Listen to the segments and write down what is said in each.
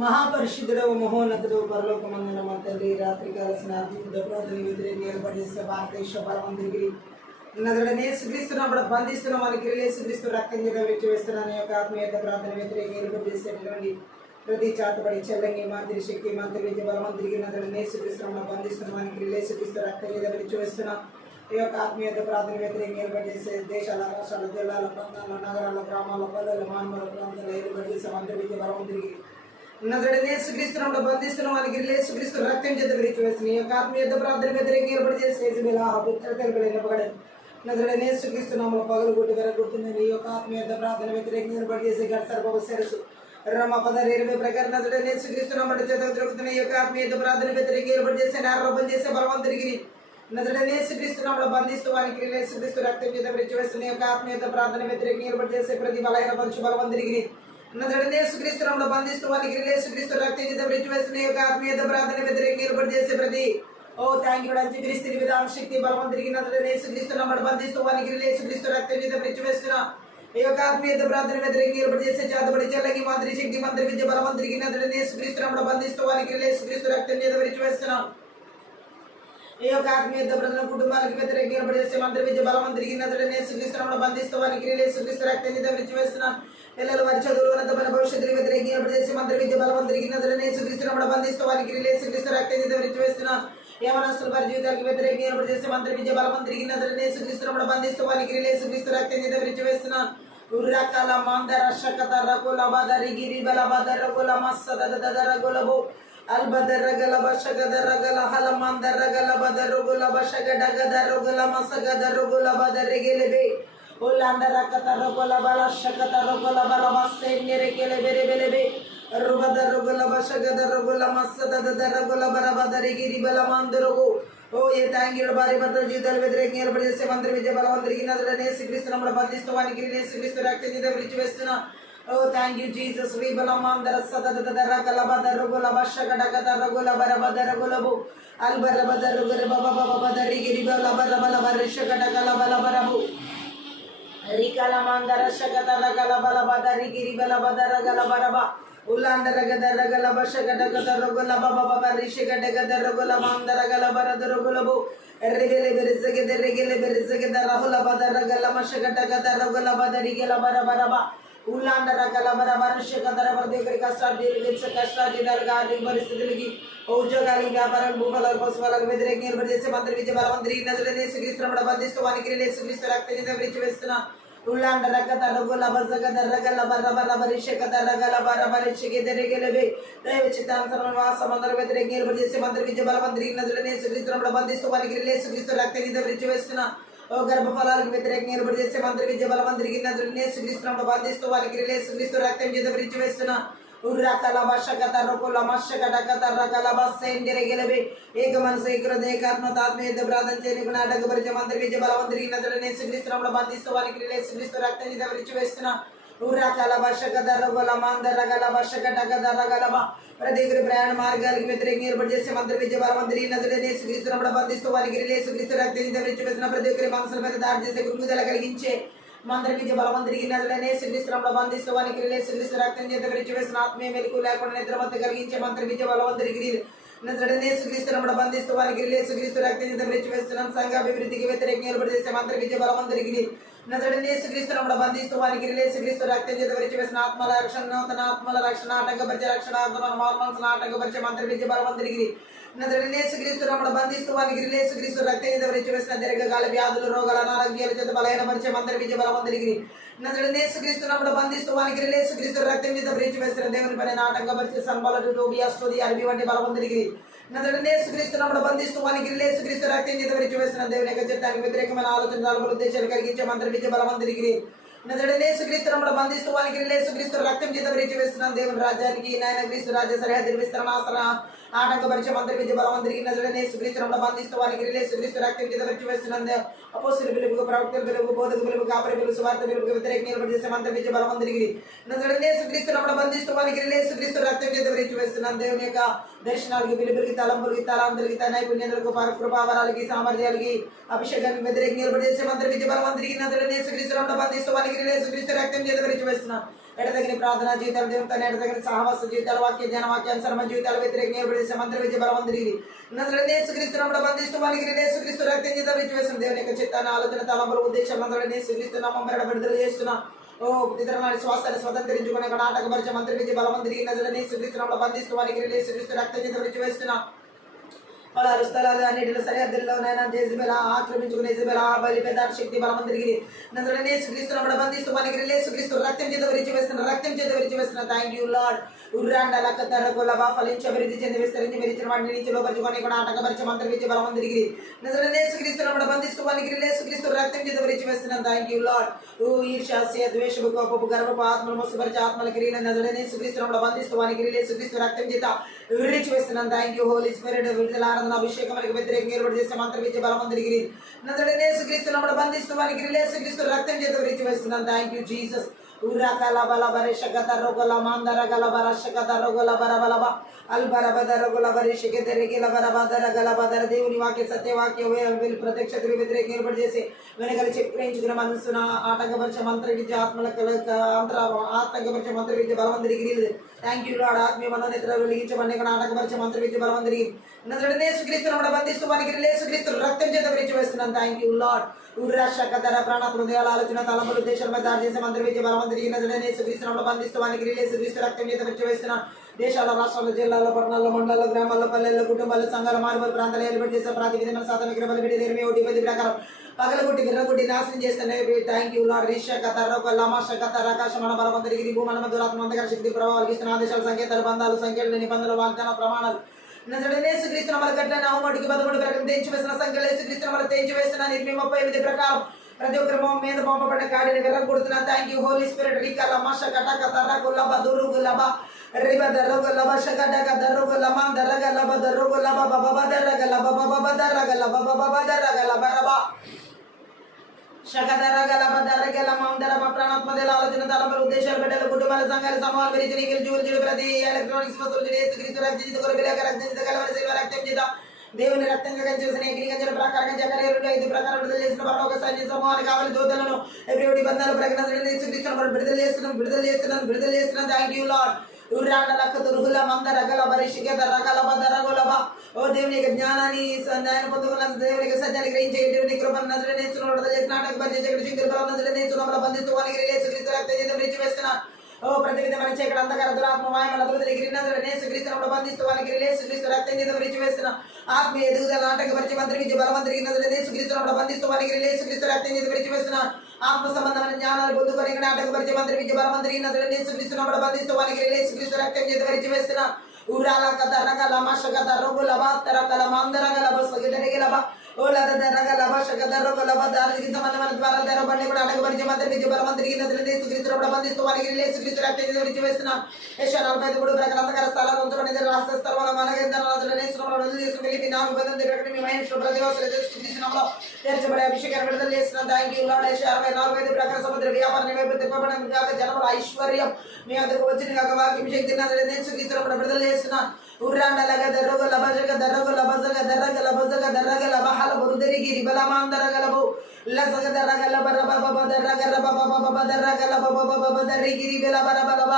మహాపరిశుద్ధుడవ మహోన్నతుడు పరలోకమందున మా తండ్రి రాత్రికాల స్నాతి యుద్ధ ప్రార్థన వ్యతిరేకంగా ఏర్పాటు చేసే భారతదేశ బలవంతుడికి నదుడనే సుగ్రీస్తున్నప్పుడు బంధిస్తున్న మనకి రిలేసుగ్రీస్తు రక్తం మీద వెచ్చి వేస్తున్నాను యొక్క ఆత్మీయత ప్రార్థన వ్యతిరేకంగా ఏర్పాటు చేసేటువంటి ప్రతి చాటుబడి చెల్లంగి మాదిరి శక్తి మంత్రి విద్య బలవంతుడికి నదుడనే సుగ్రీస్తున్నప్పుడు బంధిస్తున్న మనకి రిలేసుగ్రీస్తు రక్తం మీద వెచ్చి వేస్తున్నాం. ఈ యొక్క ఆత్మీయత ప్రార్థన వ్యతిరేకంగా ఏర్పాటు చేసే దేశాల రాష్ట్రాల జిల్లాల ప్రాంతాల నగరాల గ్రామాల పల్లెల మానవుల ప్రాంతాల్లో ఏర్పాటు చేసే మంత్రి విద్య బలవంతుడికి నజడనే సుక్రీస్తున్నప్పుడు బంధిస్తున్న వానికి యేసుక్రీస్తు రక్తం చేత విరిచి వేసిన ఈ యొక్క ఆత్మీయత ప్రార్థన వ్యతిరేకంగా ఏర్పాటు చేసే నజడనే సుక్రీస్తున్నప్పుడు పగలు గుట్టి వెరగొడుతుంది. ఈ యొక్క ఆత్మీయత ప్రార్థన వ్యతిరేకంగా ఏర్పాటు చేసే గడ్సర్బాబు సరస్సు రమ 10:20 ప్రకారం నజడనే సుక్రీస్తున్నప్పుడు చేత దొరుకుతున్న ఈ యొక్క ఆత్మీయత ప్రార్థన వ్యతిరేకంగా ఏర్పాటు చేసే నేరోపం చేసే బలవంతుడికి నజడనే సుక్రీస్తున్నప్పుడు బంధిస్తూ వానికి యేసుక్రీస్తు రక్తం చేత విరిచి వేసిన ఈ యొక్క ఆత్మీయత ప్రార్థన వ్యతిరేకంగా ఏర్పాటు చేసే ప్రతి బలహీనపరచు బలవంతుడికి నజడనే సుక్రీస్తున్నప్పుడు బంధిస్తూ వానికి యేసుక్రీస్తు రక్తం చేత విరిచి వేసిన ఈ యొక్క ఆత్మీయత ప్రార్థన వ్యతిరేకంగా ఏర్పాటు చేసే ప్రతి థ్యాంక్ యూ అంత్యక్రీస్తు విధాన శక్తి బలవంతుడికి నజడనే సుక్రీస్తున్నప్పుడు బంధిస్తూ వానికి యేసుక్రీస్తు రక్తం చేత విరిచి వేస్తున్న ఈ యొక్క ఆత్మీయత ప్రార్థన వ్యతిరేకంగా ఏర్పాటు చేసే చాతబడి చెల్లకి మంత్రి శక్తి మంత్రి విద్య బలవంతుడికి నజడనే సుక్రీస్తున్నప్పుడు బంధిస్తూ వానికి యేసుక్రీస్తు రక్తం చేత విరిచి వేస్తున్నాం. ఈ యొక్క ఆత్మీయత ప్రజల కుటుంబాలకు వ్యతిరేకంగా ఏర్పాటు చేసే మంత్రి విద్య బలవంతుడికి నజడనే సుక్రీస్తున్నప్పుడు బంధిస్తూ వానికి యేసుక్రీస్తు రక్తం చేత విరిచి వేస్తున్నాం. పిల్లలు వారి చదువులు ఉన్నతమైన భవిష్యత్తుకు వ్యతిరేకంగా ఏర్పాటు చేసే మంత్రి విద్య బలవంతుడికి నజడనే సుక్రీస్తున్నప్పుడు బంధిస్తూ వారికి యేసుక్రీస్తు రక్తం చేత విరిచి వేస్తున్నాం. యవనస్తుల వారి జీవితాలకు వ్యతిరేకంగా ఏర్పాటు చేసే మంత్రి విద్య బలవంతుడికి నజడనే సుక్రీస్తున్నప్పుడు బంధిస్తూ వారికి యేసుక్రీస్తు రక్తం చేత విరిచి వేస్తున్నాం. ఉర్రకల మందర శకత రకుల బదరి గిరి బల బదర కుల మస్సద దదర గులబు అల్బదర గల బషగదర గల హల మందర గల బదరు గుల బషగడ గదర గుల మసగద రుగుల బదరి గెలిబే ఉల్లందర కతర గుల బల శకత రుగుల బల మస్సెన్నెర గెలిబెరి బెలిబే రుబదర గుల బషగద రుగుల మస్సద దదర గుల బర బదరి గిరి బల మందరుగు ఏ థ్యాంక్ భార్య భర్తల జీవితాలు వ్యతిరేకంగా ఏర్పాటు చేసే మంత్రి విద్య బలవంతుడికి నజడనే యేసుక్రీస్తున్నప్పుడు బంధిస్తూ వానికి యేసుక్రీస్తు రక్తం చేత విరిచి వేస్తున్నా. థ్యాంక్ యూ జీసస్ వి బలమందర సదదర గలబదర గుల బషగడగదర గుల బరబదర గులబు అల్బర బదర గుర బబ బబ బదరి గిరి బల బర బల బరిషగడ గల బల బరబు రికల మందర శగదర గల బల బదరి గిరి బల బదర గల బరబ ఉల్లందర గదర గల బషగడ గదర గుల బబ బబ రిషగడ గదర గుల మందర గల బరదర గులబు ఎర్రిగెలి బెరిసగెద ఎర్రిగెలి బెరిసగెద రహుల బదర గల మషగడ గదర గుల బదరి గల బర బరబ ఉల్లందర గల బర బరిషగదర బర్దేకరి కష్టార్జితాలుగా ఆర్థిక పరిస్థితులకి ఉద్యోగాలకి వ్యాపారాలు భూఫలాలు పశుఫలాలకు వ్యతిరేకంగా ఏర్పాటు చేసే మంత్రి విద్య బలవంతుడికి నజడనే యేసుక్రీస్తున్నప్పుడు బంధిస్తూ వానికి యేసుక్రీస్తు రక్తం చేత విరిచి వేస్తున్నా. ఉల్లందర గదర గుల బజగదర గల బర బర బరిషగదర గల బర బరిషగెద ఎర్రిగెలి దైవ చిత్తానుసారమైన వాసమందర వ్యతిరేకంగా ఏర్పాటు చేసే మంత్రి విద్య బలవంతుడికి నజడనే యేసుక్రీస్తున్నప్పుడు బంధిస్తూ వానికి యేసుక్రీస్తు రక్తం చేత విరిచి వేస్తున్నా. గర్భఫలాలకు వ్యతిరేకంగా ఏర్పాటు చేసే మంత్రి విద్య బలవంతుడికి నజడనే యేసుక్రీస్తున్నప్పుడు బంధిస్తూ వారికి యేసుక్రీస్తు రక్తం చేత విరిచి వేస్తున్నా. ఉర్రకల బషగత రకుల మషగడ గదర గల బస్సెండెర గెలబే ఏక మనసు ఏకృత ఏకాత్మత ఆత్మీయత ప్రార్థన చేయని నాటకపరిచే మంత్రి విద్య బలవంతుడికి నజడనే యేసుక్రీస్తున్నప్పుడు బంధిస్తూ వారికి యేసుక్రీస్తు రక్తం చేత విరిచి వేస్తున్నా. ఉర్రకల బషగదర గుల మందర గల బషగడ గదర గలబ ప్రతిగురి ప్రయాణ మార్గాలకు వ్యతిరేకంగా ఏర్పాటు చేసే మంత్రి విద్య బలవంతుడికి నజడనే యేసుక్రీస్తున్నప్పుడు బంధిస్తూ వారికి యేసుక్రీస్తు రక్తం చేత విరిచి వేస్తున్న. ప్రతి ఒక్కరి మనసుల మీద దాడి చేసే కృంగుదల కలిగించే మంత్రి విద్య బలవంతుడికి నజడనే యేసుక్రీస్తున్నప్పుడు బంధిస్తూ వానికి యేసుక్రీస్తు రక్తం చేత విరిచి వేసిన. ఆత్మీయ మెలకు లేకుండా నిద్రమత్తు కలిగించే మంత్రి విద్య బలవంతుడికి నజడనే యేసుక్రీస్తున్నప్పుడు బంధిస్తూ వానికి యేసుక్రీస్తు రక్తం చేత విరిచి వేస్తున్నాం. సంఘ అభివృద్ధికి వ్యతిరేకంగా ఏర్పాటు చేసే మంత్రి విద్య బలవంతుడికి నజడనే యేసుక్రీస్తున్నప్పుడు బంధిస్తూ వానికి యేసుక్రీస్తు రక్తం చేత విరిచి వేసిన. ఆత్మల రక్షణ నూతన ఆత్మల రక్షణ ఆటంకపరిచే రక్షణ మనసును ఆటంకపరిచే మంత్రి విద్య బలవంతుడికి నజడనే యేసుక్రీస్తున్నప్పుడు బంధిస్తూ వానికి యేసుక్రీస్తు రక్తం చేత విరిచి వేసిన. దీర్ఘకాల వ్యాధులు రోగాల అనారోగ్యాల చేత బలహీనపరిచే మంత్రి విద్య బలవంతుడికి నజడనే యేసుక్రీస్తున్నప్పుడు బంధిస్తూ వానికి యేసుక్రీస్తు రక్తం చేత విరిచి వేసిన. దేవుని పని ఆటంకపరిచే సంబలలు టోబియా స్తోది అరబి వంటి బలవంతుడికి నజడనే యేసుక్రీస్తున్నప్పుడు బంధిస్తూ వానికి యేసుక్రీస్తు రక్తం చేత విరిచి వేసిన. దేవుని యొక్క చిత్తానికి వ్యతిరేకమైన ఆలోచన ఉద్దేశాలు కలిగించే మంత్రి విద్య బలవంతుడికి నజడనే యేసుక్రీస్తున్నప్పుడు బంధిస్తూ వానికి యేసుక్రీస్తు రక్తం చేత విరిచి వేస్తున్నాం. దేవుని రాజ్యానికి నాయన క్రీస్తు రాజ్య సరిహద్దు విస్తరణ ఆటంకపరిచే మంత్రి విద్య బలవంతుడికి నజడనే యేసుక్రీస్తున్నప్పుడు బంధిస్తూ వానికి యేసుక్రీస్తు రక్తం చేత విరిచి వేస్తున్నాం. అపోస్తుల పిలుపుకు ప్రవక్తల పిలుపు బోధక పిలుపు కాపరి పిలుపు సువార్త పిలుపుకు వ్యతిరేకంగా ఏర్పాటు చేసే మంత్రి విద్య బలవంతుడికి నజడనే యేసుక్రీస్తున్నప్పుడు బంధిస్తూ వానికి యేసుక్రీస్తు రక్తం చేత విరిచి వేస్తున్నాం. దేవుని యొక్క దర్శనాలకి పిలుపులకి తలంపులకి తలాంతులకి నైపుణ్యతలకు కృపావరాలకి సామర్థ్యాలకి అభిషేకానికి వ్యతిరేకంగా ఏర్పాటు చేసే మంత్రి విద్య బలవంతుడికి నజడనే యేసుక్రీస్తున్నప్పుడు బంధిస్తూ వానికి యేసుక్రీస్తు రక్తం చేత విరిచి వేస్తున్నాం. ఎడతగిన ప్రార్థనా జీవితాలు జరుగుతాయి, ఎడతగిన సహవాస జీవితాలు, వాక్య జ్ఞాన వాక్యానుసరమ జీవితాలు వ్యతిరేకంగా ఏర్పడేసే మంత్ర విద్య బలవంతుడికి నజరేయుడైన యేసుక్రీస్తు నామమున బంధిస్తూ వానికి యేసుక్రీస్తు రక్తం చేత విడిచివేసిన దేవుని యొక్క చిత్తాన్ని ఆలోచన తలంపుల ఉద్దేశం నజరేయుడైన యేసుక్రీస్తు నామమున విడుదల చేస్తున్నా. ఓ ఇతరులని శ్వాసాన్ని స్వతంత్రించుకునే నాటకపరిచే మంత్రి విద్య బలవంతుడికి నజరేయుడైన యేసుక్రీస్తు నామమున బంధిస్తూ వానికి యేసుక్రీస్తు రక్తం చేత విడిచివేస్తున్నా. పొలాలు స్థలాలు అన్నిటిలో సరిహద్దుల్లో నైనా జేజబెల ఆక్రమించుకునే జబెల బలిపేదార శక్తి బలమందిరికి నజరేయుడైన యేసుక్రీస్తు నామమున బంధిస్తూ వానికి యేసుక్రీస్తు రక్తం చేత విడిచివేస్తున్నా. Thank you Lord. ఉర్రాండల కతరకులబా ఫలించి అభివృద్ధి చెంది విస్తరించి మెరిచిన వాటిని నీచి లోపరుచుకొని కూడా ఆటంకపరిచే మంత్ర విద్య బలమందిరికి నజరేయుడైన యేసుక్రీస్తు నామమున బంధిస్తూ వానికి యేసుక్రీస్తు రక్తం చేత విడిచివేస్తున్నా. Thank you lord. ఈర్ష్య ద్వేషము కోపము గర్వపు ఆత్మలు మోసపరిచే ఆత్మల క్రియలు నజరేయుడైన యేసుక్రీస్తు నామమున బంధిస్తూ వానికి యేసుక్రీస్తు రక్తం చేత విడిచివేస్తున్నాను. Thank you Holy Spirit. విడుదల ఆరాధన అభిషేకం మనకి వ్యతిరేకంగా ఏర్పాటు చేసే మంత్ర విద్య బలమందిరికి నజరేయుడైన యేసుక్రీస్తు నామమున బంధిస్తూ వానికి యేసుక్రీస్తు రక్తం చేత విడిచివేస్తున్నాను. Thank you Jesus. ఉర్రాకల బలబరే శకత రోగల మాందర గలబర శకత రోగల బరబలబ అల్బరబద రోగల బరి శకత రెగిల బరబదర గలబదర దేవుని వాక్య సత్యవాక్య ప్రత్యక్షతకు వ్యతిరేకంగా ఏర్పాటు చేసి వెనకలు చెప్పించుకున్న మనసున ఆటంకపరిచే మంత్ర విద్య ఆత్మల ఆటంకపరిచే మంత్ర విద్య బలవంతుడికి. Thank you Lord. ఆత్మీయ మనోనేత్ర వెలిగించబడి ఆటంకపరిచే మంత్ర విద్య బలవంతుడికి నజరేయుడైన యేసుక్రీస్తు నామమున బంధిస్తూ వానికి యేసుక్రీస్తు రక్తం చేత విడిచివేస్తున్నాను. Thank you Lord. ఉర్రాశకతర ప్రాణ హృదయాల ఆలోచన తలంపుల ఉద్దేశాలపై దాడి చేసే మంత్ర విద్య బలవంతుడికి నజరేయుడైన యేసుక్రీస్తు నామమున బంధిస్తూ వానికి యేసుక్రీస్తు రక్తం చేత విడిచివేస్తున్నా. దేశాల రాష్ట్రాల జిల్లాల్లో పట్టణాల్లో మండలాల్లో గ్రామాల్లో పల్లెల్లో కుటుంబాల్లో సంఘాల మారుమూల ప్రాంతాలు ఏర్పాటు చేసే ప్రాతి విధమైన సాధన బలిపెట్టి 21 ప్రకారం పగలగొట్టి విర్రగొట్టి నాశనం చేస్తానే. Thank you Lord. ఆకాశమాన బలవంతుడికి భూమన దురాత్మ అంతకర శక్తి ప్రభావాలు ఇస్తున్న ఆదేశాల సంకేతాలు బంధాలు సంఖ్యలు నిబంధనలు వాగ్దాన ప్రమాణాలు నజరేయుడైన యేసుక్రీస్తు నామమున కట్టిన నవమటికి 13 ప్రకారం తెంచివేసిన సంఖ్యలు యేసుక్రీస్తు నామమున తెంచివేసిన 38 ప్రకారం ప్రతి ఒక్కరి మొహం మీద పంపబడిన కాడిని విర్రగొడుతున్నా. Thank you Holy Spirit. రికల మష కటక తరకులబ దురుగులబ రిబ దర్రగులబ షకటక దర్రుగులమ దర్రగలబ దర్రుగులబ బబబ దర్రగలబ బబబ దర్రగలబ బబబ దర్రగలబ రబ శకదరగలబ దర్రగలమ అందరమ ప్రాణాత్మదేల ఆలోచన తలంపుల ఉద్దేశాలు బిడ్డలు కుటుంబాల సంఘాలు సమూహాలు విరిచి నీకులు జూలు ప్రతి ఎలక్ట్రానిక్స్ వస్తువులు యేసుక్రీస్తు రక్తం కొరబిలేక రక్తం కలవరి శిల్వ రక్తం చేత దేవుని రక్తంగా చేసిన ఎగిరిగంజల ప్రకారంగా జకర్యా 2:5 ప్రకారం విడుదల చేసిన పరలోక సైన్య సమూహానికి కావాలి దూతలను ఎవ్రీ బంధాలు ప్రకటన యేసుక్రీస్తు విడుదల చేస్తున్నాను. Thank you Lord. ఉర్రాండలక దుర్గుల మందర గల బరిషిక దరగల బదరగులబ ఓ దేవుని యొక్క జ్ఞానాన్ని న్యాయం పొందుకున్న దేవుని యొక్క సత్యాన్ని గ్రహించే దేవుని కృపను నజరేయుడైన యేసును విడుదల చేసిన నాటక పరిచయ శక్తి బలం నజరేయుడైన యేసు నామమున బంధిస్తూ వానికి యేసుక్రీస్తు రక్తం చేత విడిచివేస్తున్నా. ఓ ప్రతి విధమైన చీకటి అంధకార దురాత్మ వాయుమల దూతలకి నజరేయుడైన యేసుక్రీస్తు నామమున బంధిస్తూ వానికి యేసుక్రీస్తు రక్తం చేత విడిచివేస్తున్నా. ఆత్మీయ ఎదుగుదల ఆటంకపరిచే మంత్రి విద్య బలవంతుడికి నజరేయుడైన యేసుక్రీస్తు నామమున బంధిస్తూ వానికి యేసుక్రీస్తు రక్తం చేత విడిచివేస్తున్నా. ఆత్మ సంబంధమైన జ్ఞానాలు పొందుకొని ఆటంకపరిచే మంత్రి విద్య బలవంతుడికి నజరేయుడైన యేసుక్రీస్తు నామమున బంధిస్తూ వానికి యేసుక్రీస్తు రక్తం చేత విడిచివేస్తున్నా. ఉరాల కదరగల మషగద రోగులబ తరగల మందరగల బసగదరిగలబ ఓలద దరగలబ షగదరగలబ దారికి సంబంధమైన ద్వారా దరబండి కూడా ఆటంకపరిచే మంత్రి విద్య బలవంతుడికి నజరేయుడైన యేసుక్రీస్తు నామమున బంధిస్తూ వానికి యేసుక్రీస్తు రక్తం చేత విడిచివేస్తున్నా. యెషయా 43 ప్రకారం అంధకార స్థలాలు ఉంచబడిన రాష్ట్ర స్థలంలో మనగందర నజరేయుడైన యేసు నామమున విడుదల చేసిన ఫిలిప్పీ 4:18 ప్రకారం మీ మహిమ ప్రతివాసులు యేసుక్రీస్తు నామములో తెరచబడే అభిషేకాన్ని విడుదల చేస్తున్నా. Thank you lord. యెషయా 64:5 ప్రకారం సముద్ర వ్యాపారం వైపు తిప్పబడిన కాక జనముల ఐశ్వర్యం మీ వద్దకు వచ్చిన కాక వాక్యం శక్తి నజరేయుడైన యేసుక్రీస్తు నామమున విడుదల చేస్తున్నా. ఉర్రాండలగ దర్రగల బజగ దర్రగల బజగ దర్రగల బజగ దర్రగల బహల బురుదరికి రిబలమాందరగలబు లసగ దర్రగల బరబబ దర్రగల బబబ దర్రగల బబబ దర్రికి రిబల బరబలబ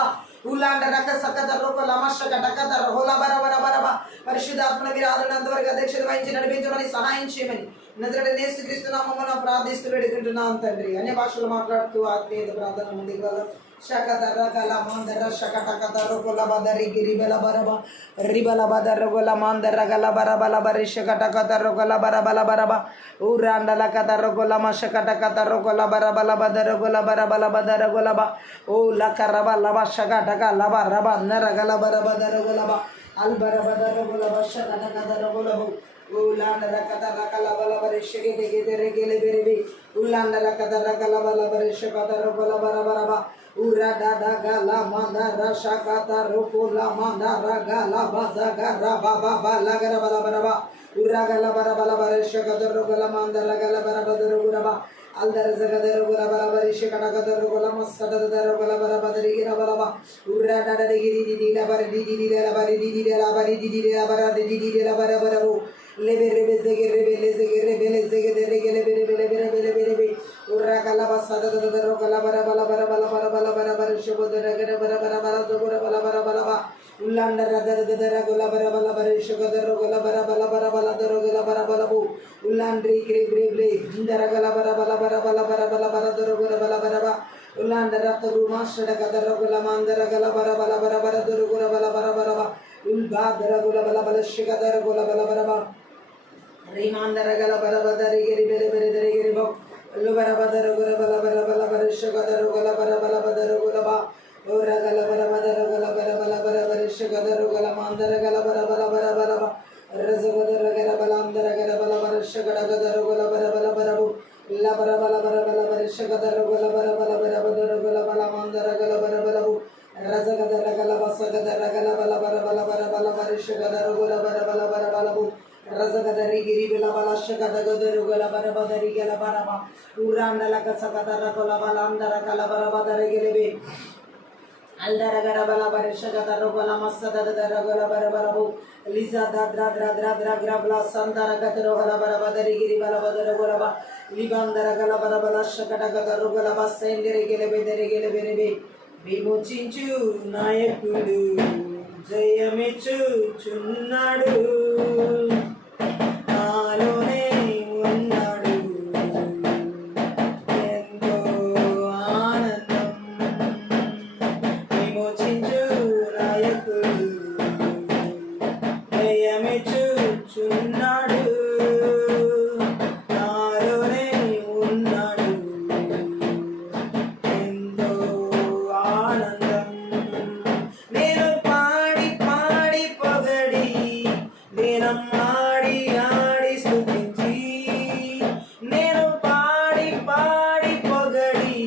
ఉల్లాండ రక సకత రోకల మషక టకత రోల బరబరబరబ పరిశుద్ధాత్మ విరాధన అంతవరకు అధ్యక్షత వహించి నడిపించమని సహాయం చేయమని నజరేయుడైన యేసుక్రీస్తు నామమున ప్రార్థిస్తూ వేడుకుంటున్నాం తండ్రి. అన్ని భాషలు మాట్లాడుతూ ఆత్మీయ ప్రార్థన ముందుకు వెళ్దాం. శకదర గల మాందర శకటకత రోకల బదరి గిరిబల బరబ రిబల బదర రోకల మాందర గల బరబల బరి శకటకత రోకల బరబల బరబ ఊరాండల కత రోకల మషకటకత రోకల బరబల బదర రోకల బరబల బదర గొలబ ఓ లకరబ లబ శకటక లబ రబ నరగల బరబద రోకలబ అల్బర బదర గొలబ శకటకత రోకలబ ఉల్లాండల కత రకల బల బరి శకెటె తెరెకెలె బెరిబి ఉల్లాండల కత రకల బల బరి శకట రోకల బరబరబ ఉరడడగల మందర శకత రోకల మందర గల బజగర బబబ లగర బల బరబ ఉరగల బరబల బరి శకత రోకల మందర గల బరబద రోకలబ అల్దర జగదర గల బరబరి శకటకత రోకల మస్సద రోకల బరబదరి గిర బరబ ఉరడడగిరి దిదిల బరి దిదిల బరి దిదిల బరి దిదిల బరి దిదిల బరబరబు లెబెరె బెజెగె రెబెలె జెగె రెబెలె జెగె దెరెగె లెబెరె బెలె బెలె బెలె బెలె ఉర్రగల బసద రోకల బరబల బరబల బరబల బరబల శుభదర గర బర బర బల జోగుర బల బర బల బా ఉల్లండర దర దర గుల బర బల బర శుగదర గుల బర బల బర బల దర గుల బర బల బు ఉల్లండ్రి క్రి క్రి బ్లి ఇందర గల బర బల బర బల బర బల బర దర గుల బల బర బా ఉల్లండర తరు మాస్టర్ గదర గుల మందర గల బర బల బర బర దర గుల బల బర బర బా ఉల్బా దర గుల బల బల శుగదర గుల బల బర బా రీమాందర గల బర బదరి గిరి బెరి బెరి దరి గిరి బో బర బదర గుల బల బర బల బర శుగదర గుల బర బల బదర గుల బా ఓర గల బర బదర గుల బర బల బర బర శుగదర గుల మందర గల బర బల బర బర బా రజగదర గల బల అందర గల బల బర శుగడ గదర గుల బర బల బర బు ల బర బల బర బల బర శుగదర గుల బర బల బర బదర గుల బల మందర గల బర బల బు రజగదర గల బసగదర గల బల బర బల బర బల బర శుగదర గుల బర బల బర బల బు రజగదరి గిరి బిల బల శుగద గదరు గుల బర బదరి గల బర బా ఉరాండల కసగదర గుల బల అందర గల బర బదర గిలిబి అల్దర గర బల బర శుగదర గుల మస్సద దర గుల బర బల బు లిజా దద్ర ద్ర ద్ర ద్ర గ్ర బల సందర గదరు గుల బర బదరి గిరి బల బదర గుల బా లిబందర గల బర బల శుగద గదరు గుల బస్సెండిరి గిలిబి దరి గిలిబి రిబి విమోచించు నాయకుడు జయమిచ్చుచున్నాడు నాలోనే ఉన్నాడు ఎంతో ఆనందం విమోచించు నాయకుడు జయమిచ్చుచున్నాడు నాలోనే ఉన్నాడు ఎంతో ఆనందం నేను పాడి పాడి పొగడి నేనమ్మాడి ఆడి స్తుతించి నేను పాడి పాడి పొగడి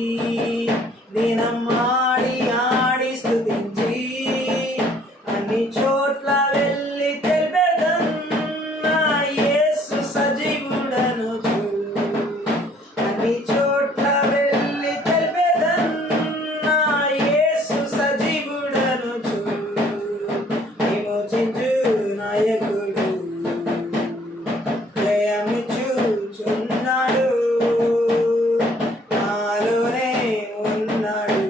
నేనమ్మాడి ఆడి స్తుతించి అన్ని చోట్ల వెళ్ళి తెలిపెదం నా యేసు సజీవుడను అన్ని చోట్ల వెళ్ళి తెలిపెదం నా యేసు సజీవుడను విమోచించు నాయకుడు జయమిచ్చుచున్నాడు నాలోనే ఉన్నాడు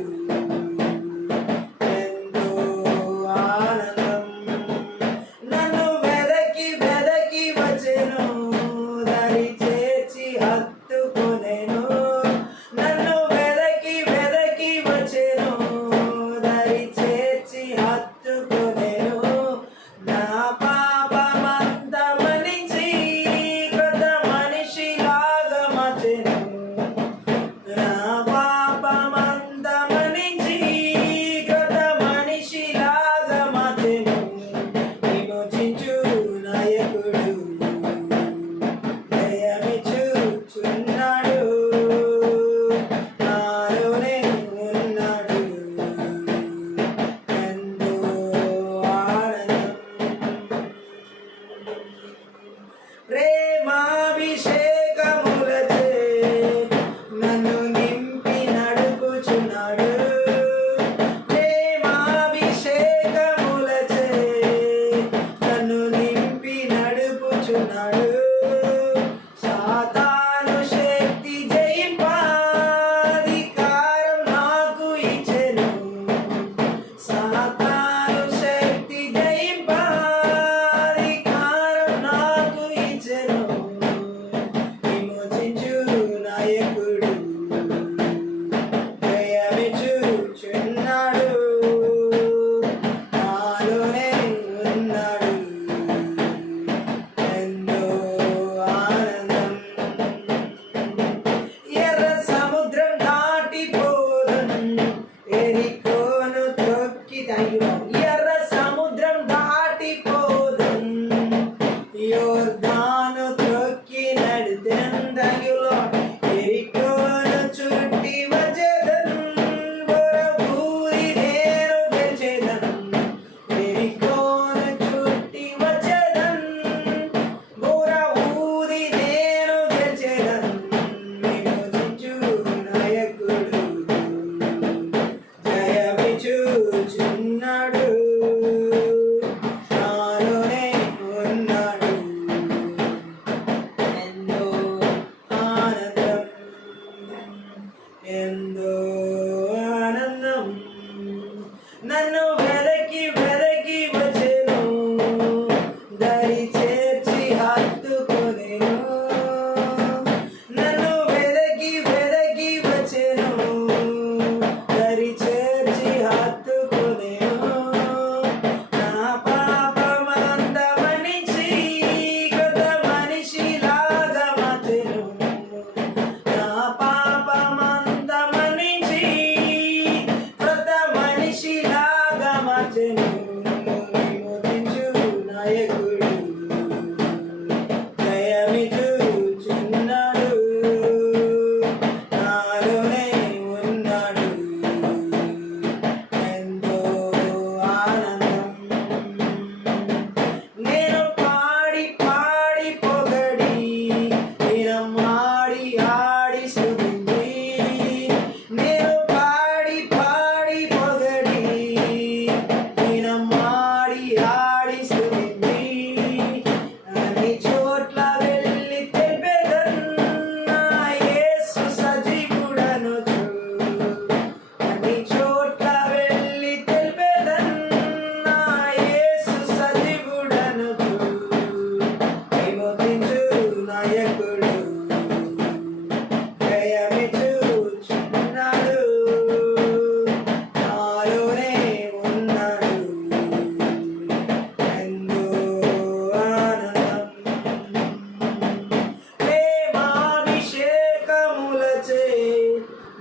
ఎంతో ఆనందం నన్ను వెదకి వెదకి వచ్చెను దరి చేర్చి హత్తుకొనెను నన్ను వెదకి వెదకి వచ్చెను దరి చేర్చి హత్తుకొనెను నా పాపమంత మనిషి కొత్త మనిషిలాగా మార్చెను నా పాపమంత మనిషి కొత్త మనిషిలాగా మార్చెను విమోచించు నాయకుడు జయమిచ్చుచున్నాడు నాలోనే ఉన్నాడు ఎంతో ఆనందం ప్రేమాభిషేకములచే నన్ను నింపి నడుపుచున్నాడు ప్రేమాభిషేకములచే నన్ను నింపి నడుపుచున్నాడు సాతాను శక్తి జయింపాధికారం నాకు ఇచ్చెను సాతాను శక్తి జయింపాధికారం నాకు ఇచ్చెను విమోచించు నాయకుడు జయమిచ్చుచున్నాడు నాలోనే ఉన్నాడు ఎంతో ఆనందం ఎర్ర సముద్రం దాటిపోదం ఎరికోను త్రొక్కి ఎర్ర సముద్రం దాటిపోదం యోర్దాను త్రొక్కి నడిదెందయులో ఎరికోను చుట్టి వచ్చేదన్ బొరబూరి నేను గెలిచేదన్ ఎరికోను చుట్టి వచ్చేదన్ బొర ఊరి నేను గెలిచేదన్ విమోచించు నాయకుడు జయమిచ్చుచున్నాడు నాలోనే ఉన్నాడు ఎంతో ఆనందం ఎంతో ఆనందం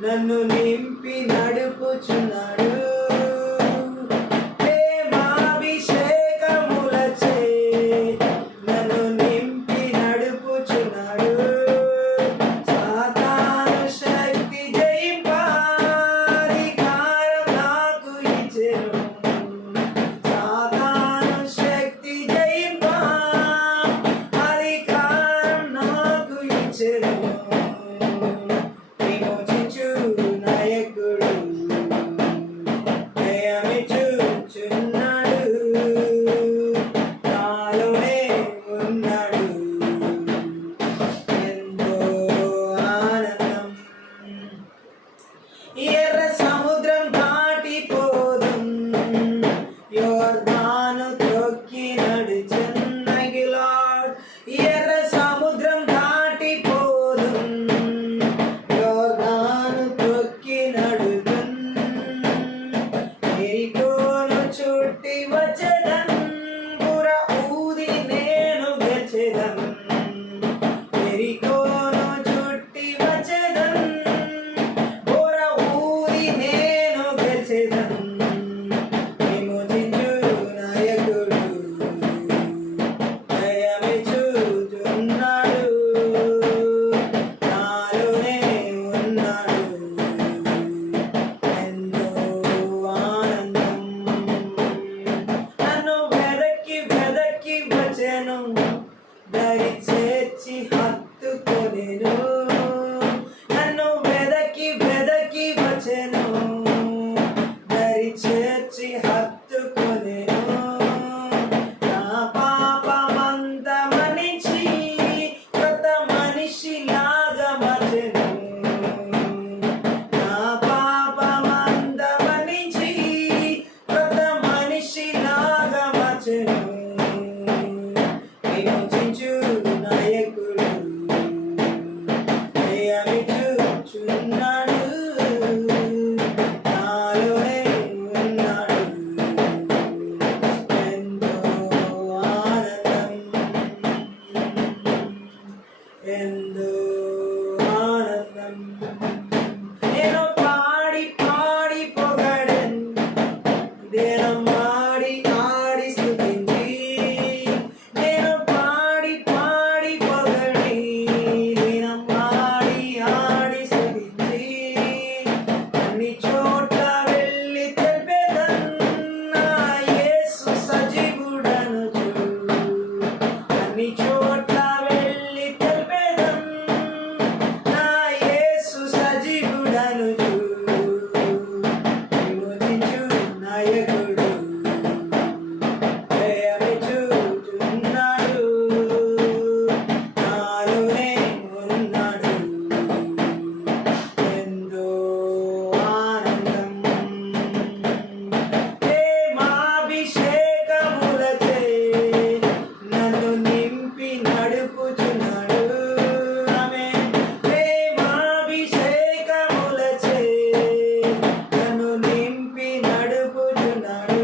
నన్ను నింపి నడుపుచున్నాడు. ప్రేమాభిషేకములచే నన్ను నింపి నడుపుచున్నాడు. సాతాను శక్తి జయింప అధికారం నాకు ఇచ్చెను. సాతాను శక్తి జయింప అధికారం నాకు ఇచ్చెను. విమోచించు నాయకుడు జయమిచ్చుచున్నాడు. నాలోనే ఉన్నాడు. ఎంతో ఆనందం. ఎర్ర సముద్రం దాటిపోదుం, యోర్దాను త్రొక్కి నడిచెన్నగిలాడ్. ఎర్ర సముద్రం దాటిపోదుం, యోర్దాను త్రొక్కి నడుదున్. ఎరికోను చుట్టి వచ్చెదన్, బుర ఊది నేను గెలిచెదన్. ఎరికోను చుట్టి వచ్చెదన్, బుర ఊది నేను గెలిచెదన్. విమోచించు నాయకుడు జయమిచ్చుచున్నాడు. నాలోనే ఉన్నాడు. ఎంతో ఆనందం. నన్ను వెదకి వెదకి వచ్చెను, దరి చేర్చి హత్తుకొనెను. నన్ను వెదకి వెదకి వచ్చెను, దరి చేర్చి హత్తుకొనెను. నా పాపమంత మనిషి కొత్త మనిషిలాగా మార్చెను. నా పాపమంత మనిషి కొత్త మనిషిలాగా మార్చెను. విమోచించు నాయకుడు జయమిచ్చుచున్నాడు. నాలోనే ఉన్నాడు. ఎంతో ఆనందం. ఎంతో ఆనందం. నేను పాడి పాడి పొగడెన్, దేనం ఆడి ఆడి స్తుతించి. నేను పాడి పాడి పొగడి, దేనం ఆడి ఆడి స్తుతించి. అన్ని చోట్ల వెళ్ళి తెలిపెదన్, నా యేసు సజీవుడనుచు. అన్ని చోట్ల వెళ్ళి తెలిపెదన్, నా యేసు సజీవుడనుచు. విమోచించు నాయకుడు జయమిచ్చుచున్నాడు. నాలోనే ఉన్నాడు. ఎంతో ఆనందం. ప్రేమాభిషేకములచే నన్ను నింపి నడుపుచున్నాడు. ఆమేన్. ప్రేమాభిషేకములచే నన్ను నింపి నడుపుచున్నాడు.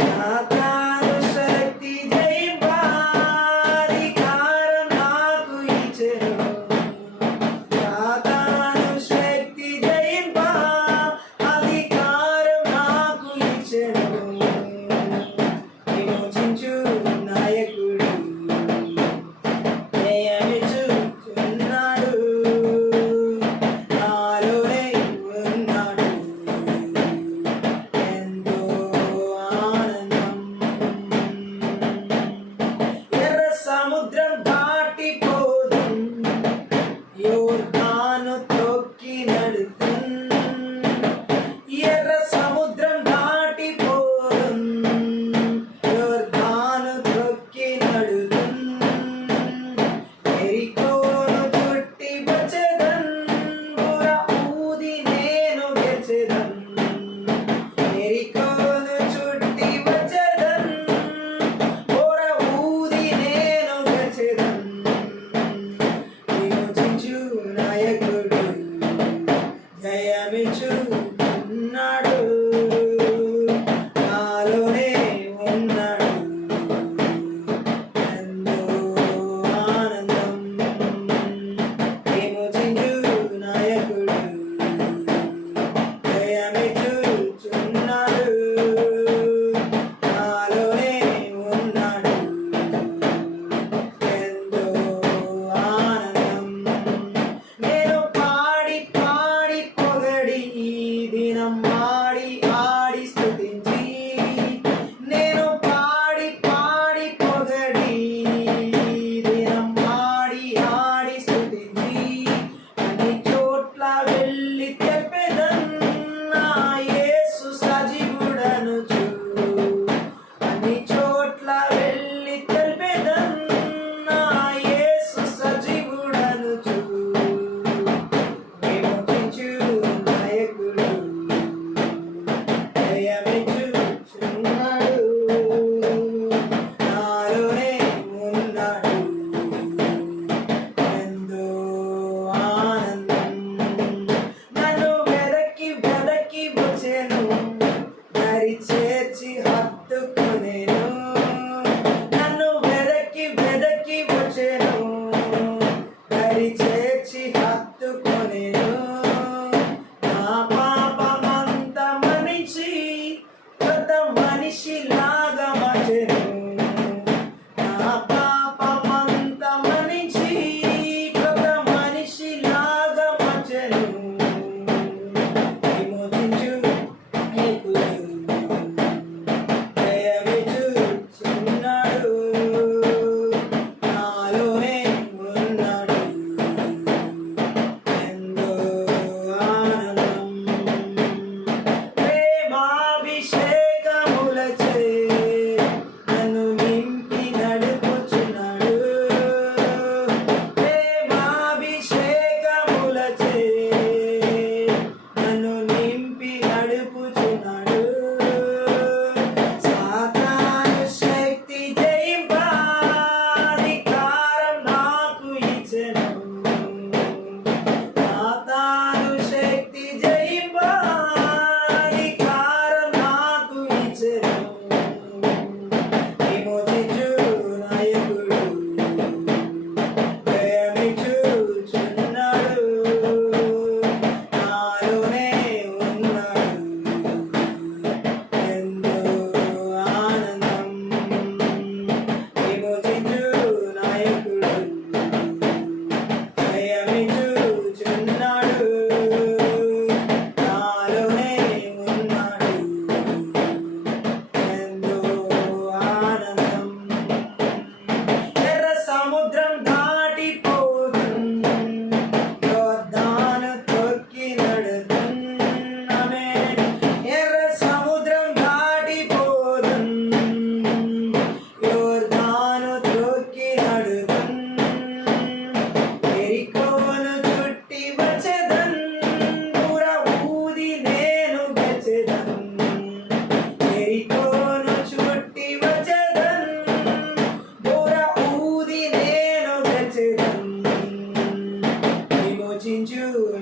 సాతాను శక్తి జయింప అధికారం నాకు ఇచ్చెను. సాతాను శక్తి జయింప అధికారం నాకు ఇచ్చెను. విమోచించు నాయకుడు జయమిచ్చుచున్నాడు. నాలోనే ఉన్నాడు. ఎంతో ఆనందం. ఎర్ర సముద్రం దాటిపోదుం, యోర్దాను త్రొక్కి నడుదున్. ఎర్ర సముద్రం దాటిపోదుం, యోర్దాను త్రొక్కి నడుదున్. ఎరికోను చుట్టి వచ్చెదన్, బుర ఊది నేను గెలిచెదన్. ఎరికోను చుట్టి వచ్చెదన్, బుర ఊది నేను గెలిచెదన్. విమోచించు నాయకుడు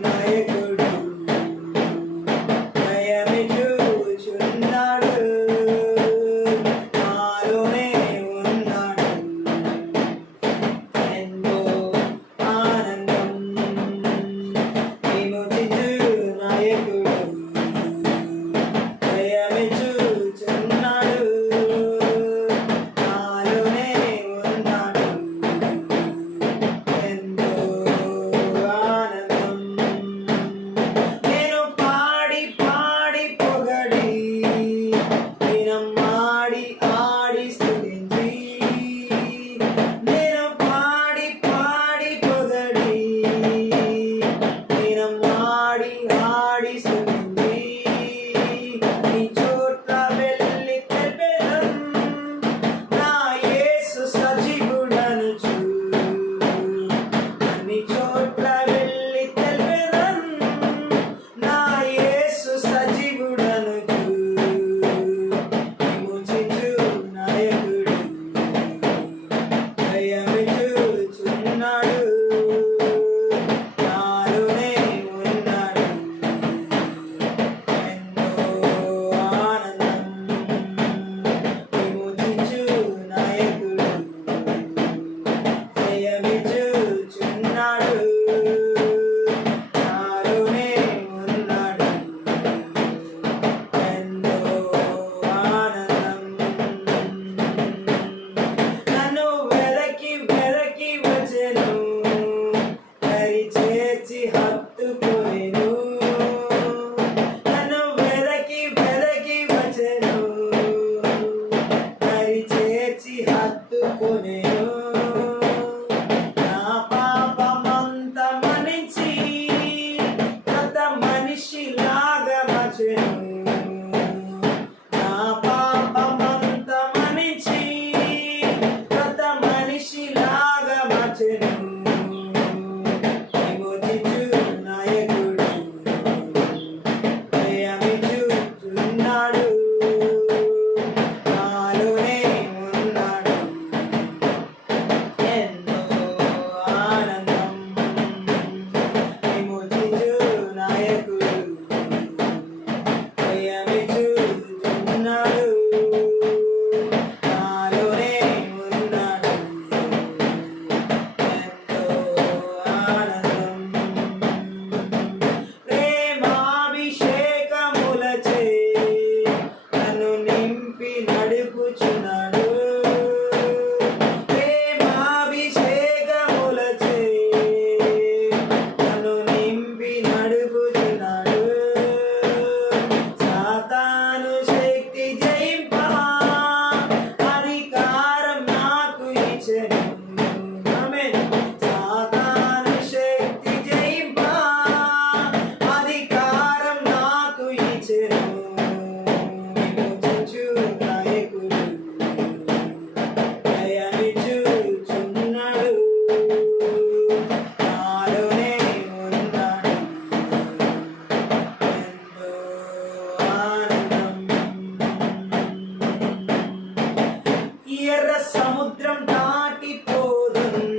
నాయకుడు దయమిచ్చుచున్నాడు, నాలోనే ఉన్నాడు. ఎంతో ఆనందం విమోచించు నాయకుడు దయమిచ్చుచున్నాడు, నాలోనే ఉన్నాడు. ఎంతో ఆనందం నేను పాడి పాడి పొగడి దినమాడి ఆడి స్తుతించి, నేను పాడి పాడి పొగడి దినమాడి ఆడి స్తుతించి, నీ చోట్ల వెళ్ళి తెల్పెదం నా యేసు సజీవుడనుచు, అన్ని చోట్ల వెళ్ళి తెల్పెదం నా యేసు సజీవుడనుచు. విమోచించు నాయకుడు దయమిచ్చుచున్నాడు, నాలోనే ఉన్నాడు. ఎంతో ఆనందం విమోచించు నాయకుడు దయమిచ్చుచున్నాడు, నాలోనే ఉన్నాడు. ఎంతో ఆనందం నన్ను వెదకి వెదకి వచ్చెను, దరి చేర్చి హత్తుకొనెను. నన్ను వెదకి వెదకి వచ్చెను, దరి చేర్చి హత్తుకొనెను. నా పాపమంత మన్నించి కొత్త మనిషిలాగా మార్చెను. నా పాపమంత మన్నించి కొత్త మనిషిలాగా మార్చెను. విమోచించు నాయకుడు దయమిచ్చుచున్నాడు, నాలోనే ఉన్నాడు. ఎంతో ఆనందం విమోచించు నాయకుడు దయమిచ్చుచున్నాడు, నాలోనే ఉన్నాడు. ఎంతో ఆనందం ప్రేమాభిషేకములచే నన్ను నింపి నడుపుచున్నాడు. ప్రేమాభిషేకములచే నన్ను నింపి నడుపుచున్నాడు. సాతాను శక్తి జయింప అధికారం నాకు ఇచ్చెను. ఆమేన్. సాతాను శక్తి జయింప అధికారం నాకు ఇచ్చెను. విమోచించు నాయకుడు దయమిచ్చుచున్నాడు, నాలోనే ఉన్నాడు. ఎంతో ఆనందం ఎర్ర సముద్రం దాటిపోదున్,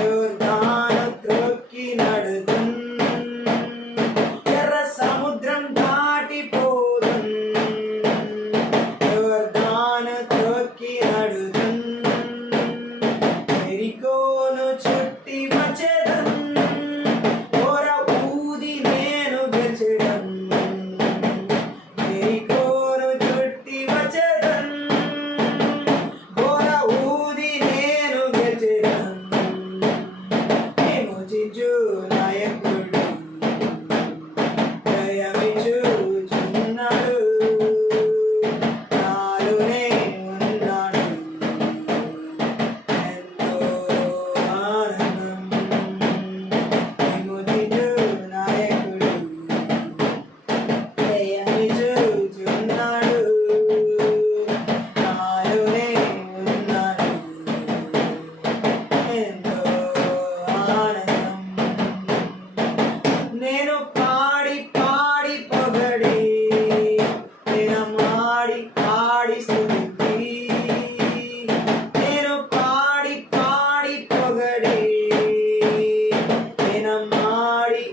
యోర్దాను త్రొక్కి నడుదున్. ఎర్ర సముద్రం దాటిపోదున్, యోర్దాను త్రొక్కి నడుదున్. ఎరికోను చుట్టి వచ్చెదన్, ఓర ఊది నేను గెలిచెదన్. ఎరికోను చుట్టి వచ్చెదన్, ఓర ఊది నేను గెలిచెదన్. విమోచించు నాయకుడు దయమిచ్చుచున్నాడు, నాలోనే ఉన్నాడు. ఎంతో ఆనందం విమోచించు నాయకుడు దయమిచ్చుచున్నాడు, నాలోనే ఉన్నాడు. ఎంతో ఆనందం నేను పాడి పాడి పొగడి దినమాడి ఆడి స్తుతించి, నేను పాడి పాడి పొగడి దినమాడి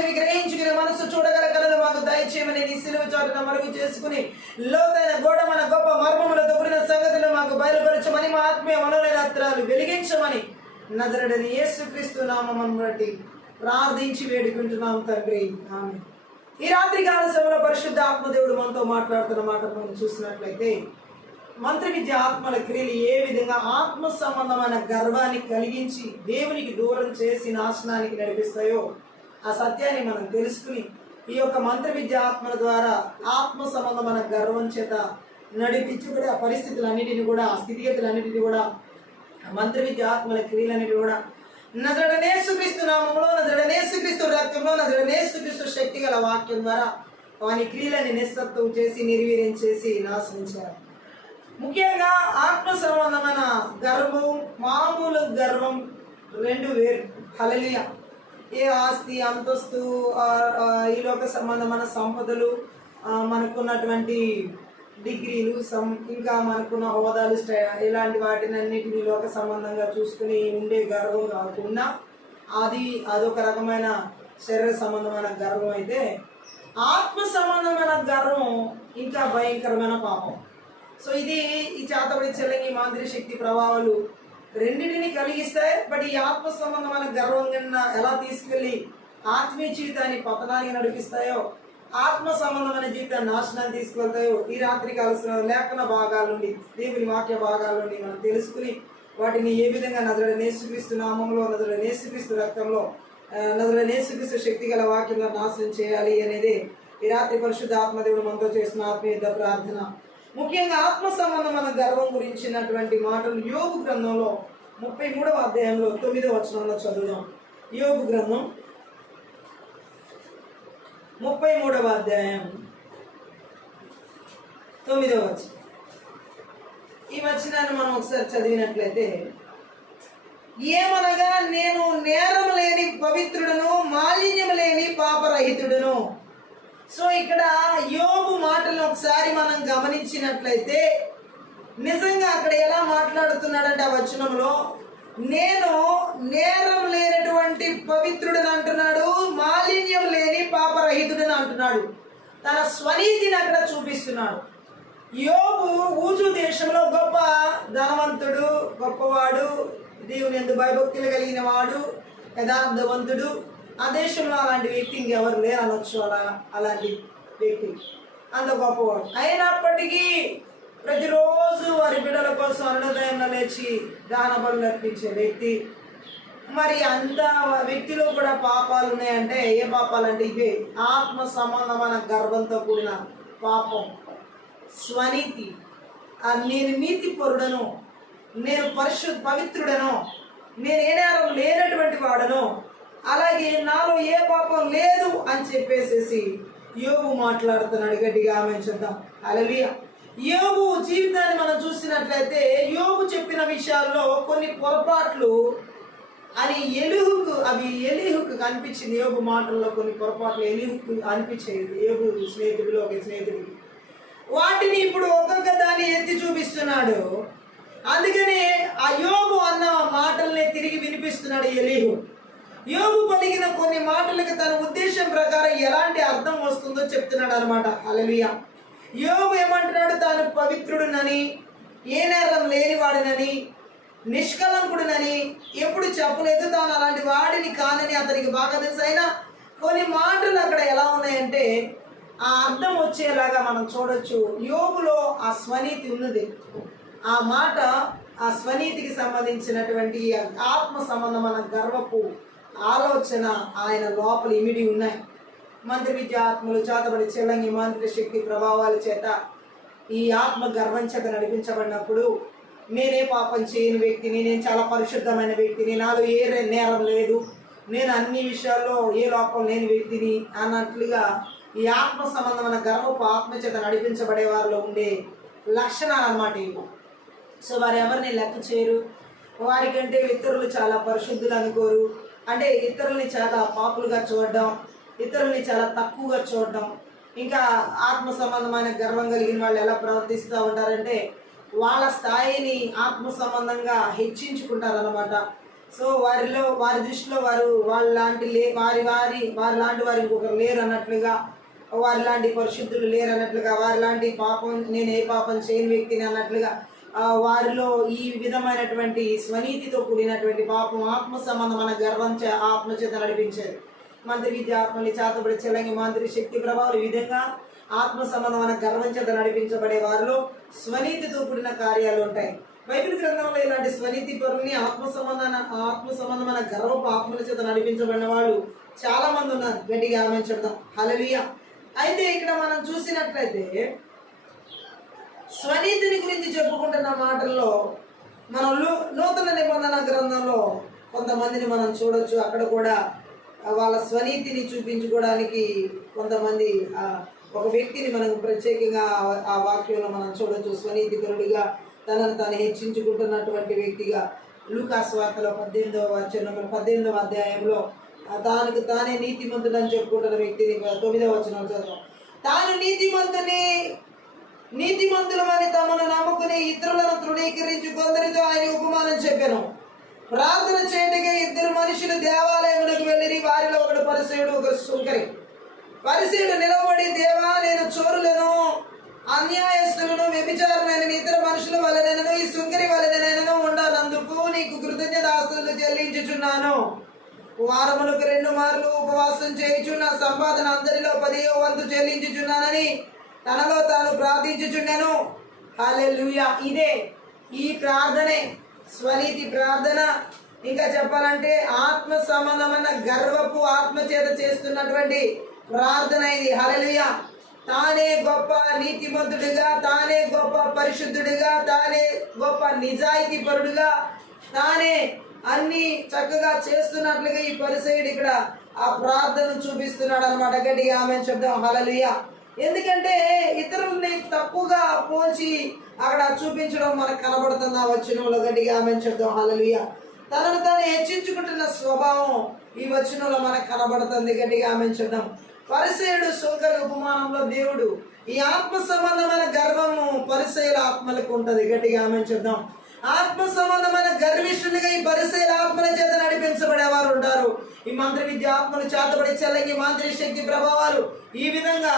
చెవి గ్రహించుకుని మనసు చూడగల కళలు మాకు దయచేయమని నీ సిలువ చాటున మరుగు చేసుకుని లోతైన గోడ మన గొప్ప మర్మములతో కూడిన సంగతులు మాకు బయలుపరచమని మా ఆత్మీయ మనోనేత్రాలు వెలిగించమని నజరుడని యేసుక్రీస్తు నామమును బట్టి ప్రార్థించి వేడుకుంటున్నాం తండ్రి. ఆమేన్. ఈ రాత్రి కాల సమయంలో పరిశుద్ధ ఆత్మదేవుడు మనతో మాట్లాడుతున్న మాట మనం చూసినట్లయితే మంత్ర విద్య ఆత్మల క్రియలు ఏ విధంగా ఆత్మ సంబంధమైన గర్వాన్ని కలిగించి దేవునికి దూరం చేసి నాశనానికి నడిపిస్తాయో ఆ సత్యాన్ని మనం తెలుసుకుని ఈ యొక్క మంత్ర విద్య ఆత్మల ద్వారా ఆత్మ సంబంధమైన గర్వం చేత నడిపించబడి ఆ పరిస్థితులన్నిటిని కూడా ఆ స్థితిగతులన్నిటిని కూడా మంత్ర విద్య ఆత్మల క్రియలన్నిటిని కూడా నజరుడైన యేసుక్రీస్తు నామములో, నజరుడైన యేసుక్రీస్తు రక్తంలో, నజరుడైన యేసుక్రీస్తు శక్తి గల వాక్యం ద్వారా వాని క్రియలని నిస్సత్వం చేసి నిర్వీర్యం చేసి నాశనించారు. ముఖ్యంగా ఆత్మ సంబంధమైన గర్వం, మామూలు గర్వం రెండు వేరు. హల్లెలూయా. ఏ ఆస్తి అంతస్తు ఈ లోక సంబంధమైన సంపదలు, మనకున్నటువంటి డిగ్రీలు, ఇంకా మనకున్న హోదాలు, ఇలాంటి వాటిని అన్నిటిని లోక సంబంధంగా చూసుకుని ఉండే గర్వం కాకుండా అదొక రకమైన శరీర సంబంధమైన గర్వం అయితే, ఆత్మ సంబంధమైన గర్వం ఇంకా భయంకరమైన పాపం. సో ఇది ఈ చేతబడి చెల్లని మాంత్రిక శక్తి ప్రభావాలు రెండింటిని కలిగిస్తాయి. బట్ ఈ ఆత్మ సంబంధమైన గర్వం కింద ఎలా తీసుకెళ్ళి ఆత్మీయ జీవితాన్ని పతనానికి నడిపిస్తాయో, ఆత్మ సంబంధమైన జీవితాన్ని నాశనాన్ని తీసుకెళ్తాయో ఈ రాత్రి కాల్సిన లేఖన భాగాల నుండి, దేవుని వాక్య భాగాల నుండి మనం తెలుసుకుని వాటిని ఏ విధంగా నజరుడైన యేసుక్రీస్తు నామములో, నజరుడైన యేసుక్రీస్తు రక్తంలో, నజరుడైన యేసుక్రీస్తు శక్తి గల వాక్యంలో నాశనం చేయాలి అనేది ఈ రాత్రి పరిశుద్ధ ఆత్మదేవుడు మనతో చేసిన ఆత్మీయ ప్రార్థన. ముఖ్యంగా ఆత్మ సంబంధమైన గర్వం గురించినటువంటి మాటలు యోబు గ్రంథంలో 33వ అధ్యాయంలో 9వ వచనంలో చదువుదాం. యోబు గ్రంథం 33వ అధ్యాయం 9వ వచనం. ఈ వచనాన్ని మనం ఒకసారి చదివినట్లయితే, ఏమనగా నేను నేరము లేని పవిత్రుడును, మాలిన్యము లేని పాపరహితుడును. సో ఇక్కడ యోబు మాటలను ఒకసారి మనం గమనించినట్లయితే నిజంగా అక్కడ ఎలా మాట్లాడుతున్నాడంటే ఆ వచనంలో నేను నేరం లేనటువంటి పవిత్రుడని అంటున్నాడు, మాలిన్యం లేని పాపరహితుడని అంటున్నాడు. తన స్వనీతిని అక్కడ చూపిస్తున్నాడు. యోబు ఊజు దేశంలో గొప్ప ధనవంతుడు, గొప్పవాడు, దేవుని యందు భయభక్తులు కలిగిన వాడు, యథార్థవంతుడు. ఆ దేశంలో అలాంటి వ్యక్తి ఇంకెవరు లేరు అనొచ్చు. అలాంటి వ్యక్తి అంత గొప్పవాడు. అయినప్పటికీ ప్రతిరోజు వారి బిడ్డల కోసం అరుణోదయంలో లేచి దాన బలులు అర్పించే వ్యక్తి. మరి అంత వ్యక్తిలో కూడా పాపాలు ఉన్నాయంటే ఏ పాపాలు అంటే ఇవే ఆత్మ సంబంధమైన గర్వంతో కూడిన పాపం, స్వనీతి. నేను నీతి పరుడను, నేను పవిత్రుడను, నేను ఏ నేరం లేనటువంటి వాడను, అలాగే నాలో ఏ పాపం లేదు అని చెప్పేసేసి యోబు మాట్లాడుతున్నాడు. గట్టిగా ఆమేన్ చెప్దాం. హల్లెలూయా. యోబు జీవితాన్ని మనం చూసినట్లయితే యోబు చెప్పిన విషయాల్లో కొన్ని పొరపాట్లు అని ఎలీహుకు కనిపించింది. యోబు మాటల్లో కొన్ని పొరపాట్లు ఎలీహుకు అనిపించేది. యోబు స్నేహితుడిలో ఒక స్నేహితుడికి వాటిని ఇప్పుడు ఒక్కొక్క దాన్ని ఎత్తి చూపిస్తున్నాడు. అందుకని ఆ యోబు అన్న మాటల్ని తిరిగి వినిపిస్తున్నాడు ఎలీహు. యోబు పలికిన కొన్ని మాటలకు తన ఉద్దేశం ప్రకారం ఎలాంటి అర్థం వస్తుందో చెప్తున్నాడు అనమాట. హల్లెలూయా. యోబు ఏమంటున్నాడు? తాను పవిత్రుడునని, ఏ నేరం లేనివాడినని, నిష్కలంకుడునని ఎప్పుడు చెప్పలేదు. తాను అలాంటి వాడిని కానని అతనికి బాగా తెలుసు. అయినా కొన్ని మాటలు అక్కడ ఎలా ఉన్నాయంటే ఆ అర్థం వచ్చేలాగా మనం చూడొచ్చు. యోబులో ఆ స్వనీతి ఉన్నది. ఆ మాట ఆ స్వనీతికి సంబంధించినటువంటి ఆత్మ సంబంధమైన గర్వపు ఆలోచన ఆయన లోపల ఇమిడి ఉన్నాయి. మంత్రి విద్య ఆత్మలు చేతబడి చెల్లంగి మాంత్రిక శక్తి ప్రభావాల చేత ఈ ఆత్మ గర్వం చేత నడిపించబడినప్పుడు నేనే పాపం చేయని వ్యక్తిని, నేను చాలా పరిశుద్ధమైన వ్యక్తిని, నాలో ఏ నేరం లేదు, నేను అన్ని విషయాల్లో ఏ లోపం లేని వ్యక్తిని అన్నట్లుగా ఈ ఆత్మ సంబంధమైన గర్వపు ఆత్మ చేత నడిపించబడే వారిలో ఉండే లక్షణాలు అన్నమాట ఇవి. సో వారు ఎవరిని లెక్క చేయరు. వారికంటే ఇతరులు చాలా పరిశుద్ధులు అనుకోరు. అంటే ఇతరుల్ని చాలా పాపులుగా చూడడం, ఇతరుల్ని చాలా తక్కువగా చూడడం. ఇంకా ఆత్మ సంబంధమైన గర్వం కలిగిన వాళ్ళు ఎలా ప్రవర్తిస్తూ ఉంటారంటే వాళ్ళ స్థాయిని ఆత్మ సంబంధంగా హెచ్చించుకుంటారన్నమాట. సో వారి దృష్టిలో వారి లాంటి వారు ఇంకొకరు లేరు అన్నట్లుగా, వారి లాంటి పరిశుద్ధులు లేరు అన్నట్లుగా, వారి లాంటి పాపం నేను ఏ పాపం చేయని వ్యక్తిని అన్నట్లుగా వారిలో ఈ విధమైనటువంటి స్వనీతితో కూడినటువంటి పాపం ఆత్మ సంబంధమైన గర్వంచే ఆత్మచేత నడిపించేది. మంత్రి విద్య ఆత్మని చేతబడి చెలంగి మంత్రి శక్తి ప్రభావాలు ఈ విధంగా ఆత్మ సంబంధమైన గర్వం చేత నడిపించబడే వారిలో స్వనీతితో కూడిన కార్యాలు ఉంటాయి. బైబిల్ గ్రంథంలో ఇలాంటి స్వనీతి పరుల్ని ఆత్మ సంబంధమైన గర్వపు ఆత్మల చేత నడిపించబడిన వాళ్ళు చాలా మంది ఉన్నారు. గట్టిగా ఆమె చెప్దాం హల్లెలూయా. అయితే ఇక్కడ మనం చూసినట్లయితే స్వనీతిని గురించి చెప్పుకుంటున్న మాటల్లో మనం నూతన నిబంధన గ్రంథంలో కొంతమందిని మనం చూడొచ్చు. అక్కడ కూడా వాళ్ళ స్వనీతిని చూపించుకోవడానికి కొంతమంది ఒక వ్యక్తిని మనం ప్రత్యేకంగా ఆ వాక్యంలో మనం చూడొచ్చు. స్వనీతిపరుడిగా తనను తాను హెచ్చించుకుంటున్నటువంటి వ్యక్తిగా లూకాసు వార్తలో 18వ అధ్యాయంలో తానికి తానే నీతిమంతుడని చెప్పుకుంటున్న వ్యక్తిని 9వ వచనం చదువు. తాను నీతిమంతులమని తమను నమ్ముకుని ఇతరులను తృణీకరించి కొందరితో ఆయన ఉపమానం చెప్పాను. ప్రార్థన చేయటగా 2 మనుషులు దేవాలయములకు వెళ్ళి వారిలో ఒకడు పరిసయుడు, ఒకరు సుంకరి. పరిసయుడు నిలబడి, దేవా, నేను చోరులను, అన్యాయస్తులను, వ్యభిచారులైన ఇతర మనుషుల వలనను ఈ సుంకరి వలనను ఉండాలందుకు నీకు కృతజ్ఞతాస్తుతులు చెల్లించుచున్నాను. వారములకు 2 మార్లు ఉపవాసం చేయుచు నా సంపాదన అందరిలో 10వ వంతు చెల్లించుచున్నానని తనలో తాను ప్రార్థించుచున్నాను. హల్లెలూయా. ఇదే ఈ ప్రార్థనే స్వనీతి ప్రార్థన. ఇంకా చెప్పాలంటే ఆత్మ సంబంధమైన గర్వపు ఆత్మ చేత చేస్తున్నటువంటి ప్రార్థన ఇది. హల్లెలూయా. తానే గొప్ప నీతిమంతుడిగా, తానే గొప్ప పరిశుద్ధుడిగా, తానే గొప్ప నిజాయితీ పరుడుగా, తానే అన్ని చక్కగా చేస్తున్నట్లుగా ఈ పరిసయుడు ఇక్కడ ఆ ప్రార్థనను చూపిస్తున్నాడు అనమాట. గట్టిగా ఆమె చెప్దాం హల్లెలూయా. ఎందుకంటే ఇతరుల్ని తక్కువగా పోల్చి అక్కడ చూపించడం మనకు కనబడుతుంది ఆ వచనంలో. గట్టిగా ఆమె చెప్దాం హల్లెలూయా. తనను తాను హెచ్చించుకుంటున్న స్వభావం ఈ వచనంలో మనకు కనబడుతుంది. గట్టిగా ఆమె చెప్దాం. పరిసయుడు సుంకరి ఉపమానంలో దేవుడు ఈ ఆత్మ సంబంధమైన గర్వము పరిసయుల ఆత్మలకు ఉంటుంది. గట్టిగా ఆమె చెప్దాం. ఆత్మ సంబంధమైన గర్విష్ఠునిగా ఈ పరిసయుల ఆత్మల చేత నడిపించబడేవారు ఉంటారు. ఈ మంత్ర విద్య ఆత్మలు చేతబడి చెల్లంగి మంత్రి శక్తి ప్రభావాలు ఈ విధంగా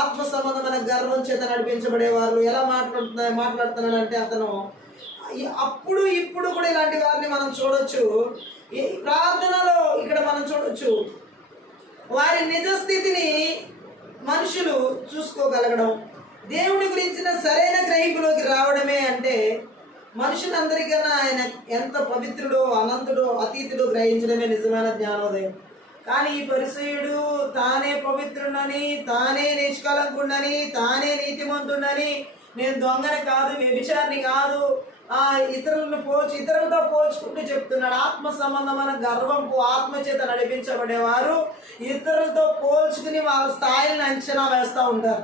ఆత్మ సంబంధమైన గర్వం చేత నడిపించబడేవారు. ఎలా మాట్లాడుతున్నాడంటే అతను అప్పుడు ఇప్పుడు కూడా ఇలాంటి వారిని మనం చూడొచ్చు. ఈ ప్రార్థనలో ఇక్కడ మనం చూడొచ్చు. వారి నిజ స్థితిని మనుషులు చూసుకోగలగడం, దేవుని గురించిన సరైన గ్రహింపులోకి రావడమే అంటే మనుషులందరికన్నా ఆయన ఎంత పవిత్రుడో, అనంతుడో, అతీతుడో గ్రహించడమే నిజమైన జ్ఞానోదయం. కానీ ఈ పరిసయుడు తానే పవిత్రుడని, తానే నిష్కలంకుడని, తానే నీతిమంతుడని, నేను దొంగని కాదు, వ్యభిచారిని కాదు, ఇతరులతో పోల్చుకుంటూ చెప్తున్నాడు. ఆత్మ సంబంధమైన గర్వంపు ఆత్మ చేత నడిపించబడేవారు ఇతరులతో పోల్చుకుని వాళ్ళ స్థాయిలను అంచనా వేస్తూ ఉంటారు.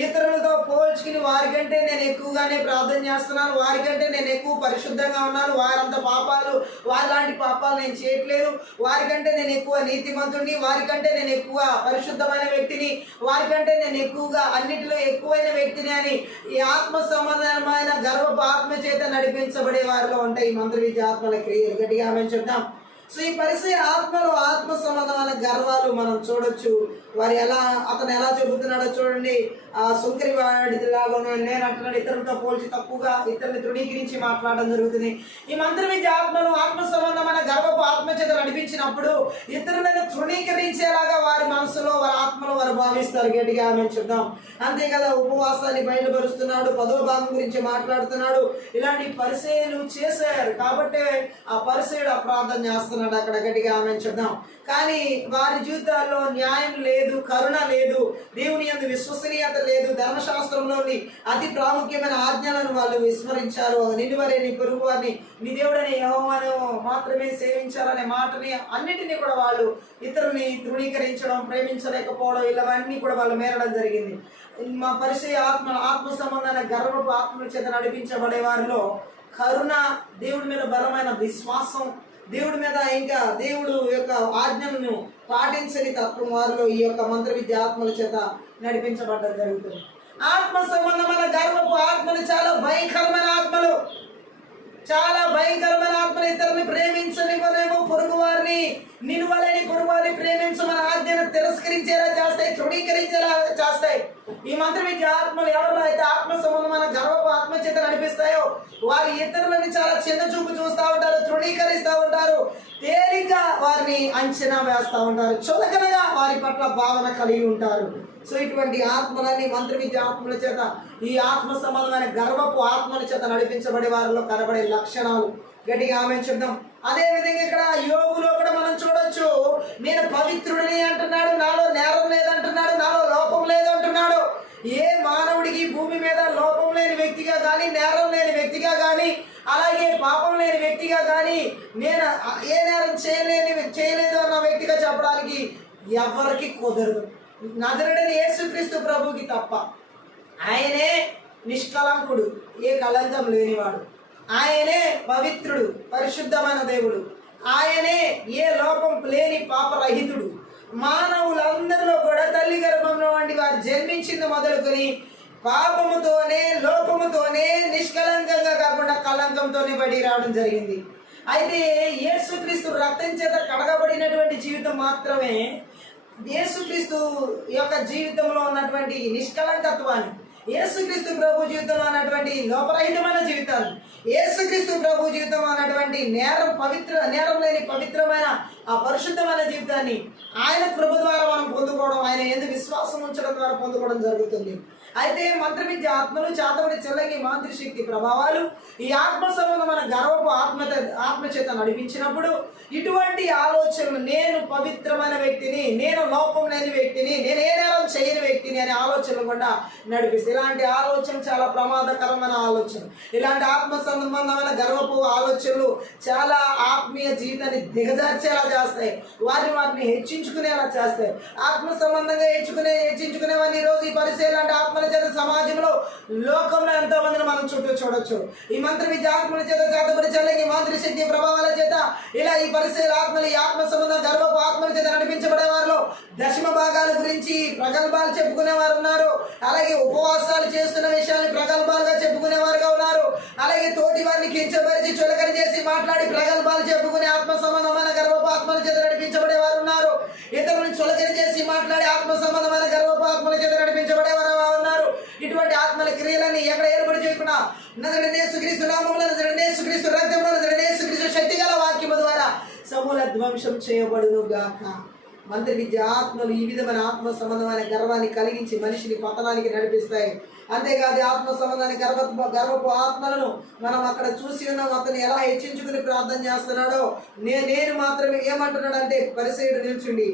ఇతరులతో పోల్చుకుని వారికంటే నేను ఎక్కువగానే ప్రార్థన చేస్తున్నాను, వారికంటే నేను ఎక్కువ పరిశుద్ధంగా ఉన్నాను, వారి లాంటి పాపాలు నేను చేయట్లేదు, వారికంటే నేను ఎక్కువ నీతిమంతుడిని, వారికంటే నేను ఎక్కువ పరిశుద్ధమైన వ్యక్తిని, వారికంటే నేను ఎక్కువగా అన్నిటిలో ఎక్కువైన వ్యక్తిని అని ఈ ఆత్మ సంబంధమైన గర్వపు ఆత్మ చేత నడిపించబడే వారిలో ఉంటాయి ఈ మంత్ర విద్య ఆత్మల క్రియలు. గట్టిగా ఆమె చెప్తాం. సో ఈ పరిసయ ఆత్మలో ఆత్మ సంబంధమైన గర్వాలు మనం చూడొచ్చు. అతను ఎలా చెబుతున్నాడో చూడండి. ఆ సుంకరి వాడిలాగా నేను అంటున్నాడు, ఇతరులతో పోల్చి తక్కువగా ఇతరుని తృణీకరించి మాట్లాడడం జరుగుతుంది. ఈ మంత్ర విద్య ఆత్మలు ఆత్మ సంబంధమైన గర్వపు ఆత్మ చేత నడిపించినప్పుడు ఇతరులను తృణీకరించేలాగా వారి మనసులో, వారి ఆత్మలో వారు భావిస్తారు. గట్టిగా ఆమె చెప్దాం. అంతే కదా, ఉపవాసాన్ని బయలుపరుస్తున్నాడు, 10వ భాగం గురించి మాట్లాడుతున్నాడు. ఇలాంటి పరిచయాలు చేశారు కాబట్టి ఆ పరిచయుడు ప్రార్థన చేస్తున్నాడు అక్కడ. గట్టిగా ఆమె చెప్దాం. కానీ వారి జీవితాల్లో న్యాయం లేదు, కరుణ లేదు, దేవుని యందు విశ్వసనీయత లేదు, ధర్మశాస్త్రంలోని అతి ప్రాముఖ్యమైన ఆజ్ఞలను వాళ్ళు విస్మరించారు. నిన్ను వారి నీ పొరుగు వారిని మీ దేవుడని యెహోవాను మాత్రమే సేవించాలనే మాటని అన్నిటినీ కూడా వాళ్ళు ఇతరుని తృణీకరించడం, ప్రేమించలేకపోవడం, ఇలావన్నీ కూడా వాళ్ళు మేరడం జరిగింది. మా పరిచయ ఆత్మ సంబంధమైన గర్వపు ఆత్మల చేత నడిపించబడే వారిలో కరుణ, దేవుడి మీద బలమైన విశ్వాసం, దేవుడి మీద ఇంకా దేవుడు యొక్క ఆజ్ఞలను పాటించని తత్వం వారిలో ఈ యొక్క మంత్ర విద్య ఆత్మల చేత నడిపించబడ్డం జరుగుతుంది. ఆత్మ సంబంధమైన గర్వపు ఆత్మలు చాలా భయంకరమైన ఆత్మలు. చాలా భయంకరమైన ఆత్మలు. ఇతరుని ప్రేమించనివ్వలేము, పొరుగు వారిని నిలువలేని పొరుగు వారిని ప్రేమించమని ఆజ్ఞను తిరస్కరించేలా చేస్తాయి, తృణీకరించేలా చేస్తాయి. ఈ మంత్ర విద్య ఆత్మలు ఎవరిలో అయితే ఆత్మ సంబంధమైన గర్వపు ఆత్మ చేత నడిపిస్తాయో వారి ఇతరులని చాలా చిన్న చూపు చూస్తూ ఉంటారు, తృణీకరిస్తూ ఉంటారు, తేలిగ్గా వారిని అంచనా వేస్తూ ఉంటారు, చులకనగా వారి పట్ల భావన కలిగి ఉంటారు. సో ఇటువంటి ఆత్మలన్నీ మంత్ర విద్య ఆత్మల చేత, ఈ ఆత్మ సంబంధమైన గర్వపు ఆత్మల చేత నడిపించబడే వారిలో కనబడే లక్షణాలు. గట్టిగా ఆమె చెప్దాం. అదే విధంగా ఇక్కడ యోగులో కూడా మనం చూడొచ్చు. నేను పవిత్రుడిని అంటున్నాడు, నాలో నేరం లేదంటున్నాడు, నాలో లోపం లేదంటున్నాడు. ఏ మానవుడికి భూమి మీద లోపం లేని వ్యక్తిగా కానీ, నేరం లేని వ్యక్తిగా కానీ, అలాగే పాపం లేని వ్యక్తిగా కానీ, నేను ఏ నేరం చేయలేదు అన్న వ్యక్తిగా చెప్పడానికి ఎవరికి కుదరదు. నజరుడైన యేసుక్రీస్తు ప్రభువుకి తప్ప. ఆయనే నిష్కలంకుడు, ఏ కళంకం లేనివాడు. ఆయనే పవిత్రుడు, పరిశుద్ధమైన దేవుడు. ఆయనే ఏ లోపం లేని పాపరహితుడు. మానవులందరిలో కూడా తల్లి గర్భంలో వంటి వారు జన్మించింది మొదలుకొని పాపముతోనే, లోపముతోనే, నిష్కలంకంగా కాకుండా కలంకంతోనే బడి రావడం జరిగింది. అయితే యేసుక్రీస్తు రక్తం చేత కడగబడినటువంటి జీవితం మాత్రమే యేసుక్రీస్తు యొక్క జీవితంలో ఉన్నటువంటి నిష్కలంకత్వాన్ని, యేసుక్రీస్తు ప్రభు జీవితంలో ఉన్నటువంటి లోపరహితమైన జీవితాన్ని, యేసుక్రీస్తు ప్రభు జీవితంలో ఉన్నటువంటి నేరం లేని పవిత్రమైన ఆ పరిశుద్ధమైన జీవితాన్ని ఆయన కృప ద్వారా మనం పొందుకోవడం, ఆయన ఎందుకు విశ్వాసం ఉంచడం ద్వారా పొందుకోవడం జరుగుతుంది. అయితే మంత్ర విద్య ఆత్మలు, చాతబడి చెల్లంగి మాంత్రిక శక్తి ప్రభావాలు ఈ ఆత్మ సంబంధమైన గర్వపు ఆత్మ చేత నడిపించినప్పుడు ఇటువంటి ఆలోచనలు, నేను పవిత్రమైన వ్యక్తిని, నేను లోపం లేని వ్యక్తిని, నేను ఏ నేరం చేయని వ్యక్తిని అనే ఆలోచనలు కూడా నడిపిస్తాయి. ఇలాంటి ఆలోచన చాలా ప్రమాదకరమైన ఆలోచన. ఇలాంటి ఆత్మ సంబంధమైన గర్వపు ఆలోచనలు చాలా ఆత్మీయ జీవితాన్ని దిగజార్చేలా చేస్తాయి, వారిని హెచ్చించుకునేలా చేస్తాయి. ఆత్మ సంబంధంగా హెచ్చించుకునే వారిని ఈరోజు ఈ పరిచయం లాంటి ఆత్మల చేత సమాజంలో, లోకంలో ఎంతో మందిని మనం చుట్టూ చూడొచ్చు. ఈ మంత్ర విద్య ఆత్మల చేత, చేతబడి చెల్లంగి మాంత్రిక శక్తి ప్రభావాల చేత ఇలా ఈ పరిచయాల ఆత్మలు, ఈ ఆత్మ సంబంధ గర్వపు ఆత్మల చేత నడిపించబడే వారిలో దశమ భాగాల గురించి ప్రగల్భాలు చెప్పుకునే వారు ఉన్నారు. అలాగే ఉపవాసాలు చేస్తున్న విషయాన్ని ప్రగల్భాలుగా చెప్పుకునేవారుగా ఉన్నారు. అలాగే తోటి వారిని కించపరిచి చులకరి చేసి మాట్లాడి ప్రగల్భాలు చెప్పుకునే ఆత్మ సంబంధమైన గర్వపు ఆత్మల చేత నడిపించబడే వారు ఉన్నారు. ఇతరులను చులకరి చేసి మాట్లాడి ఆత్మ సంబంధమైన గర్వపు ఆత్మల చేత నడిపించబడే వారు ఉన్నారు. ఇటువంటి ఆత్మల క్రియలన్నీ ఎక్కడ ఏర్పడి చేయకుండా నజరేయుడైన యేసుక్రీస్తు నామములో, నజరేయుడైన యేసుక్రీస్తు రక్తంలో, నజరేయుడైన యేసుక్రీస్తు శక్తిగల వాక్యము ద్వారా సమూల ధ్వంసం చేయబడును గాక. మంత్ర విద్య ఆత్మలు ఈ విధమైన ఆత్మ సంబంధమైన గర్వాన్ని కలిగించి మనిషిని పతనానికి నడిపిస్తాయి. అంతేకాదు ఆత్మ సంబంధమైన గర్వపు ఆత్మలను మనం అక్కడ చూసి ఉన్నాం. అతను ఎలా హెచ్చించుకుని ప్రార్థన చేస్తున్నాడో, నేను మాత్రమే ఏమంటున్నాడు అంటే, పరిసయ్యుడు నిల్చుండి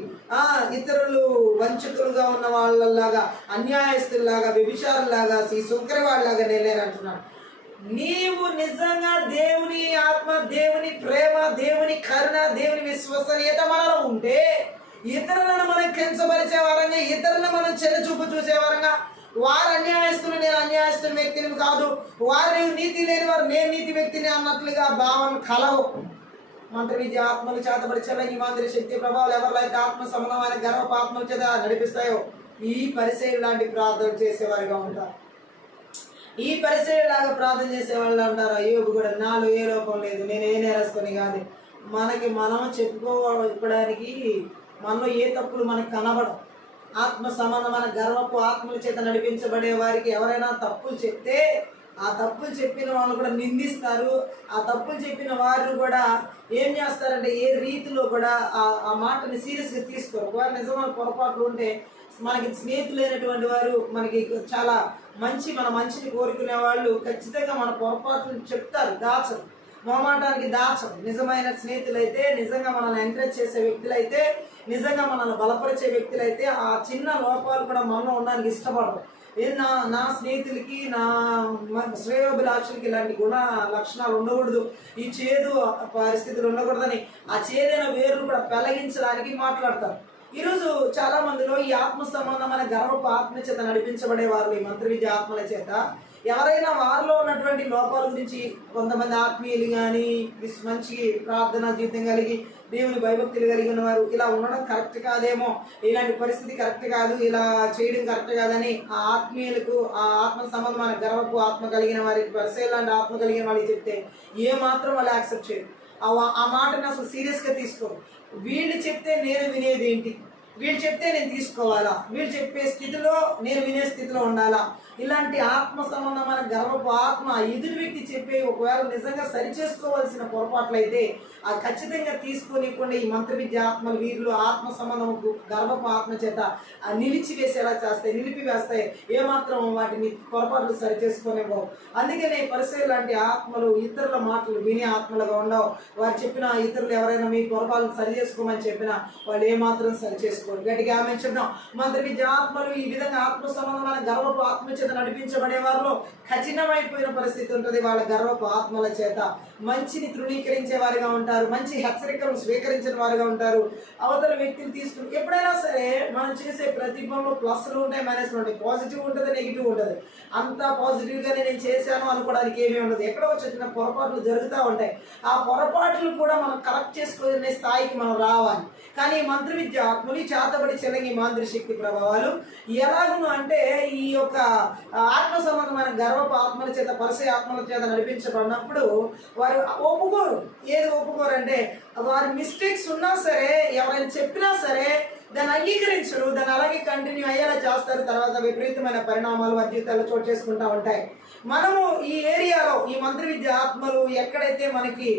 ఇతరులు వంచకులుగా ఉన్న వాళ్ళలాగా, అన్యాయస్తుల్లాగా, వ్యభిచారులాగా, ఈ సుంకరి వాళ్ళలాగా నేనేనంటున్నాడు. నీవు నిజంగా దేవుని ఆత్మ, దేవుని ప్రేమ, దేవుని కరుణ, దేవుని విశ్వసనీయత మనలో ఉంటే ఇతరులను మనం కించపరిచే వారంగా, ఇతరులను మనం చిన్నచూపు చూసే వారంగా, వారు అన్యాయస్తులు, నేను అన్యాయస్తుల వ్యక్తిని కాదు, వారు నీతి లేని వారు, నేను నీతి వ్యక్తిని అన్నట్లుగా భావం కలవు. మంత్ర విద్య ఆత్మలు, చేతబడి చెల్లంగి మాంత్రిక శక్తి ప్రభావాలు ఎవరిలో అయితే ఆత్మ సంబంధమైన గర్వపు ఆత్మల చేత నడిపిస్తాయో ఈ పరిచయం లాంటి ప్రార్థన చేసేవారుగా ఉంటారు. ఈ పరిచయంలాగా ప్రార్థన చేసేవాళ్ళు అంటారు, అయ్యోబు కూడా నాలో ఏ లోపం లేదు, నేను ఏ నేరస్తుని కాదు. మనకి మనం చెప్పుకోవడానికి మనలో ఏ తప్పులు మనకు కనబడవు. ఆత్మ సంబంధమైన గర్వపు ఆత్మల చేత నడిపించబడే వారికి ఎవరైనా తప్పులు చెప్తే ఆ తప్పులు చెప్పిన వాళ్ళు కూడా నిందిస్తారు. ఆ తప్పులు చెప్పిన వారు కూడా ఏం చేస్తారంటే ఏ రీతిలో కూడా ఆ మాటని సీరియస్గా తీసుకోరు. ఒకవేళ నిజమైన పొరపాట్లు ఉంటే మనకి స్నేహితులైనటువంటి వారు, మనకి చాలా మన మంచిని కోరుకునే వాళ్ళు ఖచ్చితంగా మన పొరపాట్లు చెప్తారు, దాచరు, మొహమాటానికి దాచరు. నిజమైన స్నేహితులైతే, నిజంగా మనల్ని ఎంకరేజ్ చేసే వ్యక్తులైతే, నిజంగా మనల్ని బలపరిచే వ్యక్తులైతే ఆ చిన్న లోపాలు కూడా మనలో ఉండడానికి ఇష్టపడరు. నా స్నేహితులకి, నా శ్రేయోభిలాషులకి ఇలాంటి లక్షణాలు ఉండకూడదు, ఈ చేదు పరిస్థితులు ఉండకూడదని ఆ చేదైన వేరును కూడా పెళ్లగించడానికి మాట్లాడతారు. ఈరోజు చాలా మందిలో ఈ ఆత్మ సంబంధమైన గర్వపు ఆత్మ చేత నడిపించబడే వారు ఈ మంత్ర విద్య ఆత్మల చేత ఎవరైనా వారిలో ఉన్నటువంటి లోపాల గురించి, కొంతమంది ఆత్మీయులు కానీ మంచి ప్రార్థనా జీవితం కలిగి దేవుని భయభక్తులు కలిగి ఉన్నవారు ఇలా ఉండడం కరెక్ట్ కాదేమో, ఇలాంటి పరిస్థితి కరెక్ట్ కాదు, ఇలా చేయడం కరెక్ట్ కాదని ఆ ఆత్మీయులకు, ఆ ఆత్మ సంబంధమైన గర్వపు ఆత్మ కలిగిన వారికి, పరిసయ్యుల లాంటి ఆత్మ కలిగిన వాళ్ళకి చెప్తే ఏ మాత్రం వాళ్ళు యాక్సెప్ట్ చేయరు. ఆ మాటను అసలు సీరియస్గా తీసుకోరు. వీళ్ళు చెప్తే నేను వినేది ఏంటి, వీళ్ళు చెప్తే నేను తీసుకోవాలా, వీళ్ళు చెప్పే స్థితిలో నేను వినే స్థితిలో ఉండాలా, ఇలాంటి ఆత్మ సంబంధమైన గర్వపు ఆత్మ ఎదుటి వ్యక్తి చెప్పే ఒకవేళ నిజంగా సరిచేసుకోవాల్సిన పొరపాట్లు అయితే ఆ ఖచ్చితంగా తీసుకోనికుండా ఈ మంత్ర విద్య ఆత్మలు వీరిలో ఆత్మ సంబంధం గర్వపు ఆత్మ చేత నిలిచివేసేలా చేస్తాయి, నిలిపివేస్తాయి. ఏమాత్రం వాటిని పొరపాట్లు సరిచేసుకోనివ్వవు. అందుకనే పరిసయ్యుల లాంటి ఆత్మలు ఇతరుల మాటలు వినే ఆత్మలుగా ఉండవు. వారు చెప్పిన ఇతరులు ఎవరైనా మీ పొరపాలను సరి చేసుకోమని చెప్పినా వాళ్ళు ఏమాత్రం సరి చేసుకోరు. గట్టిగా ఆమె చెప్తాం. మంత్ర విద్య ఆత్మలు ఈ విధంగా ఆత్మ సంబంధమైన గర్వపు ఆత్మ చేత నడిపించబడే వారిలో కఠినమైపోయిన పరిస్థితి ఉంటుంది. వాళ్ళ గర్వపు ఆత్మల చేత మంచిని తృణీకరించే వారిగా ఉంటారు, మంచి హెచ్చరికలు స్వీకరించిన వారుగా ఉంటారు. అవతల వ్యక్తిని తీసుకుని ఎప్పుడైనా సరే మనం చేసే ప్రతి పనులు ప్లస్లు ఉంటాయి, మైనస్లు ఉంటాయి, పాజిటివ్ ఉంటుంది, నెగిటివ్ ఉంటుంది. అంత పాజిటివ్గానే నేను చేశాను అనుకోవడానికి ఏమీ ఉండదు. ఎక్కడో చిన్న పొరపాట్లు జరుగుతూ ఉంటాయి. ఆ పొరపాట్లు కూడా మనం కరెక్ట్ చేసుకునే స్థాయికి మనం రావాలి. కానీ మంత్ర విద్య ఆత్మలు చేతబడి చెలగి మాంత్రి శక్తి ప్రభావాలు ఎలాగును అంటే ఈ యొక్క ఆత్మ సంబంధమైన గర్వపు ఆత్మల చేత, పరిసయ ఆత్మల చేత నడిపించబడినప్పుడు వారు ఒప్పుకోరు. ఏది ఒప్పుకోరు అంటే వారి మిస్టేక్స్ ఉన్నా సరే, ఎవరైనా చెప్పినా సరే దాన్ని అంగీకరించరు, దాన్ని అలాగే కంటిన్యూ అయ్యేలా చేస్తారు. తర్వాత విపరీతమైన పరిణామాలు వారి జీవితాల్లో చోటు చేసుకుంటూ ఉంటాయి. మనము ఈ ఏరియాలో ఈ మంత్ర విద్య ఆత్మలు ఎక్కడైతే మనకి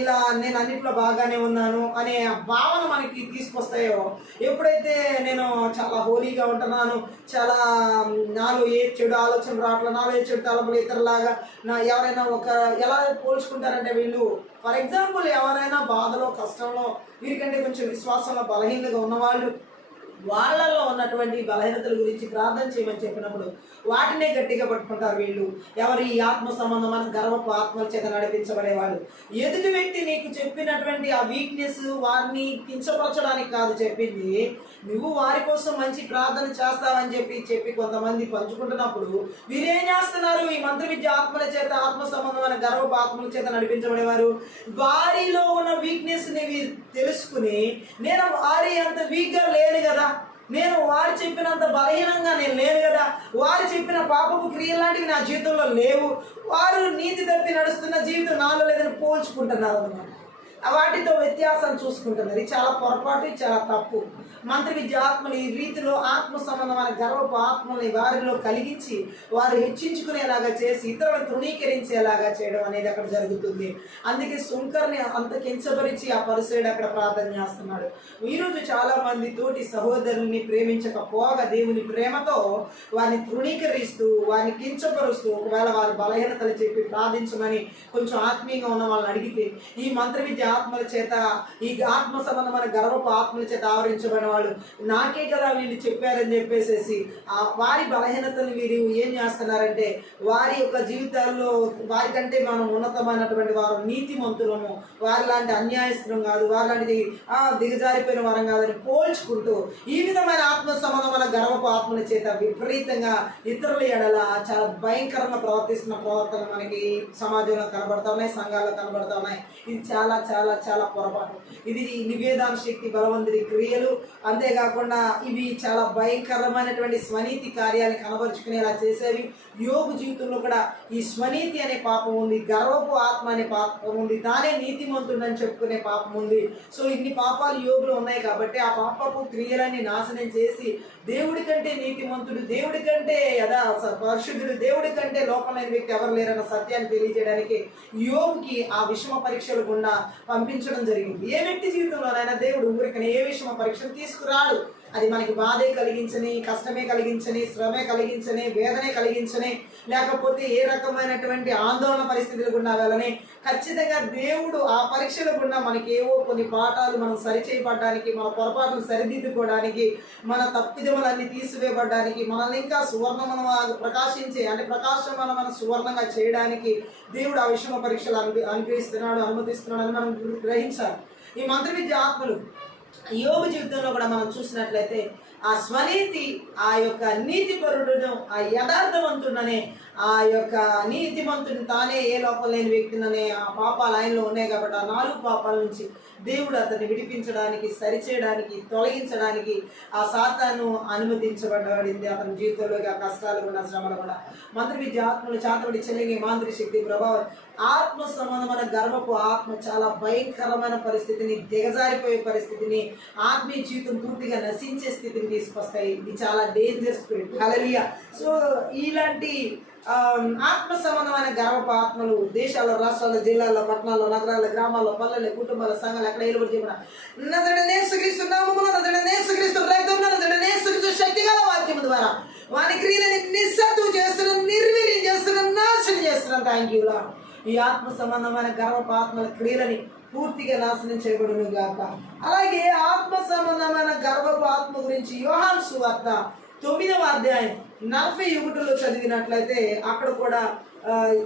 ఇలా నేను అన్నింటిలో బాగానే ఉన్నాను అనే భావన మనకి తీసుకొస్తాయో, ఎప్పుడైతే నేను చాలా హోలీగా ఉంటున్నాను, చాలా నాలో ఏ చెడు ఆలోచన రావట్లేదు, నాలో ఏ చెడు తలపులు ఇతరులాగా ఎవరైనా ఎలా పోల్చుకుంటారంటే వీళ్ళు ఫర్ ఎగ్జాంపుల్ ఎవరైనా బాధలో కష్టంలో వీరికంటే కొంచెం విశ్వాసంలో బలహీనగా ఉన్నవాళ్ళు వాళ్ళల్లో ఉన్నటువంటి బలహీనతల గురించి ప్రార్థన చేయమని చెప్పినప్పుడు వాటినే గట్టిగా పట్టుకుంటారు. వీళ్ళు ఎవరు ఈ ఆత్మ సంబంధమైన గర్వపు ఆత్మల చేత నడిపించబడేవాళ్ళు. ఎదుటి వ్యక్తి నీకు చెప్పినటువంటి ఆ వీక్నెస్ వారిని కించపరచడానికి కాదు చెప్పింది, నువ్వు వారి కోసం మంచి ప్రార్థన చేస్తావని చెప్పి కొంతమంది పంచుకుంటున్నప్పుడు వీరేం చేస్తున్నారు? ఈ మంత్ర విద్య ఆత్మల చేత, ఆత్మ సంబంధమైన గర్వపు ఆత్మల చేత నడిపించబడేవారు వారిలో ఉన్న వీక్నెస్ ని వీరు తెలుసుకుని, నేను వారి అంత వీక్గా లేను కదా, నేను వారు చెప్పినంత బలహీనంగా నేను లేను కదా, వారు చెప్పిన పాపపు క్రియలు లాంటివి నా జీవితంలో లేవు, వారు నీతి తప్పి నడుస్తున్న జీవితం నాలో లేదని పోల్చుకుంటున్నారు అన్నమాట. వాటితో వ్యత్యాసం చూసుకుంటున్నారు. ఇది చాలా పొరపాటు, ఇది చాలా తప్పు. మంత్ర విద్య ఆత్మలు ఈ రీతిలో ఆత్మ సంబంధమైన గర్వపు ఆత్మల్ని వారిలో కలిగించి వారు హెచ్చించుకునేలాగా చేసి ఇతరులను తృణీకరించేలాగా చేయడం అనేది అక్కడ జరుగుతుంది. అందుకే శుంకర్ని అంత కించపరిచి ఆ పరిసయుడు అక్కడ ప్రార్థన చేస్తున్నాడు. ఈరోజు చాలా మంది తోటి సహోదరుల్ని ప్రేమించకపోగా దేవుని ప్రేమతో వారిని తృణీకరిస్తూ, వారిని కించపరుస్తూ, ఒకవేళ వారి బలహీనతలు చెప్పి ప్రార్థించమని కొంచెం ఆత్మీయంగా ఉన్న వాళ్ళని అడిగితే ఈ మంత్ర విద్య ఆత్మల చేత, ఈ ఆత్మ సంబంధమైన గర్వపు ఆత్మల చేత ఆవరించబడిన వాళ్ళు నాకే కదా వీళ్ళు చెప్పారని చెప్పేసేసి వారి బలహీనతలు వీరు ఏం చేస్తున్నారంటే వారి యొక్క జీవితాల్లో వారికంటే మనం ఉన్నతమైనటువంటి వారు, నీతిమంతులము, వారి లాంటి అన్యాయస్తులం కాదు, వారి లాంటిది దిగజారిపోయిన వారం కాదని పోల్చుకుంటూ ఈ విధమైన ఆత్మ సంబంధమైన గర్వపు ఆత్మల చేత విపరీతంగా ఇతరుల ఎడల చాలా భయంకరంగా ప్రవర్తిస్తున్న ప్రవర్తన మనకి సమాజంలో కనబడతా ఉన్నాయి, సంఘాల్లో కనబడతా ఉన్నాయి. ఇది చాలా చాలా చాలా పొరపాటు. ఇది నివేదన శక్తి బలవంతుడి క్రియలు. అంతేకాకుండా ఇవి చాలా భయంకరమైనటువంటి స్వనీతి కార్యాలను కనబరుచుకునేలా చేసేవి. యోగు జీవితంలో కూడా ఈ స్వనీతి అనే పాపం ఉంది, గర్వపు ఆత్మ అనే పాపం ఉంది, తానే నీతిమంతుడని చెప్పుకునే పాపం ఉంది. సో ఇన్ని పాపాలు యోగులు ఉన్నాయి కాబట్టి ఆ పాపపు క్రియలన్నీ నాశనం చేసి దేవుడి కంటే నీతిమంతుడు, దేవుడి కంటే పరిశుద్ధుడు, దేవుడి కంటే లోపలైన వ్యక్తి ఎవరు లేరన్న సత్యాన్ని తెలియజేయడానికి యోగుకి ఆ విషమ పరీక్షలు గుండా పంపించడం జరిగింది. ఏ వ్యక్తి జీవితంలోనైనా దేవుడు ఊరికనే ఏ విషమ పరీక్షలు తీసుకురాడు. అది మనకి బాధే కలిగించని, కష్టమే కలిగించని, శ్రమే కలిగించని, వేదనే కలిగించని, లేకపోతే ఏ రకమైనటువంటి ఆందోళన పరిస్థితులు గుండా వెళ్ళని, ఖచ్చితంగా దేవుడు ఆ పరీక్షల గుండా మనకి ఏవో కొన్ని పాఠాలు మనం సరిచేయబడ్డానికి, మన పొరపాట్లు సరిదిద్దుకోవడానికి, మన తప్పిదములన్నీ తీసివేయబడ్డానికి, మనల్ని ఇంకా సువర్ణమైన ప్రకాశించే అంటే ప్రకాశమైన సువర్ణంగా చేయడానికి దేవుడు ఆ విషమ పరీక్షలు అనుమతిస్తున్నాడు అని మనం గ్రహించాలి. ఈ మంత్ర విద్య ఆత్మలు యోగు జీవితంలో కూడా మనం చూసినట్లయితే ఆ స్వనీతి, ఆ యొక్క నీతిపరుడును, ఆ యథార్థవంతుడనే ఆ యొక్క నీతిమంతుని తానే ఏ లోపం లేని వ్యక్తిననే ఆ పాపాలు ఆయనలో ఉన్నాయి కాబట్టి ఆ 4 పాపాల నుంచి దేవుడు అతన్ని విడిపించడానికి, సరిచేయడానికి, తొలగించడానికి ఆ సాతాను అనుమతించబడింది అతని జీవితంలోకి. ఆ కష్టాలు కూడా, శ్రమలు కూడా, మంత్రి విద్య ఆత్మలు చాతబడి చెల్లింగి మాంత్రి శక్తి ప్రభావం, ఆత్మ సంబంధమైన గర్వపు ఆత్మ చాలా భయంకరమైన పరిస్థితిని, దిగజారిపోయే పరిస్థితిని, ఆత్మీయ జీవితం పూర్తిగా నశించే స్థితిని తీసుకొస్తాయి. ఇది చాలా డేంజర్ స్పిరిట్. హల్లెలూయా. సో ఇలాంటి ఆత్మ సంబంధమైన గర్వపు ఆత్మలు దేశాల్లో, రాష్ట్రాల్లో, జిల్లాల్లో, పట్టణాల్లో, నగరాల్లో, గ్రామాల్లో, పల్లెల్లో, కుటుంబాల సంఘాలు ఎక్కడ ఏలుబడి చెప్పిన నజరేయుడైన యేసుక్రీస్తు నామములో, నజరేయుడైన యేసుక్రీస్తు రక్తంలో, నజరేయుడైన యేసుక్రీస్తు శక్తిగల వాక్యము ద్వారా వాని క్రియలని నిస్సత్తువ చేస్తున్నాం, నిర్వీర్యం చేస్తున్నాం, నాశనం చేస్తున్నాం. Thank you lord. ఈ ఆత్మ సంబంధమైన గర్వపు ఆత్మల క్రియలని పూర్తిగా నాశనం చేయబడును గాక. అలాగే ఆత్మ సంబంధమైన గర్వపు ఆత్మ గురించి యోహాను సువార్త 9వ అధ్యాయం 41లో చదివినట్లయితే అక్కడ కూడా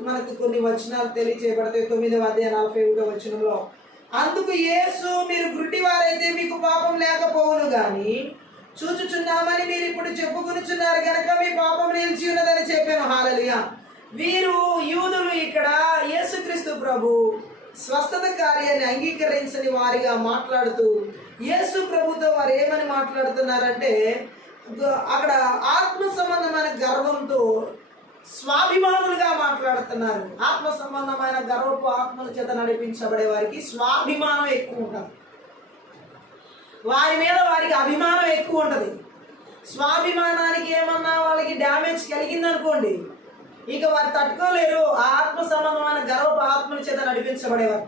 మనకు కొన్ని వచనాలు తెలియచేయబడతాయి. 9వ అధ్యాయం 41వ వచనంలో, అందుకు యేసు, మీరు గుడ్డివారైతే మీకు పాపం లేకపోవును గాని చూచుచున్నామని మీరు ఇప్పుడు చెప్పుకొనుచున్నారు గనక మీ పాపం నిలిచి ఉన్నదని చెప్పాను. హల్లెలూయా. వీరు యూదులు ఇక్కడ యేసుక్రీస్తు ప్రభు స్వస్థత కార్యాన్ని అంగీకరించని వారిగా మాట్లాడుతూ యేసు ప్రభుతో వారు ఏమని మాట్లాడుతున్నారంటే, అక్కడ ఆత్మ సంబంధమైన గర్వంతో స్వాభిమానులుగా మాట్లాడుతున్నారు. ఆత్మ సంబంధమైన గర్వపు ఆత్మల చేత నడిపించబడే వారికి స్వాభిమానం ఎక్కువ ఉంటుంది. వారి మీద వారికి అభిమానం ఎక్కువ ఉంటుంది. స్వాభిమానానికి ఏమన్నా వాళ్ళకి డ్యామేజ్ కలిగిందనుకోండి, ఇక వారు తట్టుకోలేరు. ఆ ఆత్మ సంబంధమైన గర్వపు ఆత్మల చేత నడిపించబడేవారు.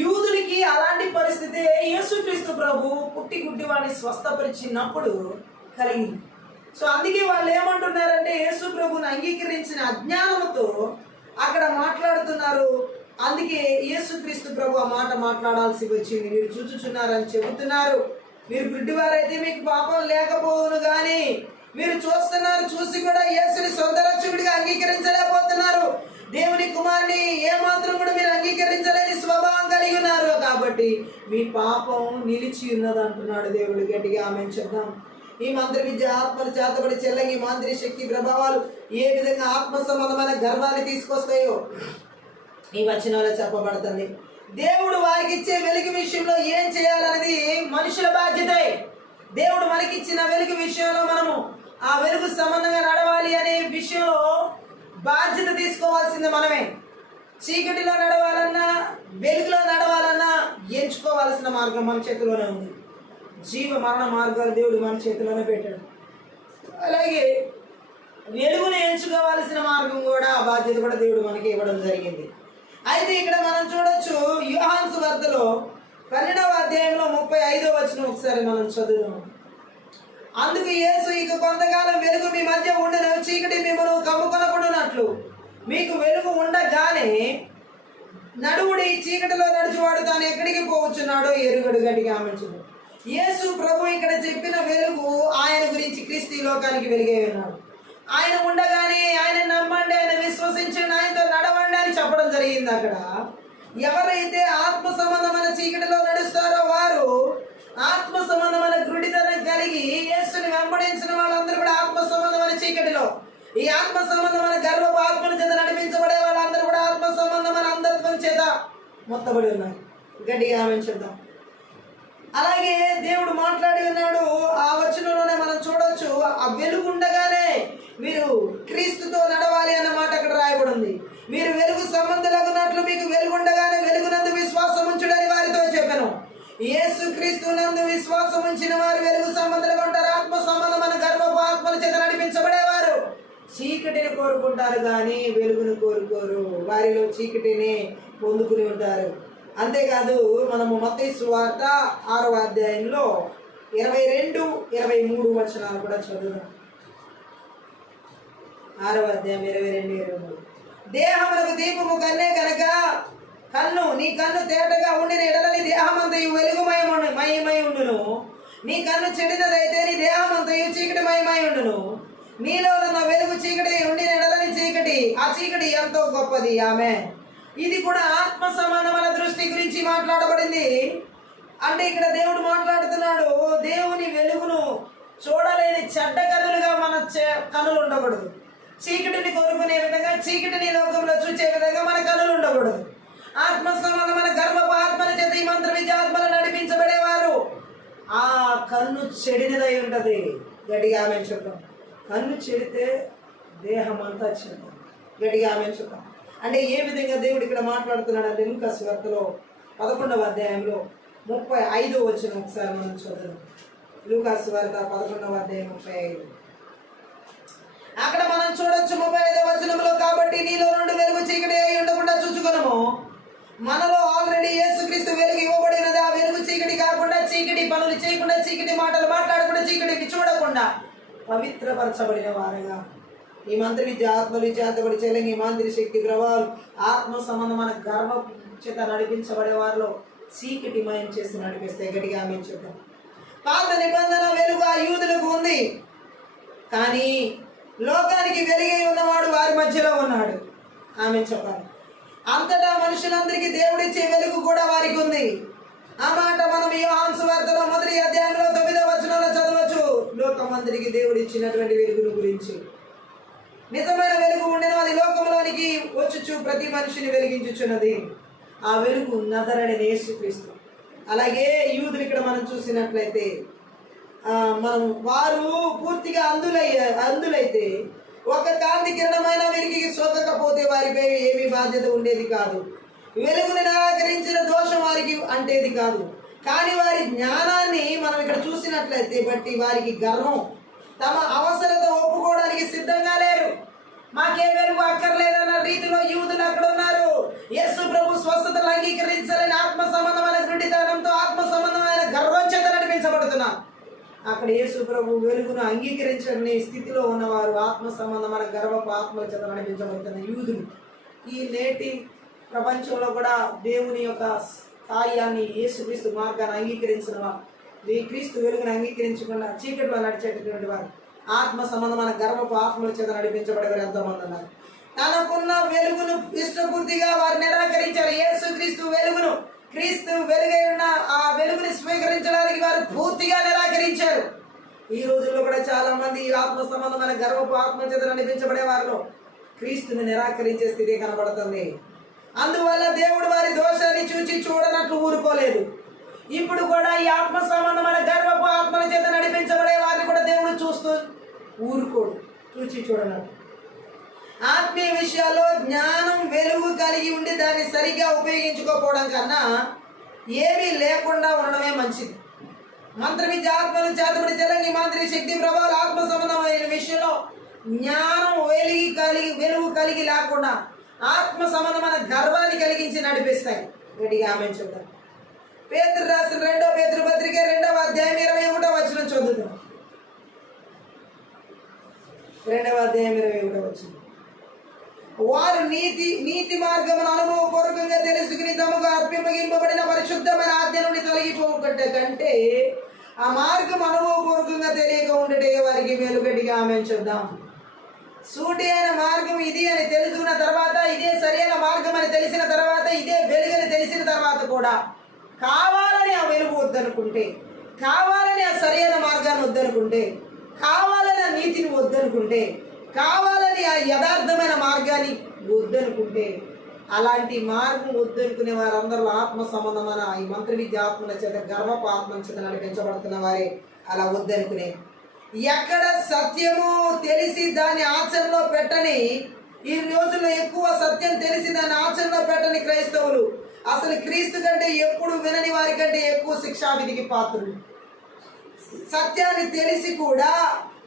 యూదులకి అలాంటి పరిస్థితి యేసుక్రీస్తు ప్రభు పుట్టి గుడ్డి వాడిని స్వస్థపరిచినప్పుడు కలిగింది. సో అందుకే వాళ్ళు ఏమంటున్నారంటే, యేసు ప్రభుని అంగీకరించిన అజ్ఞానంతో అక్కడ మాట్లాడుతున్నారు. అందుకే యేసుక్రీస్తు ప్రభు ఆ మాట మాట్లాడాల్సి వచ్చింది. మీరు చూచుచున్నారని చెబుతున్నారు, మీరు గుడ్డివారైతే మీకు పాపం లేకపోవును కానీ మీరు చూస్తున్నారు, చూసి కూడా యేసుని సొంత రక్షకుడిగా అంగీకరించలేకపోతున్నారు. దేవుని కుమారుని ఏమాత్రం కూడా మీరు అంగీకరించలేని స్వభావం కలిగి ఉన్నారు. కాబట్టి మీ పాపం నిలిచి ఉన్నది అంటున్నాడు దేవుడు. గట్టిగా ఆమేన్ చెప్దాం. ఈ మంత్ర విద్య ఆత్మలు చేతబడి చెల్లంగి మాంత్రిక శక్తి ప్రభావాలు ఏ విధంగా ఆత్మ సంబంధమైన గర్వాన్ని తీసుకొస్తాయో ఈ వచనంలో చెప్పబడుతుంది. దేవుడు వారికి ఇచ్చే వెలుగు విషయంలో ఏం చేయాలనేది మనుషుల బాధ్యతే. దేవుడు మనకిచ్చిన వెలుగు విషయంలో మనము ఆ వెలుగు సంబంధంగా నడవాలి అనే విషయంలో బాధ్యత తీసుకోవాల్సింది మనమే. చీకటిలో నడవాలన్నా, వెలుగులో నడవాలన్నా ఎంచుకోవాల్సిన మార్గం మన చేతిలోనే ఉంది. జీవ మరణ మార్గాలు దేవుడు మన చేతిలోనే పెట్టాడు. అలాగే వెలుగును ఎంచుకోవాల్సిన మార్గం కూడా, ఆ బాధ్యత కూడా దేవుడు మనకి ఇవ్వడం జరిగింది. అయితే ఇక్కడ మనం చూడొచ్చు, యోహాను సువార్తలో 12వ అధ్యాయంలో 35వ వచనం ఒకసారి మనం చదువుదాం. అందుకు యేసు, ఇక కొంతకాలం వెలుగు మీ మధ్య ఉండను, చీకటి మిమ్మల్ని కమ్ముకొనకుండునట్లు మీకు వెలుగు ఉండగానే నడువుడి, చీకటిలో నడుచువాడు తాను ఎక్కడికి పోవచ్చున్నాడో ఎరుగడు. గట్టిగా ఆమెను. యేసు ప్రభు ఇక్కడ చెప్పిన వెలుగు ఆయన గురించి, క్రీస్తు లోకానికి వెలుగే ఉన్నాడు. ఆయన ఉండగానే ఆయన నమ్మండి, ఆయన విశ్వసించండి, ఆయనతో నడవండి అని చెప్పడం జరిగింది. అక్కడ ఎవరైతే ఆత్మ సంబంధమైన చీకటిలో నడుస్తారో వారు ఆత్మ సంబంధమైన గుడితనం కలిగి యేసుని వెంబడించిన వాళ్ళందరూ కూడా ఆత్మ సంబంధమైన చీకటిలో, ఈ ఆత్మ సంబంధమైన గర్వపు ఆత్మల చేత నడిపించబడే వాళ్ళందరూ కూడా ఆత్మ సంబంధమైన అంధత్వం చేత మొత్తబడి ఉన్నారు. గట్టిగా ఆమేన్ చెప్దాం. అలాగే దేవుడు మాట్లాడి ఉన్నాడు. ఆ వచనంలోనే మనం చూడొచ్చు, ఆ వెలుగు ఉండగానే మీరు క్రీస్తుతో నడవాలి అన్న మాట అక్కడ రాయబడి ఉంది. మీరు వెలుగు సంబంధులగునట్లు మీకు వెలుగుండగానే వెలుగునందు విశ్వాసం ఉంచుడని వారితో చెప్పాను. యేసు క్రీస్తు నందు విశ్వాసం ఉంచిన వారు వెలుగు సంబంధులుగా ఉంటారు. ఆత్మ సంబంధమైన గర్వపు ఆత్మల చేత నడిపించబడేవారు చీకటిని కోరుకుంటారు కానీ వెలుగును కోరుకోరు. వారిలో చీకటిని పొందుకుని ఉంటారు. అంతేకాదు, మనము మత్తయి సువార్త 6వ అధ్యాయంలో 22, 23 వచనాలు కూడా చదువుదాం. 6వ అధ్యాయం 22, 23. దేహమునకు దీపము కన్నే కనుక నీ కన్ను తేటగా ఉండిన ఎడలని దేహమంతయు వెలుగుమయమై ఉండును. నీ కన్ను చెడినదైతే నీ దేహమంతయు చీకటిమయమై ఉండును. నీలో ఉన్న వెలుగు చీకటి ఉండిన ఎడలని చీకటి, ఆ చీకటి ఎంతో గొప్పది. ఆమె ఇది కూడా ఆత్మ సంబంధమైన దృష్టి గురించి మాట్లాడబడింది. అంటే ఇక్కడ దేవుడు మాట్లాడుతున్నాడు, దేవుని వెలుగును చూడలేని చెడ్డ కనులుగా మన కనులు ఉండకూడదు. చీకటిని కోరుకునే విధంగా, చీకటిని లోకంలో చూసే విధంగా మన కనులు ఉండకూడదు. ఆత్మ సంబంధమైన గర్వపు ఆత్మల చేత ఈ మంత్ర విద్య ఆత్మలు నడిపించబడేవారు. ఆ కన్ను చెడినదై ఉంటది. గట్టిగా ఆమె చెప్తాం. కన్ను చెడితే దేహం అంతా చెప్తాం. గట్టిగా ఆమె చెప్తాం. అంటే ఏ విధంగా దేవుడు ఇక్కడ మాట్లాడుతున్నాడు అంటే లూకా సువార్తలో 11వ అధ్యాయంలో 35వ వచనం ఒకసారి మనం చదువు. లూకా సువార్త 11వ అధ్యాయం 35. అక్కడ మనం చూడొచ్చు 35వ వచనంలో, కాబట్టి నీలో నుండి వెలుగు చీకటి అయి ఉండకుండా చూచుకొనుము. మనలో ఆల్రెడీ యేసుక్రీస్తు వెలుగు ఇవ్వబడినది. ఆ వెలుగు చీకటి కాకుండా, చీకటి పనులు చేయకుండా, చీకటి మాటలు మాట్లాడకుండా, చీకటికి చూడకుండా పవిత్రపరచబడిన వారుగా ఈ మంత్రి విద్య ఆత్మలు చేతబడి చెల్లింగి మంత్రి శక్తి ప్రభావాలు ఆత్మ సంబంధమైన గర్వ చేత నడిపించబడే వారిలో చీకటి మయం చేసి నడిపిస్తే గట్టిగా ఆమె చూద్దాం. పాత నిబంధన వెలుగు ఆ యూదులకు ఉంది, కానీ లోకానికి వెలుగై ఉన్నవాడు వారి మధ్యలో ఉన్నాడు. ఆమె చెప్పాలి. అంతటా మనుషులందరికీ దేవుడిచ్చే వెలుగు కూడా వారికి ఉంది. ఆ మాట మనం యోహాను సువార్తలో 1వ అధ్యాయంలో 9వ వచనంలో చదవచ్చు. లోకమందరికి దేవుడు ఇచ్చినటువంటి వెలుగును గురించి. నిజమైన వెలుగు ఉండిన అది లోకంలోనికి వచ్చుచు ప్రతి మనిషిని వెలిగించుచున్నది. ఆ వెలుగు నజరేయుడైన యేసుక్రీస్తు. అలాగే యూదులు ఇక్కడ మనం చూసినట్లయితే మనం వారు పూర్తిగా అందులైతే ఒక కాంతి కిరణమైన వెలికి సోకకపోతే వారిపై ఏమీ బాధ్యత ఉండేది కాదు. వెలుగుని నిరాకరించిన దోషం వారికి అంటేది కాదు. కానీ వారి జ్ఞానాన్ని మనం ఇక్కడ చూసినట్లయితే బట్టి వారికి గర్వం, తమ అవసరత ఒప్పుకోవడానికి సిద్ధంగా లేరు. మాకే వెలుగు అక్కర్లేదన్న రీతిలో యూదులు అక్కడ ఉన్నారు. యేసు ప్రభు స్వస్థతలు అంగీకరించాలని ఆత్మ సంబంధమైన గుడ్డితనంతో, ఆత్మ సంబంధమైన గర్వం చేత నడిపించబడుతున్నారు. అక్కడ యేసు ప్రభు వెలుగును అంగీకరించని స్థితిలో ఉన్నవారు ఆత్మ సంబంధమైన గర్వపు ఆత్మల చేత నడిపించబడుతున్న యూదులు. ఈ నేటి ప్రపంచంలో కూడా దేవుని యొక్క కార్యాన్ని, యేసుక్రీస్తు మార్గాన్ని అంగీకరించిన వారు, ఈ క్రీస్తు వెలుగును అంగీకరించకుండా చీకటిలో నడిచేటటువంటి వారు ఆత్మ సంబంధమైన గర్వపు ఆత్మల చేత నడిపించబడేవారు ఎంతోమంది ఉన్నారు. తనకున్న వెలుగును ఇష్టపూర్తిగా వారు నిరాకరించారు. యేసుక్రీస్తు వెలుగును, క్రీస్తు వెలుగై ఉన్న ఆ వెలుగుని స్వీకరించడానికి వారు పూర్తిగా నిరాకరించారు. ఈ రోజుల్లో కూడా చాలా మంది ఈ ఆత్మ సంబంధమైన గర్వపు ఆత్మ చేత నడిపించబడే వారిలో క్రీస్తుని నిరాకరించే స్థితి కనబడుతుంది. అందువల్ల దేవుడు వారి దోషాన్ని చూడనట్లు ఊరుకోలేదు. ఇప్పుడు కూడా ఈ ఆత్మ సంబంధమైన గర్వపు ఆత్మల చేత నడిపించబడే వారిని కూడా దేవుడు చూస్తూ ఊరుకోడు, చూడనట్లు. ఆత్మీయ విషయాల్లో జ్ఞానం, వెలుగు కలిగి ఉండి దాన్ని సరిగ్గా ఉపయోగించుకోకపోవడం కన్నా ఏమీ లేకుండా ఉండడమే మంచిది. మంత్ర విద్య ఆత్మలు చేతబడి చెల్లంగి మంత్రి శక్తి ప్రభావాలు ఆత్మ సంబంధమైన విషయంలో జ్ఞానం, వెలుగు కలిగి లేకుండా ఆత్మ సంబంధమైన గర్వాన్ని కలిగించి నడిపిస్తాయి. గట్టిగా ఆమె చూద్దాం. పేతురు రాసిన 2వ పేతురు పత్రిక 2వ అధ్యాయం 21వ వచనం చదువుతాం. 2వ అధ్యాయం 21వ వచనం. వారు నీతి మార్గమును అనుభవపూర్వకంగా తెలుసుకుని తమకు అర్పింపగింపబడిన పరిశుద్ధమైన ఆజ్ఞ నుండి తొలగిపోకట కంటే ఆ మార్గం అనుభవపూర్వకంగా తెలియక ఉండటే వారికి మేలు. గట్టిగా ఆమె చూద్దాం. సూటి అయిన మార్గం ఇది అని తెలుసుకున్న తర్వాత, ఇదే సరైన మార్గం అని తెలిసిన తర్వాత, ఇదే వెలుగని తెలిసిన తర్వాత కూడా కావాలని ఆ వెలుగు వద్దనుకుంటే, కావాలని ఆ సరైన మార్గాన్ని వద్దనుకుంటే, కావాలని ఆ నీతిని వద్దనుకుంటే, కావాలని ఆ యథార్థమైన మార్గాన్ని వద్దనుకుంటే, అలాంటి మార్గం వద్దనుకునే వారందరూ ఆత్మ సంబంధమైన ఈ మంత్ర విద్య ఆత్మల చేత గర్వపు ఆత్మల చేత నడిపించబడుతున్న వారే అలా వద్దనుకునే. ఎక్కడ సత్యము తెలిసి దాన్ని ఆచరణలో పెట్టని, ఈ రోజుల్లో ఎక్కువ సత్యం తెలిసి దాన్ని ఆచరణలో పెట్టని క్రైస్తవులు అసలు క్రీస్తు కంటే ఎప్పుడు వినని వారి కంటే ఎక్కువ శిక్షావిధికి పాత్రులు. సత్యాన్ని తెలిసి కూడా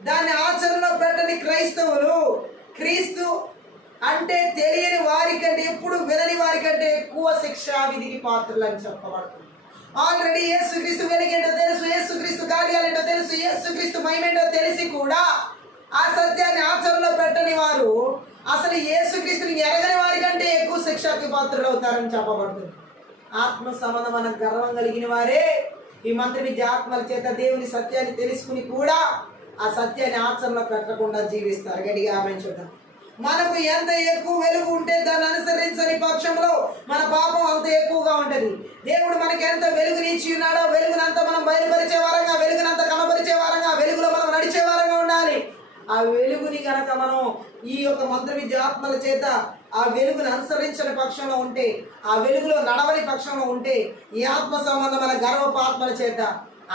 దాన్ని ఆచరణలో పెట్టని క్రైస్తవులు క్రీస్తు అంటే తెలియని వారికంటే, ఎప్పుడు వినని వారికంటే ఎక్కువ శిక్షావిధికి పాత్రలు అని చెప్పబడుతుంది. ఆల్రెడీ యేసుక్రీస్తు వెలుగేంటో తెలుసు, యేసుక్రీస్తు కార్యాలేంటో తెలుసు, యేసుక్రీస్తు మహిమేంటో తెలిసి కూడా ఆ సత్యాన్ని ఆచరణలో పెట్టని వారు అసలు యేసుక్రీస్తుని ఎరగని వారికంటే ఎక్కువ శిక్షకి పాత్రలు అవుతారని చెప్పబడుతుంది. ఆత్మ సంబంధమైన గర్వం కలిగిన వారే ఈ మంత్ర విద్య ఆత్మల చేత దేవుని సత్యాన్ని తెలుసుకుని కూడా ఆ సత్యాన్ని ఆచరణలో పెట్టకుండా జీవిస్తారు. గట్టిగా ఆమె చూద్దాం. మనకు ఎంత ఎక్కువ వెలుగు ఉంటే దాన్ని అనుసరించని పక్షంలో మన పాపం అంత ఎక్కువగా ఉంటుంది. దేవుడు మనకి ఎంత వెలుగునిచ్చి ఉన్నాడో వెలుగునంతా మనం బయలుపరిచే వారంగా, వెలుగునంతా కనపరిచే వారంగా, వెలుగులో మనం నడిచే వారంగా ఉండాలి. ఆ వెలుగుని కనుక మనం ఈ యొక్క మంత్ర విద్య ఆత్మల చేత ఆ వెలుగును అనుసరించని పక్షంలో ఉంటే, ఆ వెలుగులో నడవని పక్షంలో ఉంటే, ఈ ఆత్మ సంబంధమైన గర్వపు ఆత్మల చేత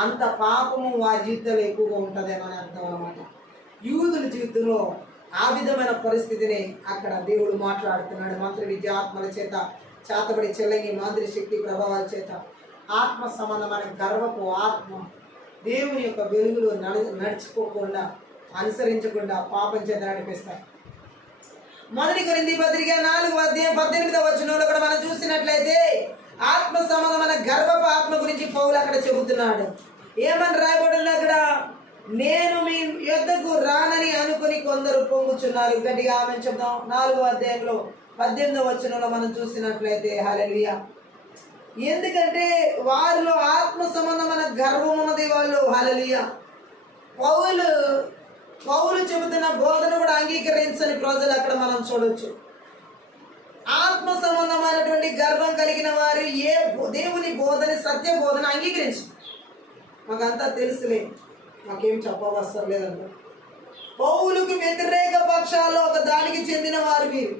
అంత పాపము వారి జీవితంలో ఎక్కువగా ఉంటుందేమో అని అర్థం అన్నమాట. యూదుల జీవితంలో ఆ విధమైన పరిస్థితిని అక్కడ దేవుడు మాట్లాడుతున్నాడు. మంత్ర విద్య ఆత్మల చేత, చేతబడి చెల్లంగి మాంత్రిక శక్తి ప్రభావాల చేత ఆత్మ సంబంధమైన గర్వపు ఆత్మ దేవుని యొక్క వెలుగులో నడుచుకోకుండా, అనుసరించకుండా పాపం చేత నడిపిస్తాయి. మొదటి కొరింథీ పత్రిక 4:18 కూడా మనం చూసినట్లయితే ఆత్మ సంబంధమైన గర్వపు ఆత్మ గురించి పౌలు అక్కడ చెబుతున్నాడు. ఏమని రాయబడింది అక్కడ? నేను మీ యొద్దకు రానని అనుకుని కొందరు పొంగుచున్నారు. గట్టిగా ఆమె చెప్దాం. 4:18 మనం చూసినట్లయితే హల్లెలూయా. ఎందుకంటే వారిలో ఆత్మ సంబంధమైన గర్వం ఉన్నది వాళ్ళు. హల్లెలూయా. పౌలు చెబుతున్న బోధన కూడా అంగీకరించని ప్రజలు అక్కడ మనం చూడొచ్చు. ఆత్మ సంబంధమైనటువంటి గర్వం కలిగిన వారు ఏ దేవుని బోధన, సత్య బోధన అంగీకరించు. మాకంతా తెలుసులే, మాకేం చెప్పవసరం లేదంట. పౌలుకు వ్యతిరేక పక్షాల్లో ఒక దానికి చెందిన వారు వీరు.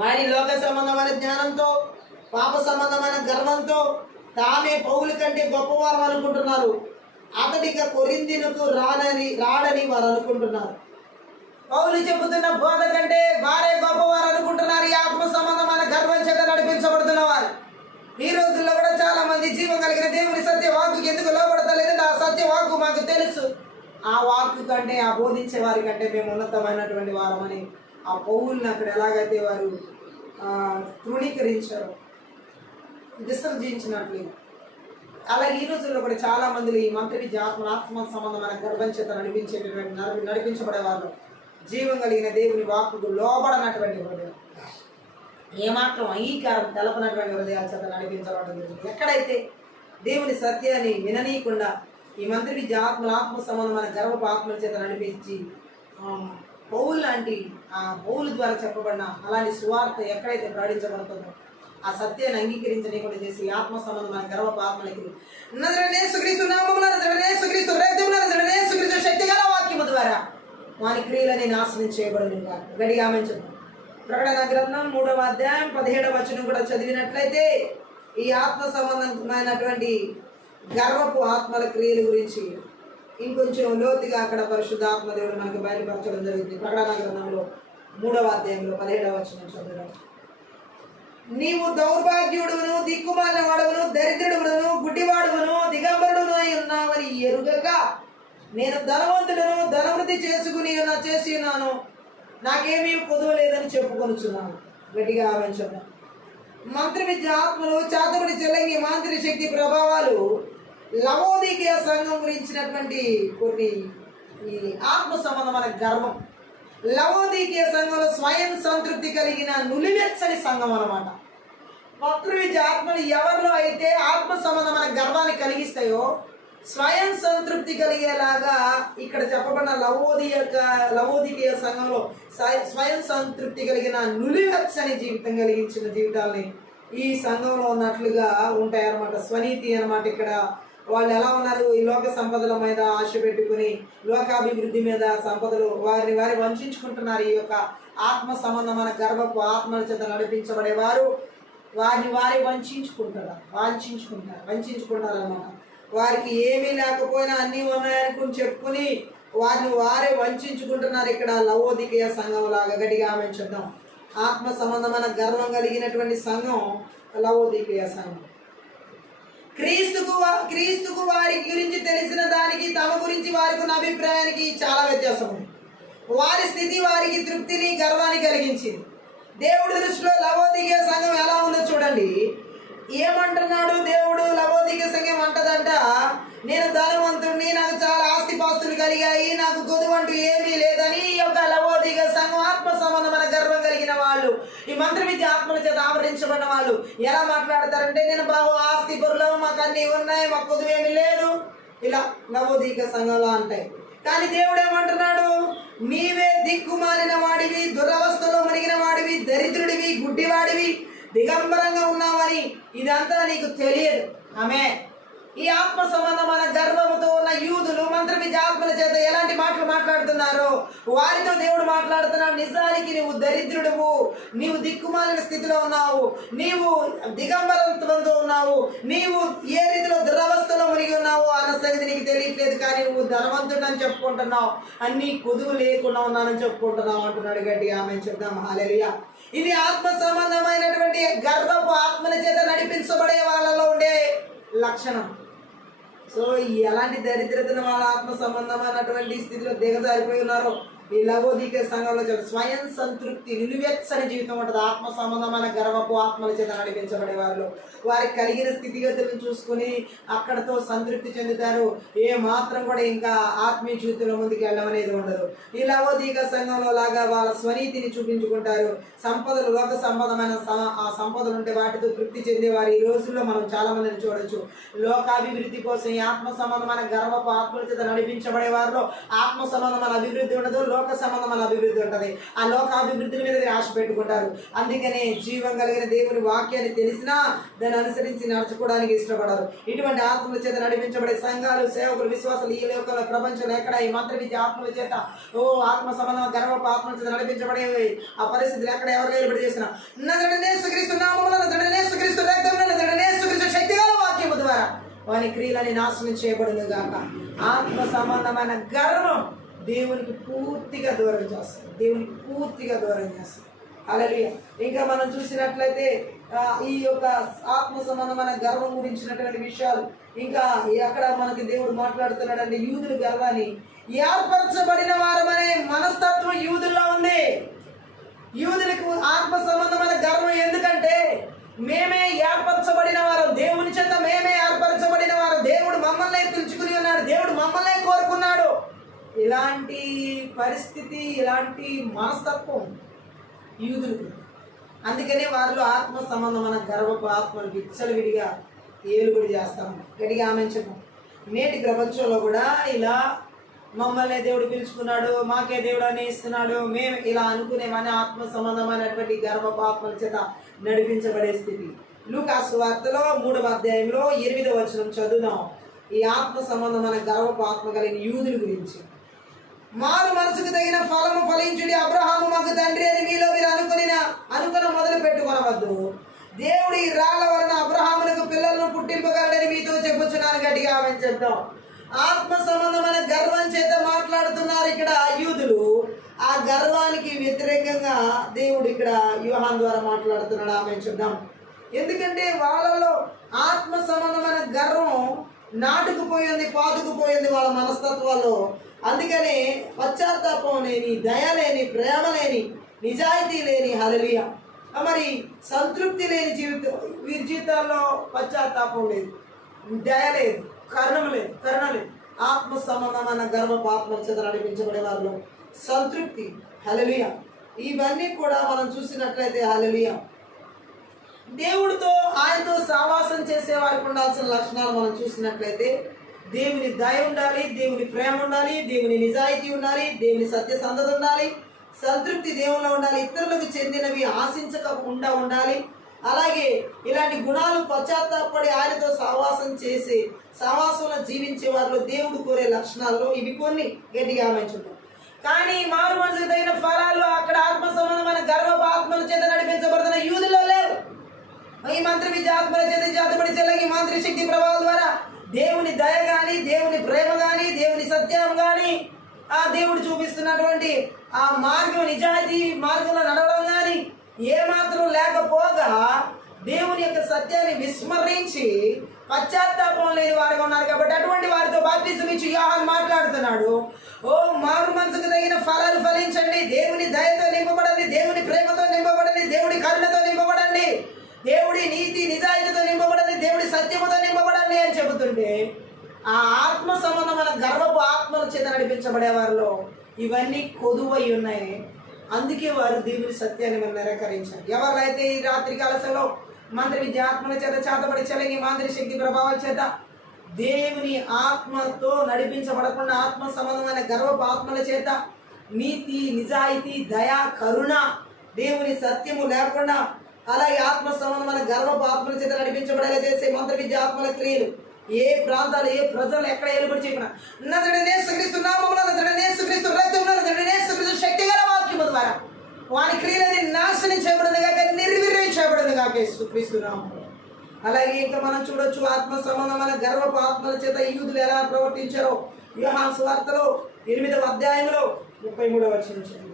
వారి లోక సంబంధమైన జ్ఞానంతో, పాప సంబంధమైన గర్వంతో తామే పౌలు కంటే గొప్పవారు అనుకుంటున్నారు. అతడిక కొరింథీయులకు రాడని వారు అనుకుంటున్నారు. పౌలు చెబుతున్న బోధ కంటే వారే గొప్పవారు అనుకుంటున్నారు. ఈ ఆత్మ సంబంధమైన గర్వం చేత నడిపించబడుతున్న వారు. ఈ రోజుల్లో కూడా చాలా మంది జీవం కలిగిన దేవుని సత్య వాక్కుకి ఎందుకు లోబడతలేదంటే ఆ సత్య వాక్కు మాకు తెలుసు, ఆ వాక్కు కంటే, ఆ బోధించే వారి కంటే మేము ఉన్నతమైనటువంటి వారమని ఆ పౌలుని అక్కడ ఎలాగైతే వారు తృణీకరించారు, విసర్జించినట్లు, అలాగే ఈ రోజుల్లో కూడా చాలా మంది ఈ మంత్రి విద్య ఆత్మ సంబంధమైన గర్భం చేత నడిపించబడేవారు జీవం కలిగిన దేవుని వాక్కుకు లోబడనటువంటి హృదయం, ఏమాత్రం అంగీకారం తెలపనటువంటి హృదయాల చేత నడిపించబడడం జరుగుతుంది. ఎక్కడైతే దేవుని సత్యాన్ని విననీయకుండా ఈ మంత్రి విద్య ఆత్మ సంబంధమైన గర్వపు ఆత్మల చేత నడిపించి పౌలు లాంటి ఆ పౌలు ద్వారా చెప్పబడిన అలాంటి సువార్త ఎక్కడైతే ప్రకటించబడుతుందో ఆ సత్యాన్ని అంగీకరించలేకుండా చేసి ఆత్మ సంబంధమైన గర్వపు ఆత్మలకి శక్తిగల వాక్యము ద్వారా వారి క్రియలని నాశనం చేయబడిన గడిగా ఆమె. ప్రకటన గ్రంథం 3:17 కూడా చదివినట్లయితే ఈ ఆత్మ సంబంధమైనటువంటి గర్వపు ఆత్మల క్రియల గురించి ఇంకొంచెం లోతుగా అక్కడ పరిశుద్ధాత్మ దేవుడు మనకు బయలుపరచడం జరుగుతుంది. ప్రకటన గ్రంథంలో 3:17 చదువుదాం. నీవు దౌర్భాగ్యుడును, దిక్కుమాలిన వాడును, దరిద్రుడును, గుడ్డివాడును, దిగంబరుడును అయి ఉన్నావని ఎరుగక నేను ధనవంతుడును, ధనవృద్ధి చేసి ఉన్నాను, నాకేమీ కొదవలేదని చెప్పుకొనుచున్నాను. గట్టిగా ఆవించడం. మంత్రి విద్య ఆత్మలు, చేతబడి చెల్లంగి మాంత్రిక శక్తి ప్రభావాలు లవోదికీయ సంఘం గురించినటువంటి కొన్ని ఈ ఆత్మ సంబంధమైన గర్వం. లవోదికీయ సంఘంలో స్వయం సంతృప్తి కలిగిన నులివెచ్చని సంఘం అన్నమాట. మంత్రి విద్య ఆత్మలు ఎవరిలో అయితే ఆత్మ సంబంధమైన గర్వాన్ని కలిగిస్తాయో, స్వయం సంతృప్తి కలిగేలాగా ఇక్కడ చెప్పబడిన లవోదికీయ సంఘంలో స్వయం సంతృప్తి కలిగిన నులివెచ్చని జీవితం కలిగించిన జీవితాలని ఈ సంఘంలో ఉన్నట్లుగా ఉంటాయన్నమాట. స్వనీతి అన్నమాట. ఇక్కడ వాళ్ళు ఎలా ఉన్నారు? ఈ లోక సంపదల మీద ఆశ పెట్టుకుని లోకాభివృద్ధి మీద సంపదలు వారిని వంచుకుంటున్నారు. ఈ యొక్క ఆత్మ సంబంధమైన గర్వపు ఆత్మల చేత నడిపించబడేవారు వారిని వంచుకుంటారు అన్నమాట. వారికి ఏమీ లేకపోయినా అన్నీ ఉన్నాయనుకుని చెప్పుకుని వారే వంచుకుంటున్నారు. ఇక్కడ లవోదికీయ సంఘం లాగా. గట్టిగా ఆమె చూద్దాం. ఆత్మ సంబంధమైన గర్వం కలిగినటువంటి సంఘం లవోదికీయ సంఘం. క్రీస్తుకు వారి గురించి తెలిసిన దానికి తమ గురించి వారికి ఉన్న అభిప్రాయానికి చాలా వ్యత్యాసం ఉంది. వారి స్థితి వారికి తృప్తిని, గర్వాన్ని కలిగించింది. దేవుడి దృష్టిలో లవోదికీయ సంఘం ఎలా ఉందో చూడండి. ఏమంటున్నాడు దేవుడు? లవోదికీయ సంఘం అంటదంట, నేను ధనవంతుడిని, నాకు చాలా ఆస్తిపాస్తులు కలిగాయి, నాకు కొదువంటూ ఏమీ లేదని. ఈ యొక్క లవోదికీయ సంఘం ఆత్మ సంబంధమైన గర్వం కలిగిన వాళ్ళు, ఈ మంత్ర విద్య ఆత్మల చేత ఆవరించబడిన వాళ్ళు ఎలా మాట్లాడతారంటే, నేను బాగు ఆస్తి పరులు, మాకు అన్నీ ఉన్నాయి, మాకు కొదువేమీ లేదు, ఇలా లవోదికీయ సంఘంలో అంటాయి. కానీ దేవుడు ఏమంటున్నాడు? నీవే దిక్కుమాలిన వాడివి, దురవస్థలో మునిగిన వాడివి, దరిద్రుడివి, గుడ్డివాడివి, దిగంబరంగా ఉన్నావని ఇదంతా నీకు తెలియదు. ఆమె ఈ ఆత్మ సంబంధమైన గర్వముతో ఉన్న యూదులు మంత్ర విద్య ఆత్మల చేత ఎలాంటి మాటలు మాట్లాడుతున్నారు? వారితో దేవుడు మాట్లాడుతున్నాడు, నిజానికి నీవు దరిద్రుడువు, నీవు దిక్కుమాలిన స్థితిలో ఉన్నావు, నీవు దిగంబరత్వంతో ఉన్నావు, నీవు ఏ రీతిలో దురవస్థలో మునిగి ఉన్నావు అన్న సంగతి నీకు తెలియట్లేదు, కానీ నువ్వు ధనవంతుడని చెప్పుకుంటున్నావు, అన్ని కొదువు లేకుండా ఉన్నానని చెప్పుకుంటున్నావు అంటున్నాడు. గట్టిగా ఆమె చెప్దాం హల్లెలూయా. ఇది ఆత్మ సంబంధమైనటువంటి గర్వపు ఆత్మల చేత నడిపించబడే వాళ్ళలో ఉండే లక్షణం. సో ఎలాంటి దరిద్రతను వాళ్ళ ఆత్మ సంబంధమైనటువంటి స్థితిలో దిగజారిపోయి ఉన్నారో ఈ లవోదికే సంఘంలో స్వయం సంతృప్తి, నిలువెచ్చని జీవితం ఉంటుంది. ఆత్మ సంబంధమైన గర్వపు ఆత్మల చేత నడిపించబడే వారిలో వారికి కలిగిన స్థితిగతులను చూసుకుని అక్కడతో సంతృప్తి చెందుతారు. ఏ మాత్రం కూడా ఇంకా ఆత్మీయ జీవితంలో ముందుకు వెళ్ళడం అనేది ఉండదు. ఈ లవోదిక సంఘంలో లాగా వాళ్ళ స్వనీతిని చూపించుకుంటారు. సంపదలు, లోక సంబంధమైన ఆ సంపదలు ఉంటే వాటితో తృప్తి చెందేవారు ఈ రోజుల్లో మనం చాలా మందిని చూడొచ్చు. లోకాభివృద్ధి కోసం ఈ ఆత్మ సంబంధమైన గర్వపు ఆత్మల చేత నడిపించబడే వారిలో ఆత్మ సంబంధమైన అభివృద్ధి ఉండదు, లోక సంబంధమైన అభివృద్ధి ఉంటుంది. ఆ లోక అభివృద్ధి మీద ఆశ పెట్టుకుంటారు. అందుకనే జీవం కలిగిన దేవుని వాక్యాన్ని తెలిసినా దాన్ని అనుసరించి నడుచుకోవడానికి ఇష్టపడరు. ఇటువంటి ఆత్మల చేత నడిపించబడే సంఘాలు, సేవకులు, విశ్వాసాలు ఈ లోకంలో ప్రపంచంలో ఎక్కడ ఈ మంత్ర విద్య ఆత్మల చేత ఆత్మ సంబంధమైన గర్వపు ఆత్మల చేత నడిపించబడే ఆ పరిస్థితులు ఎక్కడ ఎవరు ఏర్పడి చేసిన శక్తిగల వాక్యము ద్వారా వాని క్రియలని నాశనం చేయబడును గాక. ఆత్మ సంబంధమైన గర్వం దేవునికి పూర్తిగా దూరం చేస్తుంది, దేవునికి పూర్తిగా దూరం చేస్తుంది. హల్లెలూయా. ఇంకా మనం చూసినట్లయితే ఈ యొక్క ఆత్మ సంబంధమైన గర్వం గురించినటువంటి విషయాలు ఇంకా అక్కడ మనకి దేవుడు మాట్లాడుతున్నాడండి. యూదుల గర్వాన్ని ఏర్పరచబడిన వారమనే మనస్తత్వం యూదుల్లో ఉంది. యూదులకు ఆత్మ సంబంధమైన గర్వం ఎందుకంటే మేమే ఏర్పరచబడిన వారు, దేవుని చేత మేమే ఏర్పరచబడిన వారు, దేవుడు మమ్మల్ని పిలుచుకుని ఉన్నాడు, దేవుడు మమ్మల్ని కోరుకున్నాడు. ఇలాంటి పరిస్థితి, ఇలాంటి మనస్తత్వం యూదులకు. అందుకనే వారిలో ఆత్మ సంబంధమైన గర్వపు ఆత్మను విచ్చలవిడిగా ఏలుబడి చేస్తాము. గట్టిగా ఆమె చెప్పాం. నేటి ప్రపంచంలో కూడా ఇలా మమ్మల్ని దేవుడు పిలుచుకున్నాడు, మాకే దేవుడు అని ఇస్తున్నాడు, మేము ఇలా అనుకునేమని ఆత్మ సంబంధమైనటువంటి గర్వపు ఆత్మల చేత నడిపించబడే స్థితి. లూకా సువార్తలో 3వ అధ్యాయంలో 8వ వచనం చదువుదాం. ఈ ఆత్మ సంబంధమైన గర్వపు ఆత్మ కలిగిన యూదుల గురించి. మారు మనసుకు తగిన ఫలము ఫలించుడి, అబ్రహాము మాకు తండ్రి అని మీలో మీరు అనుకుని మొదలు పెట్టుకొనవద్దు. దేవుడు ఈ రాళ్ల వలన అబ్రహామునకు పిల్లలను పుట్టింపగలడని మీతో చెప్పుచున్నాను. గట్టిగా ఆమె చెప్తాం. ఆత్మ సంబంధమైన గర్వం చేత మాట్లాడుతున్నారు ఇక్కడ యూదులు. ఆ గర్వానికి వ్యతిరేకంగా దేవుడు ఇక్కడ యోహాను ద్వారా మాట్లాడుతున్నాడు. ఆమె చూద్దాం. ఎందుకంటే వాళ్ళలో ఆత్మ సంబంధమైన గర్వం నాటుకుపోయింది, పాతుకుపోయింది వాళ్ళ మనస్తత్వాల్లో. అందుకనే పశ్చాత్తాపం లేని, దయ లేని, ప్రేమ లేని, నిజాయితీ లేని, హల్లెలూయా, మరి సంతృప్తి లేని జీవితం. వీరి జీవితాల్లో పశ్చాత్తాపం లేదు, దయ లేదు, కరుణ లేదు. ఆత్మ సంబంధమైన గర్వపు ఆత్మల చేత నడిపించబడే వారిలో సంతృప్తి, హల్లెలూయా. ఇవన్నీ కూడా మనం చూసినట్లయితే హల్లెలూయా, దేవుడితో ఆయనతో సావాసం చేసే వారికి ఉండాల్సిన లక్షణాలు మనం చూసినట్లయితే దేవుని దయ ఉండాలి, దేవుని ప్రేమ ఉండాలి, దేవుని నిజాయితీ ఉండాలి, దేవుని సత్యసంధత ఉండాలి, సంతృప్తి దేవుల్లో ఉండాలి, ఇతరులకు చెందినవి ఆశించకుండా ఉండాలి. అలాగే ఇలాంటి గుణాలు పశ్చాత్తాపడి ఆయనతో సావాసం చేసి సావాసంలో జీవించే వారిలో దేవుడు కోరే లక్షణాల్లో ఇవి కొన్ని గట్టిగా ఆమెచుంటాం. కానీ మారు మనసుకు తగిన ఫలాలు అక్కడ ఆత్మ సంబంధమైన గర్వపు ఆత్మల చేత నడిపించబడుతున్న యూదులో లేవు. ఈ మంత్ర విద్య ఆత్మల చేత జాతపడి చెల్లగి మంత్రి శక్తి ప్రభావం ద్వారా దేవుని దయ కానీ, దేవుని ప్రేమ కానీ, దేవుని సత్యం కానీ, ఆ దేవుడు చూపిస్తున్నటువంటి ఆ మార్గం, నిజాయితీ మార్గంలో నడవడం కానీ ఏమాత్రం లేకపోగా దేవుని యొక్క సత్యాన్ని విస్మరించి పశ్చాత్తాపం లేని వారుగా ఉన్నారు. కాబట్టి అటువంటి వారితో బాప్తిజం ఇచ్చి యోహాను మాట్లాడుతున్నాడు. మారు మనసుకు తగిన ఫలాలు ఫలించండి, దేవుని దయతో నింపబడండి, దేవుని ప్రేమతో నింపబడండి, దేవుడి కరుణతో నింపబడండి, దేవుడి నీతి నిజాయితీతో నింపబడండి, దేవుడి సత్యముతో నింపబడండి అని చెబుతుంటే ఆ ఆత్మ సంబంధమైన గర్వపు ఆత్మల చేత నడిపించబడే వారిలో ఇవన్నీ కొదువై ఉన్నాయి. అందుకే వారు దేవుని సత్యాన్ని మనం నిరాకరించారు. ఎవరైతే ఈ రాత్రి కాలశంలో మంత్రి విద్య ఆత్మల చేత చేతబడి చెలగి మాంత్రి శక్తి ప్రభావాల చేత దేవుని ఆత్మతో నడిపించబడకుండా ఆత్మ సంబంధమైన గర్వపు ఆత్మల చేత నీతి నిజాయితీ దయ కరుణ దేవుని సత్యము లేకుండా అలాగే ఆత్మ సంబంధమైన గర్వపు ఆత్మల చేత నడిపించబడేలా చేసే మంత్ర విద్య ఆత్మల క్రియలు ఏ ప్రాంతాలు ఏ ప్రజలు ఎక్కడ ఏలుబడి చేయకుండా నజరేయుడైన యేసుక్రీస్తు నామములో నజరేయుడైన యేసుక్రీస్తు రక్తంలో నజరేయుడైన యేసుక్రీస్తు శక్తిగల వాక్యము ద్వారా వాని క్రియలని నాశనం చేయబడింది కాక నిర్వీర్యం చేయబడింది కాక యేసుక్రీస్తు నామములో. అలాగే ఇంకా మనం చూడొచ్చు ఆత్మ సంబంధమైన గర్వపు ఆత్మల చేత యూదులు ఎలా ప్రవర్తించారో యోహాను సువార్తలో 8వ అధ్యాయంలో 33వ వచనం.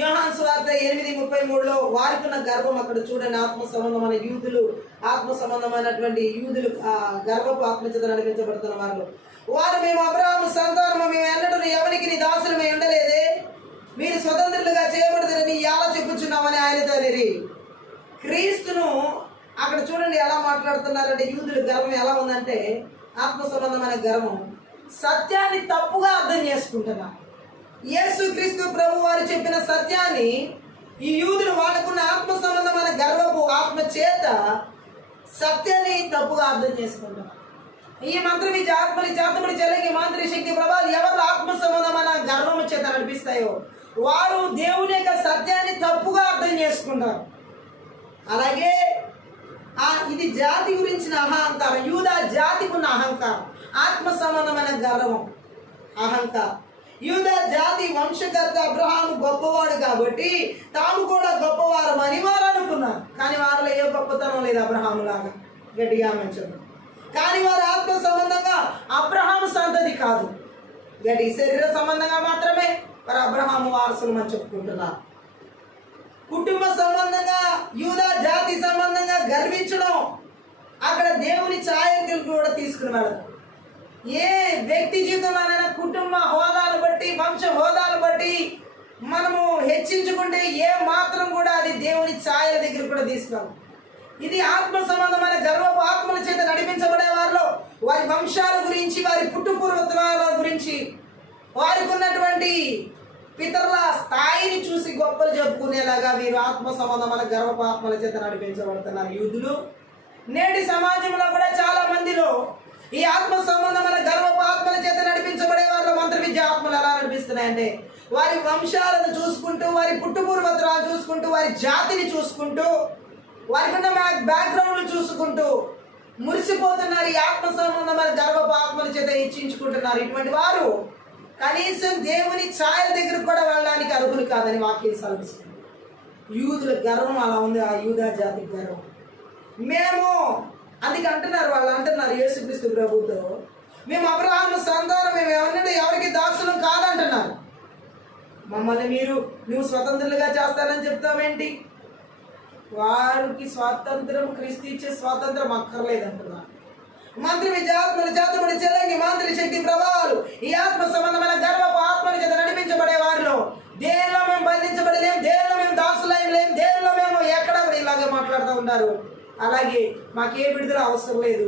యోహాను సువార్త 8:33లో వారికి ఉన్న గర్వం అక్కడ చూడండి. ఆత్మ సంబంధమైన యూదులు, ఆత్మ సంబంధమైనటువంటి యూదులు గర్వపు ఆత్మ చేత నడిపించబడుతున్న వారు మేము అబ్రహాము సంతానము, మేము ఎన్నడూ ఎవరికి నీ దాసులమై ఉండలేదే, మీరు స్వతంత్రులుగా చేయబడదని ఎలా చెప్పుచున్నామని ఆయనతో అనేది. క్రీస్తును అక్కడ చూడండి ఎలా మాట్లాడుతున్నారంటే యూదుల గర్వం ఎలా ఉందంటే ఆత్మ సంబంధమైన గర్వం, సత్యాన్ని తప్పుగా అర్థం చేసుకుంటున్నారు. యేసుక్రీస్తు ప్రభు వారు చెప్పిన సత్యాన్ని ఈ యూదులు వాడుకున్న ఆత్మ సంబంధమైన గర్వపు ఆత్మ చేత సత్యాన్ని తప్పుగా అర్థం చేసుకుంటున్నారు. ఈ మంత్రం ఈ ఆత్మని చేతబడి చెలగి మంత్రి శక్తి ప్రభావాలు ఎవరు ఆత్మ సంబంధమైన గర్వము చేత నడిపిస్తాయో వారు దేవుని యొక్క సత్యాన్ని తప్పుగా అర్థం చేసుకుంటారు. అలాగే ఇది జాతి గురించిన అహంకారం, యూదా జాతికి ఉన్న అహంకారం, ఆత్మ సంబంధమైన గర్వం, అహంకారం. యూదా జాతి వంశకర్త అబ్రహాము గొప్పవాడు కాబట్టి తాము కూడా గొప్పవారమని వారు అనుకున్నారు. కానీ వారిలో ఏ గొప్పతనం లేదు అబ్రహాము లాగా, గట్టిగా మంచిది. కానీ వారు ఆత్మ సంబంధంగా అబ్రహాము సంతతి కాదు, గట్టి శరీర సంబంధంగా మాత్రమే వారు అబ్రహాము వారసులు అని చెప్పుకుంటున్నారు. కుటుంబ సంబంధంగా యూదా జాతి సంబంధంగా గర్వించడం అక్కడ దేవుని ఛాయలు కూడా తీసుకుని వెళ్ళదు. ఏ వ్యక్తి జీవితంలోనైనా కుటుంబ హోదాలు బట్టి, వంశ హోదాలు బట్టి మనము హెచ్చించుకుంటే ఏ మాత్రం కూడా అది దేవుని ఛాయల దగ్గర కూడా తీసుకురావు. ఇది ఆత్మ సంబంధమైన గర్వపు ఆత్మల చేత నడిపించబడే వారిలో వారి వంశాల గురించి, వారి పుట్టుపూర్వత్వాల గురించి, వారికి ఉన్నటువంటి పితరుల స్థాయిని చూసి గొప్పలు చెప్పుకునేలాగా వీరు ఆత్మ సంబంధమైన గర్వపు ఆత్మల చేత నడిపించబడుతున్నారు యూదులు. నేటి సమాజంలో కూడా చాలా మందిలో ఈ ఆత్మ సంబంధమైన గర్వపు ఆత్మల చేత నడిపించబడే వారిలో మంత్ర విద్య ఆత్మలు ఎలా నడిపిస్తున్నాయంటే వారి వంశాలను చూసుకుంటూ, వారి పుట్టుపూర్వత్రాలు చూసుకుంటూ, వారి జాతిని చూసుకుంటూ, వారికి ఉన్న బ్యాక్గ్రౌండ్లు చూసుకుంటూ మురిసిపోతున్నారు. ఈ ఆత్మ సంబంధమైన గర్వపు ఆత్మల చేత హెచ్చించుకుంటున్నారు. ఇటువంటి వారు కనీసం దేవుని ఛాయల దగ్గర కూడా వెళ్ళడానికి అర్హులు కాదని వాక్యం సెలవిస్తుంది. యూదుల గర్వం అలా ఉంది, ఆ యూదా జాతి గర్వం. మేము అందుకే అంటున్నారు, వాళ్ళు అంటున్నారు యేసుక్రీస్తు ప్రభుతో, మేము అబ్రహాము సంతానం, మేము ఎవరిని ఎవరికి దాసులం కాదంటున్నారు. మమ్మల్ని నువ్వు స్వతంత్రులుగా చేస్తానని చెప్తావేంటి? వారికి స్వాతంత్రం, క్రీస్తు ఇచ్చే స్వాతంత్రం అక్కర్లేదంటున్నారు. మంత్రి విద్యాత్మల చేతబడి చెల్లంగి మంత్రి శక్తి ప్రభావాలు ఈ ఆత్మ సంబంధమైన గర్వపు ఆత్మల చేత నడిపించబడే వారిలో దేనిలో మేము బంధించబడలేం, దేనిలో మేము దాసులేం, దేనిలో మేము ఎక్కడ ఇలాగే మాట్లాడుతూ ఉంటారు. అలాగే మాకే విడుదల అవసరం లేదు,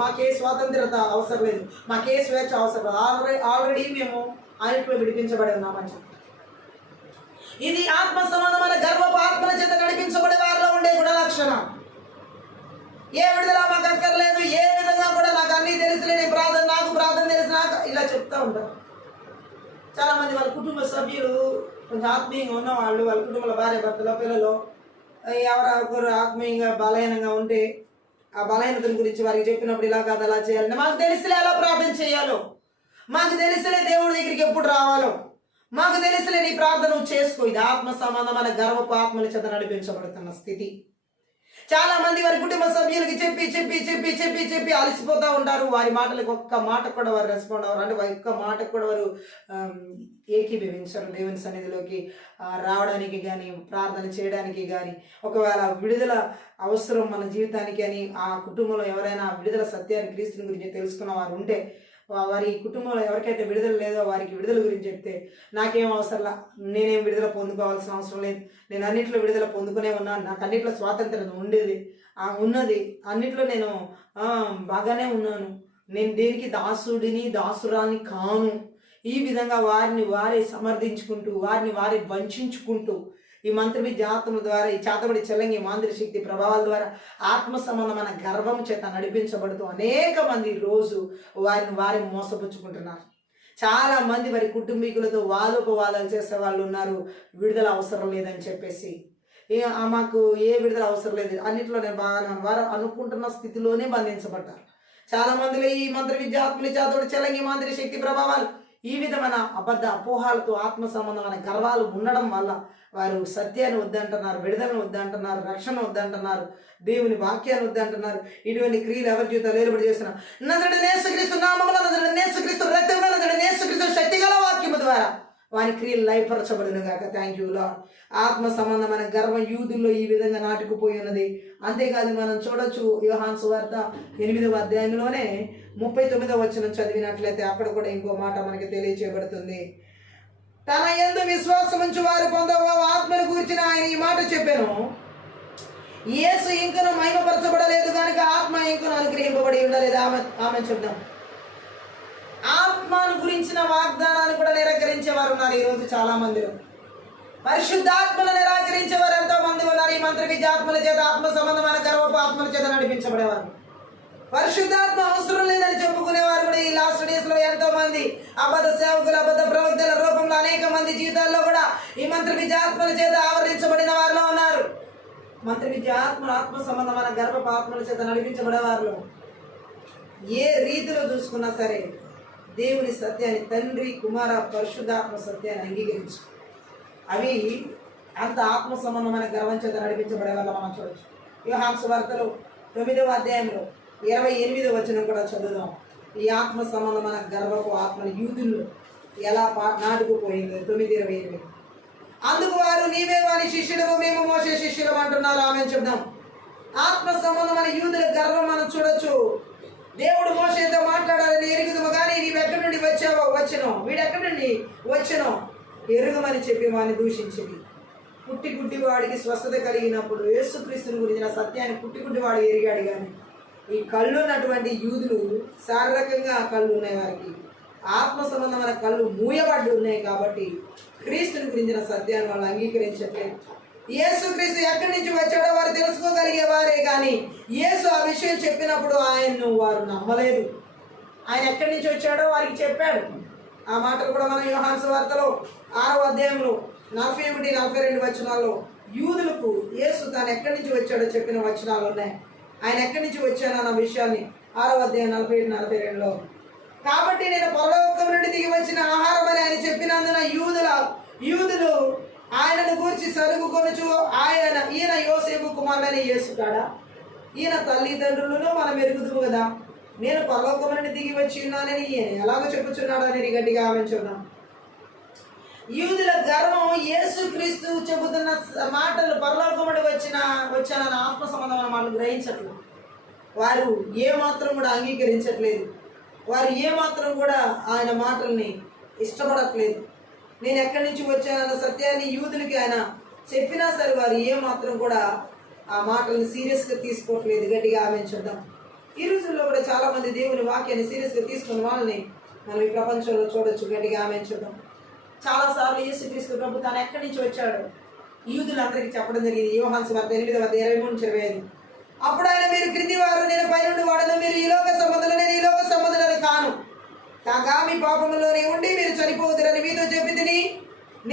మాకే స్వాతంత్రత అవసరం లేదు, మాకే స్వేచ్ఛ అవసరం లేదు, ఆల్రెడీ మేము ఆయనలో విడిపించబడి ఉన్నామని చెప్తారు. ఇది ఆత్మ సంబంధమైన గర్వపు ఆత్మల చేత నడిపించబడే వారిలో ఉండే గుణ లక్షణం. ఏ విడుదల మాకు అక్కర్లేదు, ఏ విధంగా కూడా నాకు అన్నీ తెలుసులే, నాకు ప్రార్థన తెలుసు, నాకు ఇలా చెప్తూ ఉంటారు. చాలామంది వాళ్ళ కుటుంబ సభ్యులు కొంచెం ఆత్మీయంగా ఉన్నవాళ్ళు, వాళ్ళ కుటుంబంలో భార్య భర్తలో పిల్లలు ఎవరొకరు ఆత్మీయంగా బలహీనంగా ఉంటే ఆ బలహీనతల గురించి వారికి చెప్పినప్పుడు ఇలా కాదు అలా చేయాలని, మాకు తెలిసిలే ఎలా ప్రార్థన చేయాలో, మాకు తెలిసిలే దేవుడి దగ్గరికి ఎప్పుడు రావాలో, మాకు తెలిసిలే నీ ప్రార్థన చేసుకో. ఇది ఆత్మ సంబంధమైన గర్వపు ఆత్మల చేత నడిపించబడుతున్న స్థితి. చాలా మంది వారి కుటుంబ సభ్యులకి చెప్పి చెప్పి చెప్పి చెప్పి చెప్పి అలసిపోతూ ఉంటారు. వారి మాటలకు ఒక్క మాట కూడా వారు రెస్పాండ్ అవ్వరు, అంటే వారి ఒక్క మాటకు కూడా వారు ఏకీభవించరు. దేవుని సన్నిధిలోకి రావడానికి కానీ, ప్రార్థన చేయడానికి కానీ, ఒకవేళ విడుదల అవసరం మన జీవితానికి అని ఆ కుటుంబంలో ఎవరైనా విడుదల సత్యాన్ని, క్రీస్తుని గురించి తెలుసుకున్న వారు ఉంటే, వారి కుటుంబంలో ఎవరికైతే విడుదల లేదో వారికి విడుదల గురించి చెప్తే, నాకేం అవసరంలా, నేనేం విడుదల పొందుకోవాల్సిన అవసరం లేదు, నేను అన్నింటిలో విడుదల పొందుకునే ఉన్నాను, నాకు అన్నింటిలో స్వాతంత్రం ఉన్నది, అన్నింటిలో నేను బాగానే ఉన్నాను, నేను దేనికి దాసురాల్ని కాను, ఈ విధంగా వారిని వారే సమర్థించుకుంటూ, వారిని వారే వంచుకుంటూ, ఈ మంత్ర విద్య ఆత్మల ద్వారా, ఈ చేతబడి చెల్లంగి మాంత్రిక శక్తి ప్రభావాల ద్వారా ఆత్మ సంబంధమైన గర్వం చేత నడిపించబడుతూ అనేక మంది రోజు వారిని వారే మోసపుచ్చుకుంటున్నారు. చాలా మంది వారి కుటుంబీకులతో వాదోపవాదాలు చేసే వాళ్ళు ఉన్నారు, విడుదల అవసరం లేదని చెప్పేసి. మాకు ఏ విడుదల అవసరం లేదు, అన్నింటిలో నేను బాగానే వారు అనుకుంటున్న స్థితిలోనే బంధించబడ్డారు. చాలా మందిలో ఈ మంత్ర విద్యాత్మని చేతోడు చలంగి మాంత్రిక శక్తి ప్రభావాలు ఈ విధమైన అబద్ధ అపోహాలతో ఆత్మ సంబంధమైన గర్వాలు ఉండడం వల్ల వారు సత్యాన్ని వద్దంటున్నారు, విడుదలను వద్దంటున్నారు, రక్షణ వద్దంటున్నారు, దేవుని వాక్యాన్ని వద్దంటున్నారు. ఇటువంటి క్రియలు ఎవరి జీవితాలు ఏర్పడి చేస్తున్నారు. నజరేయుడైన యేసుక్రీస్తు నామములో, నజరేయుడైన యేసుక్రీస్తు రక్తంలో, నజరేయుడైన యేసుక్రీస్తు శక్తిగల వాక్యము ద్వారా వాని క్రియలు లయపరచబడును గాక. Thank you lord. ఆత్మ సంబంధమైన గర్వం యూదుల్లో ఈ విధంగా నాటుకుపోయి ఉన్నది. అంతేకాదు మనం చూడొచ్చు యోహాను సువార్త 8వ అధ్యాయంలోనే 39వ వచనం చదివినట్లయితే అక్కడ కూడా ఇంకో మాట మనకి తెలియచేయబడుతుంది. తన యందు విశ్వాసం ఉంచి వారు పొందవ ఆత్మను గురించిన ఆయన ఈ మాట చెప్పాను. యేసు ఇంకను మహిమపరచబడలేదు కనుక ఆత్మ ఇంకను అనుగ్రహింపబడి ఉండలేదు. ఆమె చెప్దాం. ఆత్మను గురించిన వాగ్దానాన్ని కూడా నిరాకరించేవారు ఉన్నారు ఈరోజు చాలా మందిలో. పరిశుద్ధాత్మను నిరాకరించేవారు ఎంతో మంది ఉన్నారు. ఈ మంత్ర విద్యాత్మల చేత ఆత్మ సంబంధమైన గర్వపు ఆత్మల చేత నడిపించబడేవారు. పరిశుద్ధాత్మ అవసరం లేదని చెప్పుకునేవారు కూడా ఈ లాస్ట్ డేస్ లో ఎంతో మంది అబద్ధ సేవకులు, అబద్ధ ప్రవక్తల రూపంలో అనేక మంది జీవితాల్లో కూడా ఈ మంత్ర విద్యాత్మల చేత ఆవరించబడిన వారిలో ఉన్నారు. మంత్ర విద్యాత్మలు ఆత్మ సంబంధమైన గర్భపు ఆత్మల చేత నడిపించబడే వారిలో ఏ రీతిలో చూసుకున్నా సరే దేవుని సత్యాన్ని, తండ్రి కుమార పరిశుద్ధాత్మ సత్యాన్ని అంగీకరించు. అవి అంత ఆత్మ సంబంధమైన గర్వం చేత నడిపించబడే వల్ల మనం చూడవచ్చు. యోహాను సువార్తలో 9వ అధ్యాయంలో 28వ వచనం కూడా చదువుదాం. ఈ ఆత్మ సంబంధమైన గర్వపు ఆత్మను యూదుల్లో ఎలా నాటుకుపోయిందో 9:28. అందుకు వారు నీవే వారి శిష్యులము, మేము మోసే శిష్యులం అంటున్నారు. ఆమె చెప్దాం. ఆత్మ సంబంధమైన యూదుల గర్వం మనం చూడొచ్చు. దేవుడు మోషేతో మాట్లాడాలని ఎరుగుదము కానీ నీవెక్కడి నుండి వచ్చావో వచ్చినో, వీడెక్కడి నుండి వచ్చినో ఎరుగుమని చెప్పి వాడిని దూషించింది. పుట్టి గుడ్డివాడికి స్వస్థత కలిగినప్పుడు యేసుక్రీస్తుని గురించిన సత్యాన్ని పుట్టి గుడ్డివాడు ఎరిగాడు. కానీ ఈ కళ్ళు ఉన్నటువంటి యూదులు శారీరకంగా కళ్ళు ఉన్నాయి, వారికి ఆత్మ సంబంధమైన కళ్ళు మూయబడ్డు ఉన్నాయి. కాబట్టి క్రీస్తుని గురించిన సత్యాన్ని వాళ్ళు అంగీకరించట్లేదు. యేసుక్రీస్తు ఎక్కడి నుంచి వచ్చాడో వారు తెలుసుకోగలిగే వారే కానీ యేసు ఆ విషయం చెప్పినప్పుడు ఆయన్ను వారు నమ్మలేదు. ఆయన ఎక్కడి నుంచి వచ్చాడో వారికి చెప్పాడు. ఆ మాటలు కూడా మనం యోహాను సువార్తలో 6వ అధ్యాయంలో 41-42 వచనాల్లో యూదులకు యేసు తాను ఎక్కడి నుంచి వచ్చాడో చెప్పిన వచనాలు ఉన్నాయి. ఆయన ఎక్కడి నుంచి వచ్చానన్న విషయాన్ని 6వ అధ్యాయం 41-42లో, కాబట్టి నేను పరలోకం నుండి దిగి వచ్చిన ఆహారం అని ఆయన చెప్పినందున యూదులు ఆయనను గూర్చి సరుగు కొనుచు ఈయన యోసేపు కుమారుడని యేసు కాడా, ఈయన తల్లిదండ్రులను మనం ఎరుగుదుము కదా, నేను పరలోకం నుండి దిగి వచ్చి ఉన్నానని ఈయన ఎలాగో చెప్పుచున్నాడు అని గట్టిగా ఆమెచున్నాం. యూదుల గర్వం యేసుక్రీస్తు చెబుతున్న మాటలు పరలోకం నుండి వచ్చానన్న ఆత్మ సంబంధమైన మాటలు గ్రహించట్లేదు. వారు ఏమాత్రం కూడా అంగీకరించట్లేదు. వారు ఏమాత్రం కూడా ఆయన మాటల్ని ఇష్టపడట్లేదు. నేను ఎక్కడి నుంచి వచ్చానన్న సత్యాన్ని యూదులకి ఆయన చెప్పినా సరే వారు ఏమాత్రం కూడా ఆ మాటల్ని సీరియస్గా తీసుకోవట్లేదు. గట్టిగా ఆమె చూద్దాం. ఈ రోజుల్లో కూడా చాలామంది దేవుని వాక్యాన్ని సీరియస్గా తీసుకున్న వాళ్ళని మనం ఈ ప్రపంచంలో చూడొచ్చు. గట్టిగా ఆమె చూద్దాం. చాలాసార్లు యేసుక్రీస్తు ప్రభు తాను ఎక్కడి నుంచి వచ్చాడు యూదులందరికీ చెప్పడం జరిగింది. యోహాను సువార్త 8వ అధ్యాయం 23-25. అప్పుడు ఆయన, మీరు క్రింది వారు, నేను పైనుండి వాడను, మీరు ఈ లోక సంబంధులు, నేను ఈ లోక సంబంధులను కాను, కాగా మీ పాపములోనే ఉండి మీరు చనిపోదురని మీతో చెప్పితిని.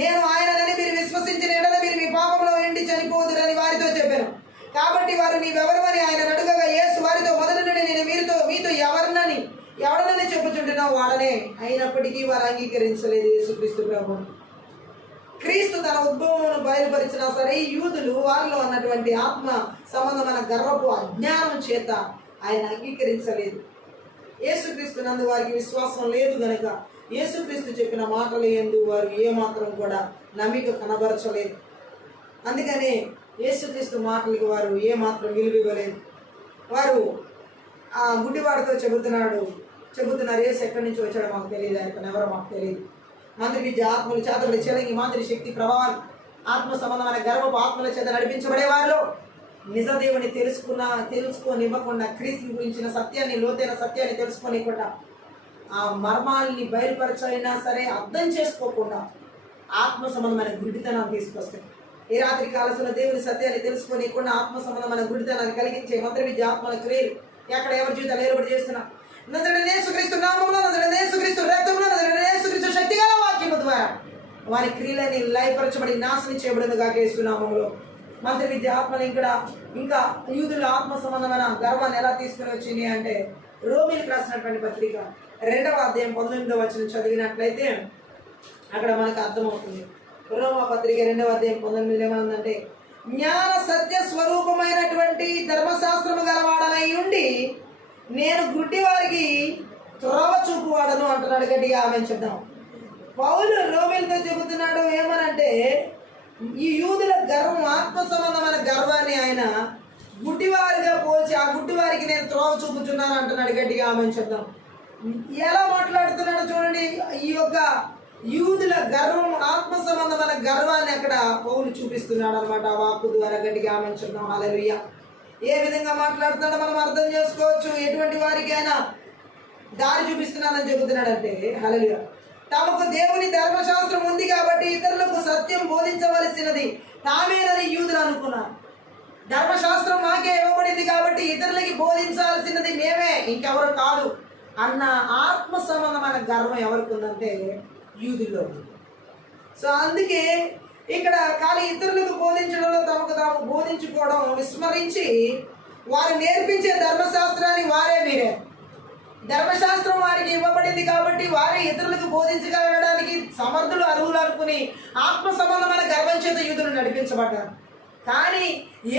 నేను ఆయనని మీరు విశ్వసించిన ఎడల మీరు మీ పాపంలో ఉండి చనిపోదురని వారితో చెప్పాను. కాబట్టి వారు నీవెవరమని ఆయన అడుగగా యేసు వారితో, మొదటి నుండి నేను మీతో ఎవడనని చెప్పుచుంటున్నావు వాడనే. అయినప్పటికీ వారు అంగీకరించలేదు యేసుక్రీస్తు ప్రభువును. క్రీస్తు తన ఉద్భవమును బయలుపరిచినా సరే యూదులు వారిలో ఉన్నటువంటి ఆత్మ సంబంధమైన గర్వపు అజ్ఞానం చేత ఆయన అంగీకరించలేదు. యేసుక్రీస్తు నందు వారికి విశ్వాసం లేదు గనక యేసుక్రీస్తు చెప్పిన మాటలు యందు వారు ఏమాత్రం కూడా నమ్మిక కనబరచలేదు. అందుకనే యేసుక్రీస్తు మాటలకు వారు ఏమాత్రం విలువ ఇవ్వలేదు. వారు ఆ గుడ్డివాడితో చెబుతున్నారు యేసు ఎక్కడి నుంచి వచ్చాడో మాకు తెలియదు, ఆయన ఎవరో మాకు తెలియదు. మంత్రి విద్య ఆత్మలు చేతబడి చెలంగి మాంత్రి శక్తి ప్రభావాలు ఆత్మ సంబంధమైన గర్వపు ఆత్మల చేత నడిపించబడే వారిలో నిజ దేవుని తెలుసుకోనివ్వకుండా, క్రీస్తు గురించిన సత్యాన్ని, లోతైన సత్యాన్ని తెలుసుకోనివ్వకుండా, ఆ మర్మాల్ని బయలుపరచైనా సరే అర్థం చేసుకోకుండా ఆత్మ సంబంధమైన గుడితనాన్ని తీసుకొస్తాయి. ఈ రాత్రి కాలసిన దేవుని సత్యాన్ని తెలుసుకోనివ్వకుండా ఆత్మ సంబంధమైన గుడితనాన్ని కలిగించే మంత్ర విద్య ఆత్మల క్రియలు ఎక్కడ ఎవరి జీవితాలు ఏర్పడి చేస్తున్నా నజరేయుడైన యేసుక్రీస్తు నామములో, నజరేయుడైన యేసుక్రీస్తు రక్తములో, నజరేయుడైన యేసుక్రీస్తు శక్తిగల వాక్యము ద్వారా వారి క్రియలని లయపరచబడి నాశనం చేయబడిన గాక యేసు నామములో. మంత్రి విద్య ఆత్మలు ఇంకా యూదుల ఆత్మ సంబంధమైన గర్వాన్ని ఎలా తీసుకుని వచ్చింది అంటే, రోమిలకు రాసినటువంటి పత్రిక 2వ అధ్యాయం 19వ వచనం చదివినట్లయితే అక్కడ మనకు అర్థమవుతుంది. రోమా పత్రిక 2వ అధ్యాయం 19 ఏమనుందంటే, జ్ఞాన సత్య స్వరూపమైనటువంటి ధర్మశాస్త్రము గలవాడనై ఉండి నేను గుడ్డి వారికి త్రోవ చూపువాడను అంటున్నాడు. గట్టిగా ఆమె చెప్దాం. పౌలు రోమిలతో చెబుతున్నాడు ఏమనంటే, ఈ యూదుల గర్వం, ఆత్మ సంబంధమైన గర్వాన్ని ఆయన గుడ్డివారిగా పోల్చి ఆ గుడ్డివారికి నేను త్రోవ చూపుతున్నాను అంటున్నాడు. గట్టిగా ఆమె చెప్దాం. ఎలా మాట్లాడుతున్నాడు చూడండి. ఈ యొక్క యూదుల గర్వం, ఆత్మ సంబంధమైన గర్వాన్ని అక్కడ పౌలు చూపిస్తున్నాడు అనమాట. ఆ వాక్కు ద్వారా గట్టిగా ఆమె చెప్దాం. హల్లెలూయా. ఏ విధంగా మాట్లాడుతున్నాడో మనం అర్థం చేసుకోవచ్చు. ఎటువంటి వారికి ఆయన దారి చూపిస్తున్నానని చెబుతున్నాడంటే, హల్లెలూయా, తమకు దేవుని ధర్మశాస్త్రం ఉంది కాబట్టి ఇతరులకు సత్యం బోధించవలసినది తామేనని యూదులు అనుకున్నారు. ధర్మశాస్త్రం మాకే ఇవ్వబడింది కాబట్టి ఇతరులకి బోధించాల్సినది మేమే, ఇంకెవరు కాదు అన్న ఆత్మ సంబంధమైన గర్వం ఎవరికి ఉందంటే యూదుల్లో. సో అందుకే ఇక్కడ కానీ ఇతరులకు బోధించడంలో తమకు తాము బోధించుకోవడం విస్మరించి వారు నేర్పించే ధర్మశాస్త్రాన్ని వారే మీరే, ధర్మశాస్త్రం వారికి ఇవ్వబడింది కాబట్టి వారే ఇతరులకు బోధించగలగడానికి సమర్థులు, అర్హులు అనుకుని ఆత్మ సంబంధమైన గర్వం చేత యూదులు నడిపించబడ్డారు. కానీ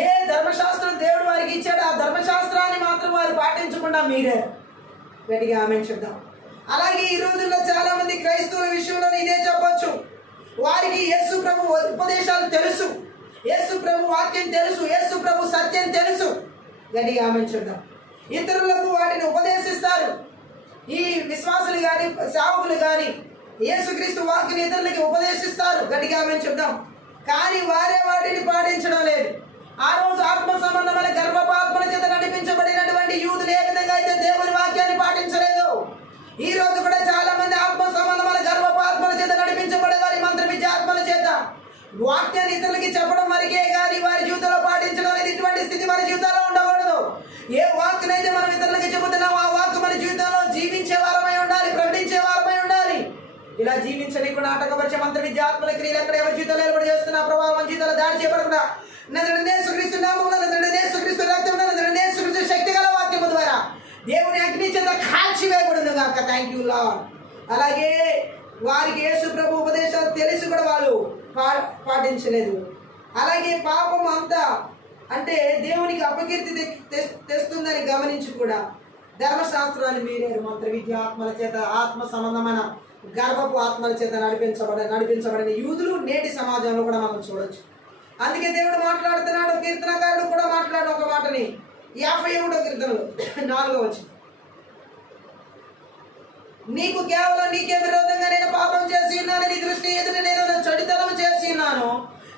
ఏ ధర్మశాస్త్రం దేవుడు వారికి ఇచ్చాడో ఆ ధర్మశాస్త్రాన్ని మాత్రం వారు పాటించకుండా మీరే. గట్టిగా ఆమె చెప్దాం. అలాగే ఈ రోజుల్లో చాలా మంది క్రైస్తవుల విషయంలో ఇదే చెప్పొచ్చు. వారికి యేసు ప్రభు ఉపదేశాలు తెలుసు, యేసు ప్రభు వాక్యం తెలుసు, యేసు ప్రభు సత్యం తెలుసు. గట్టిగా ఆమె చెప్దాం. ఇతరులకు వాటిని ఉపదేశిస్తారు. ఈ విశ్వాసులు కానీ సేవకులు కానీ యేసుక్రీస్తు వాక్యం ఇతరులకి ఉపదేశిస్తారు. గట్టిగా ఆమె చెప్దాం. కానీ వారే వాటిని పాటించడం లేదు. ఆ రోజు ఆత్మ సంబంధమైన గర్భపాత్మల చేత నడిపించబడినటువంటి యూదులు ఏ విధంగా అయితే దేవుని వాక్యాన్ని పాటించలేదు, ఈ రోజు కూడా చాలా మంది ఆత్మ సంబంధమైన గర్భపాత్మల చేత నడిపించబడే వారి మంత్ర విద్య ఆత్మల చేత వాక్యాన్ని ఇతరులకి చెప్పడం వరకే కానీ వారి జీవితంలో పాటించడం అనేది ఇటువంటి స్థితి మన జీవితాల్లో ఉండకూడదు. ఏ వాక్కునైతే మనం ఇతరులకి చెబుతున్నామో ఆ వాక్కు మన జీవితంలో జీవించే వారమై ఉండాలి, ప్రకటించే వారమై ఉండాలి. ఇలా జీవించడానికి నాటకపరిచే మంత్ర విద్య ఆత్మల క్రియలు ఎక్కడ ఎవరి జీవితాలు ఏర్పడి చేస్తున్న ప్రభావం మన జీవితాలు దాడి చేయబడకుండా యేసుక్రీస్తు నామమున, యేసుక్రీస్తు రక్తమున, యేసుక్రీస్తు శక్తి గల వాక్యము ద్వారా దేవుని అగ్ని చేత కాల్చివేయబడును గాక. Thank you lord. అలాగే వారికి యేసు ప్రభు ఉపదేశాలు తెలిసి కూడా వాళ్ళు పాటించలేదు. అలాగే పాపం అంతా అంటే దేవునికి అపకీర్తి తెస్తుందని గమనించి కూడా ధర్మశాస్త్రాన్ని మీరేరు. మంత్ర విద్య ఆత్మల చేత, ఆత్మ సంబంధమైన గర్భపు ఆత్మల చేత నడిపించబడిన యూదులు నేటి సమాజంలో కూడా మనం చూడొచ్చు. అందుకే దేవుడు మాట్లాడుతున్నాడు, కీర్తనకారుడు కూడా మాట్లాడు ఒక మాటని 51వ కీర్తనలో 4వ వచనం, నీకు కేవలం నీకే విరోధంగా నేను పాపం చేసి ఉన్నాను, నీ దృష్టి ఎదుట నేను చెడుతనం చేసి ఉన్నాను,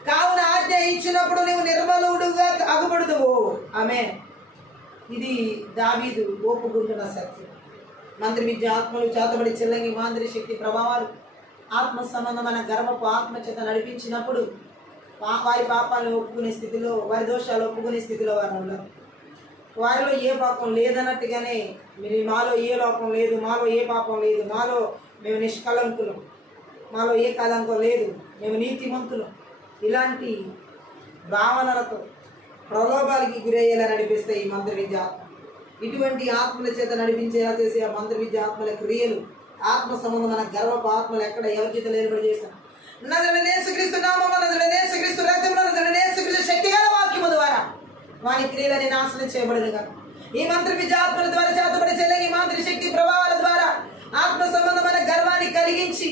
కావున ఆజ్ఞ ఇచ్చినప్పుడు నీవు నిర్మలుడుగా అగుపడుదువు. ఆమేన్. ఇది దావీదు ఒప్పుకుంటున్న సత్యం. మంత్రి విద్య ఆత్మలు చేతబడి చెల్లంగి మాంద్రి శక్తి ప్రభావాలు ఆత్మ సంబంధమైన గర్భపు ఆత్మ చేత నడిపించినప్పుడు వారి పాపాలను ఒప్పుకునే స్థితిలో, వారి దోషాలు ఒప్పుకునే స్థితిలో వారు ఉన్నారు. వారిలో ఏ పాపం లేదన్నట్టుగానే మాలో ఏ లోపం లేదు, మాలో ఏ పాపం లేదు, మాలో మేము నిష్కలంకులం, మాలో ఏ కలంకం లేదు, మేము నీతిమంతులం, ఇలాంటి భావనలతో ప్రలోభాలకి గురయ్యేలా నడిపిస్తే ఈ మంత్ర విద్య ఆత్మ. ఇటువంటి ఆత్మల చేత నడిపించేలా చేసే ఆ మంత్ర విద్య ఆత్మల క్రియలు, ఆత్మ సంబంధమైన గర్వపు ఆత్మలు ఎక్కడ ఎవరి చేత ఏర్పడి చేస్తాం. యేసుక్రీస్తు నామమున, యేసుక్రీస్తు రక్తమున, యేసుక్రీస్తు శక్తి గల వాక్యము ద్వారా వారి క్రియలని నాశనం చేయబడదుగా. ఈ మంత్ర విద్య ఆత్మల ద్వారా చేతబడి చెల్లగి మాంత్రి శక్తి ప్రభావాల ద్వారా ఆత్మ సంబంధమైన గర్వాన్ని కలిగించి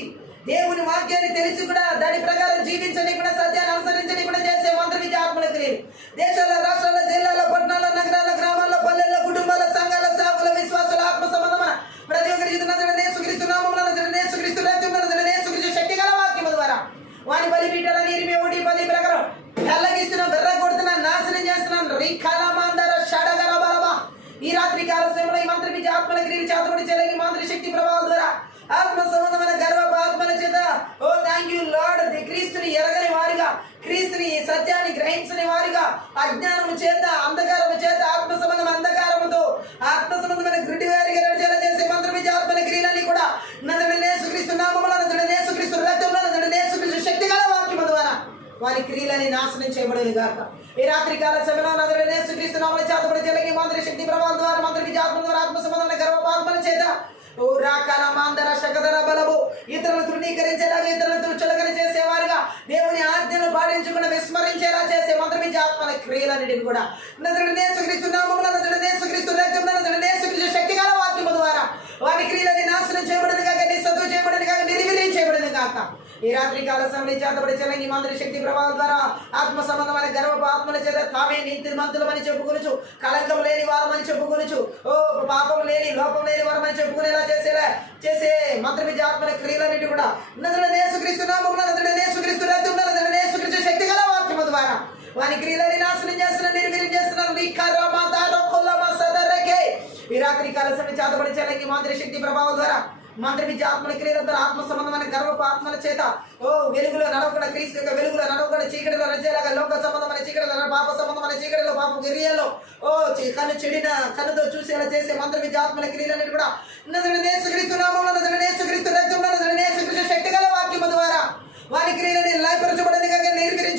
దేవుని వాక్యాన్ని తెలిసి కూడా దాని ప్రకారం జీవించని కూడా, సత్యాన్ని అనుసరించని కూడా చేసే మంత్ర విద్య ఆత్మల క్రియలు దేశాల, రాష్ట్రాల, జిల్లాల, పట్టణాల, నగరాల, గ్రామాల్లో, పల్లెల్లో, కుటుంబాల, సంఘాల, సేవకుల, విశ్వాసుల ఆత్మ సంబంధమైన ప్రతి ఒక్కరి జీవితం యేసుక్రీస్తు నామమున, యేసుక్రీస్తు రక్తమున, యేసుక్రీస్తు శక్తి గల వాక్యము ద్వారా వారి బలిపీఠాలను 21:10 ప్రకారం పెళ్ళగిస్తున్నాం, బెర్ర కొడుతున్నాం, నాశనం చేస్తున్నాం. రీకాలమాందర షడగల బలబా. ఈ రాత్రి కాల సమయంలో ఈ మంత్ర విద్య ఆత్మల క్రియలు చేతబడి చెలగి మాంత్రి శక్తి ప్రభావం ద్వారా ఆత్మ సంబంధమైన గర్వపు ఆత్మల చేత ఓ థ్యాంక్ యూ లార్డ్, క్రీస్తుని ఎరగని వారిగా, క్రీస్తుని సత్యాన్ని గ్రహించని వారిగా, అజ్ఞానము చేత, అంధకారము చేత, ఆత్మ సంబంధం అంధకారముతో ఆత్మ సంబంధమైన గుడ్డి వారిగా నడిచేలా చేసే మంత్ర విద్య ఆత్మల క్రియలన్నీ కూడా యేసుక్రీస్తు నామమున, యేసుక్రీస్తు రక్తమున, యేసుక్రీస్తు శక్తి గల వాక్యము ద్వారా వారి క్రియలని నాశనం చేయబడేది గాక. ఈ రాత్రి కాల సమయంలో నజరేయుడైన యేసుక్రీస్తు నామములో చేతబడి చెల్లకి మంత్రి శక్తి ప్రభావం ద్వారా మంత్రి విజయాత్మ ద్వారా ఆత్మ సంబంధమైన గర్వపాత్మల చేత ఓ రాకాల మాందర శకదర బలము ఇతరులను తృణీకరించేలాగా ఇతరులను చులకన చేసేవారుగా దేవుని ఆజ్ఞను పాటించకుండా విస్మరించేలా చేసే మంత్ర విజయాత్మల క్రియలన్నిటిని కూడా నజరేయుడైన యేసుక్రీస్తు నామములో నజరేయుడైన యేసుక్రీస్తు రక్తంలో నజరేయుడైన యేసుక్రీస్తు శక్తిగల వాక్యము ద్వారా వారి క్రియలని నాశనం చేయబడిన కాక నిస్సత్తువ చేయబడిన కాక నిర్వీర్యం చేయబడిన కాక. ఈ రాత్రి కాల సమయంలో చేతబడి చెల్లంగి మంత్రి శక్తి ప్రభావం ద్వారా ఆత్మ సంబంధమైన గర్వపు ఆత్మల చేత తామే నీతిమంతులమని చెప్పుకొనుచు కళంకం లేని వారమని చెప్పుకొనుచు ఓ పాపం లేని లోపం లేని వారమని చెప్పుకునేలా చేసే మంత్ర విజయాత్మల క్రియలన్నిటి కూడా నజరేయుడైన యేసుక్రీస్తు నామములో నజరేయుడైన యేసుక్రీస్తు రక్తంలో నజరేయుడైన యేసుక్రీస్తు శక్తిగల వాక్యము ద్వారా వారి క్రియలని నాశనం చేస్తున్నారు, నిర్వీర్యం చేస్తున్నారు. ఈ రాత్రి కాల సమయం చేతబడి చెల్లంగి మంత్రి శక్తి ప్రభావం ద్వారా మంత్రి విద్యాత్మల క్రియల ద్వారా ఆత్మ సంబంధమైన గర్వపు ఆత్మల చేత ఓ వెలుగులో నడవకుండా క్రీస్తు యొక్క వెలుగులో నడవకుండా చీకటిలో నడిచేలాగా లోక సంబంధమైన చీకటిలో పాప సంబంధమైన చీకటిలో పాప క్రియల్లో ఓ కన్ను చెడిన కన్నుతో చూసేలా చేసే మంత్రి విద్యాత్మల క్రియలన్నిటి కూడా నజరేయుడైన యేసుక్రీస్తు నామములో నజరేయుడైన యేసుక్రీస్తు రక్తంలో నజరేయుడైన యేసుక్రీస్తు శక్తిగల వాక్యము ద్వారా వారి క్రియలని లయపరచబడింది కాక నిర్వీర్యం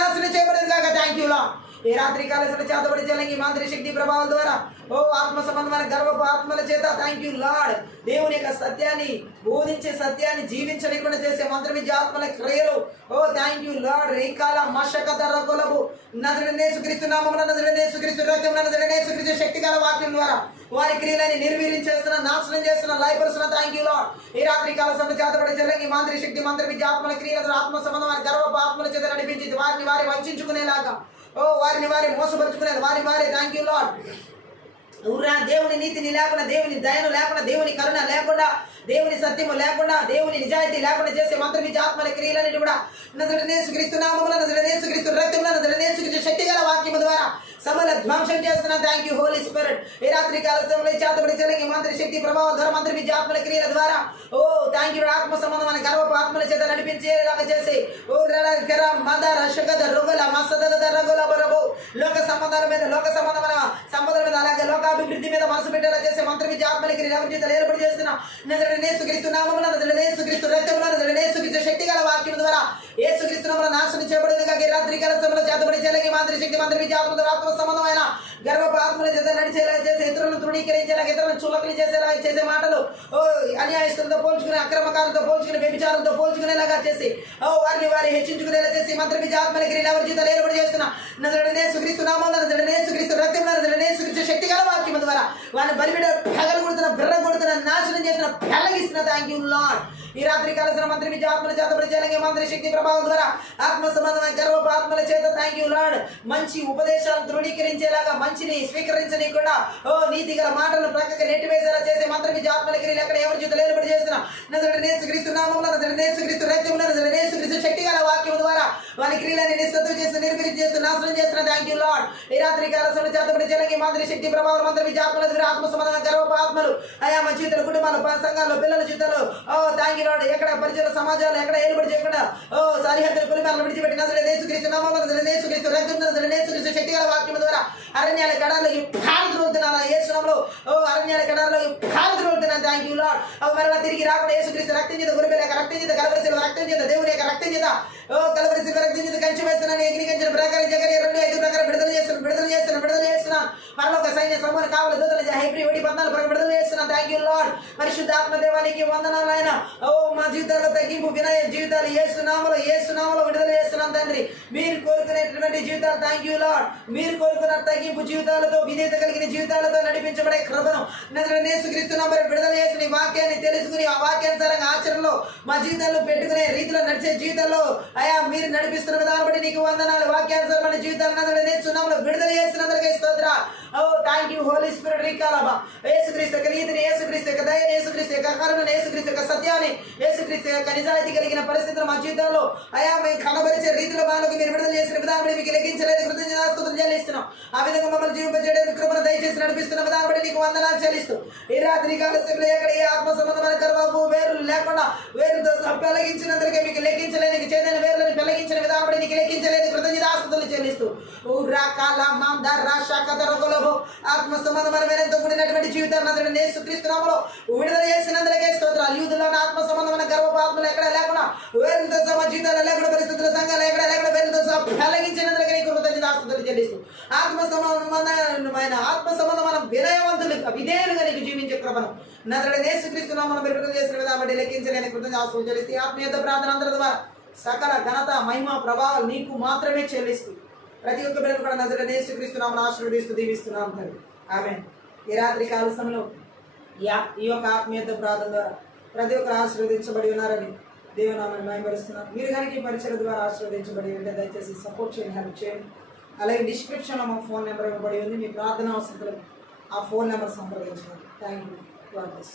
నాశనం చేయబడింది కాక. Thank you lord. ఈ రాత్రి కాల చేతబడి చెల్లంగి మంత్రి శక్తి ప్రభావం ద్వారా ఓ ఆత్మ సంబంధమైన గర్వపు ఆత్మల చేత థ్యాంక్ యూ లార్డ్ దేవుని యొక్క సత్యాన్ని బోధించే సత్యాన్ని జీవించలేకుండా చేసే మంత్ర విద్యాత్మల క్రియలు ఓ థ్యాంక్ యూ లార్డ్. రేకాల మశకత రగులపు నజరేయుడైన యేసుక్రీస్తు నామములో నజరేయుడైన యేసుక్రీస్తు రక్తంలో నజరేయుడైన యేసుక్రీస్తు శక్తిగల వాక్యం ద్వారా వారి క్రియలని నిర్వీర్యం చేస్తున్న నాశనం చేస్తున్న లయపరుస్తున్న థ్యాంక్ యూ లార్డ్. ఈ రాత్రి కాల సమయం చేతబడి చెల్లంగి మంత్రి శక్తి మంత్ర విద్యాత్మల క్రియల ఆత్మ సంబంధమైన గర్వపు ఆత్మల చేత నడిపించి వారిని వంచుకునేలాగా ఓ వారిని మోసపరుచుకునేది వారి థ్యాంక్ యూ లార్డ్. దేవుని నీతిని లేకుండా దేవుని దయను లేకుండా దేవుని కరుణ లేకుండా దేవుని సత్యము లేకుండా దేవుని నిజాయితీ లేకుండా చేసే మంత్ర విజయాత్మల క్రియలన్నిటి కూడా నజరేయుడైన యేసుక్రీస్తు నామములో నజరేయుడైన యేసుక్రీస్తు రక్తంలో నజరేయుడైన యేసుక్రీస్తు శక్తిగల వాక్యము ద్వారా సమల ధ్వంసం చేస్తున్న థ్యాంక్ యూ హోలీ స్పిరిట్. ఈ రాత్రి కాల సమయంలో చేతబడి చెల్లంగి మంత్రి శక్తి ప్రభావం ద్వారా మంత్రి విజయాత్మల క్రియల ద్వారా ఓ థ్యాంక్ యూ ఆత్మ సంబంధమైన గర్వపు ఆత్మల చేత నడిపించేలాగా చేసి ఓ మదర శగద రొగల మసదద రగుల బరబో లోక సంబంధాల మీద లోక సంబంధమైన సంపదల మీద అలాగే లోకాభివృద్ధి మీద మనసు పెట్టేలా చేసే మంత్ర విజయాత్మల క్రియలు ఎవరి జీవితాలు ఏర్పాటు చేస్తున్న నజరేయుడైన యేసుక్రీస్తు నామములో నజరేయుడైన యేసుక్రీస్తు రక్తంలో నజరేయుడైన యేసుక్రీస్తు శక్తిగల వాక్యం ద్వారా యేసుక్రీస్తు నామములో నాశనం చేయబడిన కాక. ఈ రాత్రి కాల సమయంలో చేతబడి చెల్లంగి మంత్రి శక్తి మంత్రి విజయాత్మ ద్వారా ఆత్మ సంబంధమైన గర్వపు ఆత్మల చేత నడిచేలా చేసే ఇతరులను తృణీకరించేలాగా ఇతరులను చులకన చేసేలా చేసే మాటలు ఓ అన్యాయస్తులతో పోల్చుకుని అక్రమకారులతో పోల్చుకుని వ్యభిచారంతో పోల్చుకునేలాగా చేసి ఓ వారిని హెచ్చించుకునేలా చేసి మంత్ర విజయాత్మల క్రియలు ఎవరి జీవితాలు ఏర్పాటు చేస్తున్న నజరేయుడైన యేసుక్రీస్తు నామములో నజరేయుడైన యేసుక్రీస్తు రక్తంలో నజరేయుడైన యేసుక్రీస్తు శక్తిగల వాక్యం ద్వారా వారిని బలిబిడ పెగలు కొడుతున్న బిర్ర కొడుతున్న నాశనం చేసిన పెళ్ళగిస్తున్న థ్యాంక్ యూ లార్డ్. ఈ రాత్రి కాల మంత్రి విజయాత్మల చేతబడి చెల్లంగి మంత్రి శక్తి ప్రభావం ద్వారా ఆత్మ సంబంధమైన గర్వపు ఆత్మల చేత థ్యాంక్ యూ లార్డ్ మంచి ఉపదేశాలను తృణీకరించేలాగా మంచిని స్వీకరించనీయకుండా ఓ నీతి గల మాటలను ప్రక్కకి నెట్టివేసేలా చేసే మంత్ర విజయాత్మల క్రియలు ఎక్కడ ఎవరి జీవితాలు ఏర్పాటు చేస్తున్నా నజరేయుడైన యేసుక్రీస్తు నామములో నజరేయుడైన యేసుక్రీస్తు రక్తంలో నజరేయుడైన యేసుక్రీస్తు శక్తిగల వాక్యం ద్వారా వారి క్రియలని నిస్సత్తువ చేస్తూ నిర్వీర్యం చేస్తూ నాశనం చేస్తున్న థ్యాంక్ యూ లార్డ్. ఈ రాత్రి కాల చేతబడి చెల్లంగి మంత్రి శక్తి ప్రభావం మంత్ర విజయాత్మల ద్వారా ఆత్మ సంబంధమైన గర్వపు ఆత్మలు ఆయా మా జీవితాలు కుటుంబాలు సంఘాలు పిల్లల జీవితాలు ఓ థ్యాంక్ యూ లార్డ్ ఎక్కడ పరిచయాల సమాజాలు ఎక్కడ ఏర్పాటు చేయకుండా ఓ సరిహద్దుల కుటుంబాలను విడిచిపెట్టి నజరేయుడైన యేసుక్రీస్తు నామములో నజరేయుడైన యేసుక్రీస్తు రక్తంలో నజరేయుడైన యేసుక్రీస్తు శక్తిగల వాక్యం ద్వారా అరణ్యాల గడాల్లో పారుద్రోలుతున్నాను యేసునామములో ఓ అరణ్యాల గడాల్లో పారుద్రోలుతున్నాను థ్యాంక్ యూ లార్డ్. అవి మరలా తిరిగి రాకుండా యేసుక్రీస్తు రక్తం చేత గురిపేల యొక్క రక్తం చేత కలవరి రక్తం చేత దేవుని యొక్క రక్తం చేత ఓ కలవరి రక్తం చేత కంచి వేస్తున్నాను అగ్నికంచిన ప్రకారం జకర్యా 2:5 ప్రకారం విడుదల చేస్తున్నాను పరలోక సైన్య సమూహం కావల దూతల హెబ్రీ 1:14 విడుదల చేస్తున్నాను థ్యాంక్ యూ లార్డ్. పరిశుద్ధాత్మ దేవానికి వందనాలు ఆయన ఓ మా జీవితాల్లో తగ్గింపు వినయ జీవితాలు యేసునామములో విడుదల చేస్తున్నాం తండ్రి. మీరు కోరుకునేటువంటి జీవితాలు థ్యాంక్ యూ లార్డ్. మీరు కోరుకున్న తగ్గింపు జీవితాలతో విధేయత కలిగిన జీవితాలతో నడిపించబడే కృపను నజరేయుడైన యేసుక్రీస్తు నామములో విడుదల చేసిన ఈ వాక్యాన్ని తెలుసుకుని ఆ వాక్యానుసారంగా ఆచరణలో మా జీవితాల్లో పెట్టుకునే రీతిలో నడిచే జీవితాల్లో అయా మీరు నడిపిస్తున్న విధానం బట్టి నీకు వందనాలు. వాక్యానుసారమైన జీవితాలు నజరేయుడైన యేసు నామములో విడుదల చేసినందుకే స్తోత్రాలు. ఓ థ్యాంక్ యూ హోలీ స్పిరిట్. రీకాలబా యేసుక్రీస్తు యొక్క నీతిని యేసుక్రీస్తు యొక్క దయని యేసుక్రీస్తు యొక్క కరుణను యేసుక్రీస్తు యొక్క సత్యాన్ని యేసుక్రీస్తు యొక్క నిజాయితీ కలిగిన పరిస్థితులు మా జీవితాల్లో అయా మేము కనబరిచే రీతిలో మనకు మీరు విడుదల చేసిన విధానం మీకు లెక్కించలేదు కృతజ్ఞతాస్తుతులు చెల్లిస్తున్నాం. ఆ విధంగా మమ్మల్ని జీవింపజేయడానికి కృపను దయచేసి నడిపిస్తున్న విధానం బట్టి నీకు వందనాలు చెల్లిస్తూ ఈ రాత్రి కాలశంలో ఎక్కడ ఏ ఆత్మ సంబంధమైన గర్వపు వేరులు లేకుండా వేరుతో పెళ్లగించినందుకే మీకు లెక్కించలేదు చేదైన వేరులను పెళ్లగించిన విధానం బట్టి నీకు లెక్కించలేదు కృతజ్ఞతాస్తుతులు చెల్లిస్తూ రకాల మందర శాఖలో ఆత్మ సంబంధమైన కూడినటువంటి జీవితాలు నజరేయుడైన యేసుక్రీస్తు నామములో విడుదల చేసినందుకే స్తోత్రాలు. యూదుల్లో ఆత్మ సంబంధమైన గర్వపు ఆత్మలు ఎక్కడ లేకుండా వేరుతో సమ జీవితాలు లేకుండా పరిస్థితుల సంఘాలు ఎక్కడ లేకుండా కలిగించినందుకు నీ కృతజ్ఞతాస్తుతులు చెల్లిస్తూ ఆత్మ సంబంధమైన వినయవంతులుగా విధేయులుగా నీకు జీవించే కృపను నజరుడైన యేసుక్రీస్తు నామమున మీరు చేసిన విధానం లెక్కించలేని కృతజ్ఞతాస్తుతులు చెల్లిస్తూ ఆత్మీయత ప్రార్థన అందరి ద్వారా సకల ఘనత మహిమ ప్రభావాలు నీకు మాత్రమే చెల్లిస్తూ ప్రతి ఒక్క బిడ్డను కూడా నజరుడైన యేసుక్రీస్తు నామమున ఆశీర్వదిస్తూ దీవిస్తున్నాం తండ్రి. ఆమేన్. ఈ రాత్రి కాల సమయంలో ఈ యొక్క ఆత్మీయత ప్రార్థన ద్వారా ప్రతి ఒక్కరు ఆశీర్వదించబడి ఉన్నారని దేవునామని మహిమపరుస్తున్నాను. మీరు కనుక ఈ పరిచయం ద్వారా ఆశీర్వదించబడి ఉంటే దయచేసి సపోర్ట్ చేయండి, హెల్ప్ చేయండి. అలాగే డిస్క్రిప్షన్లో మా ఫోన్ నెంబర్ ఇవ్వబడి ఉంది. మీ ప్రార్థన అవసరం ఆ ఫోన్ నెంబర్ సంప్రదించండి. Thank you. God bless.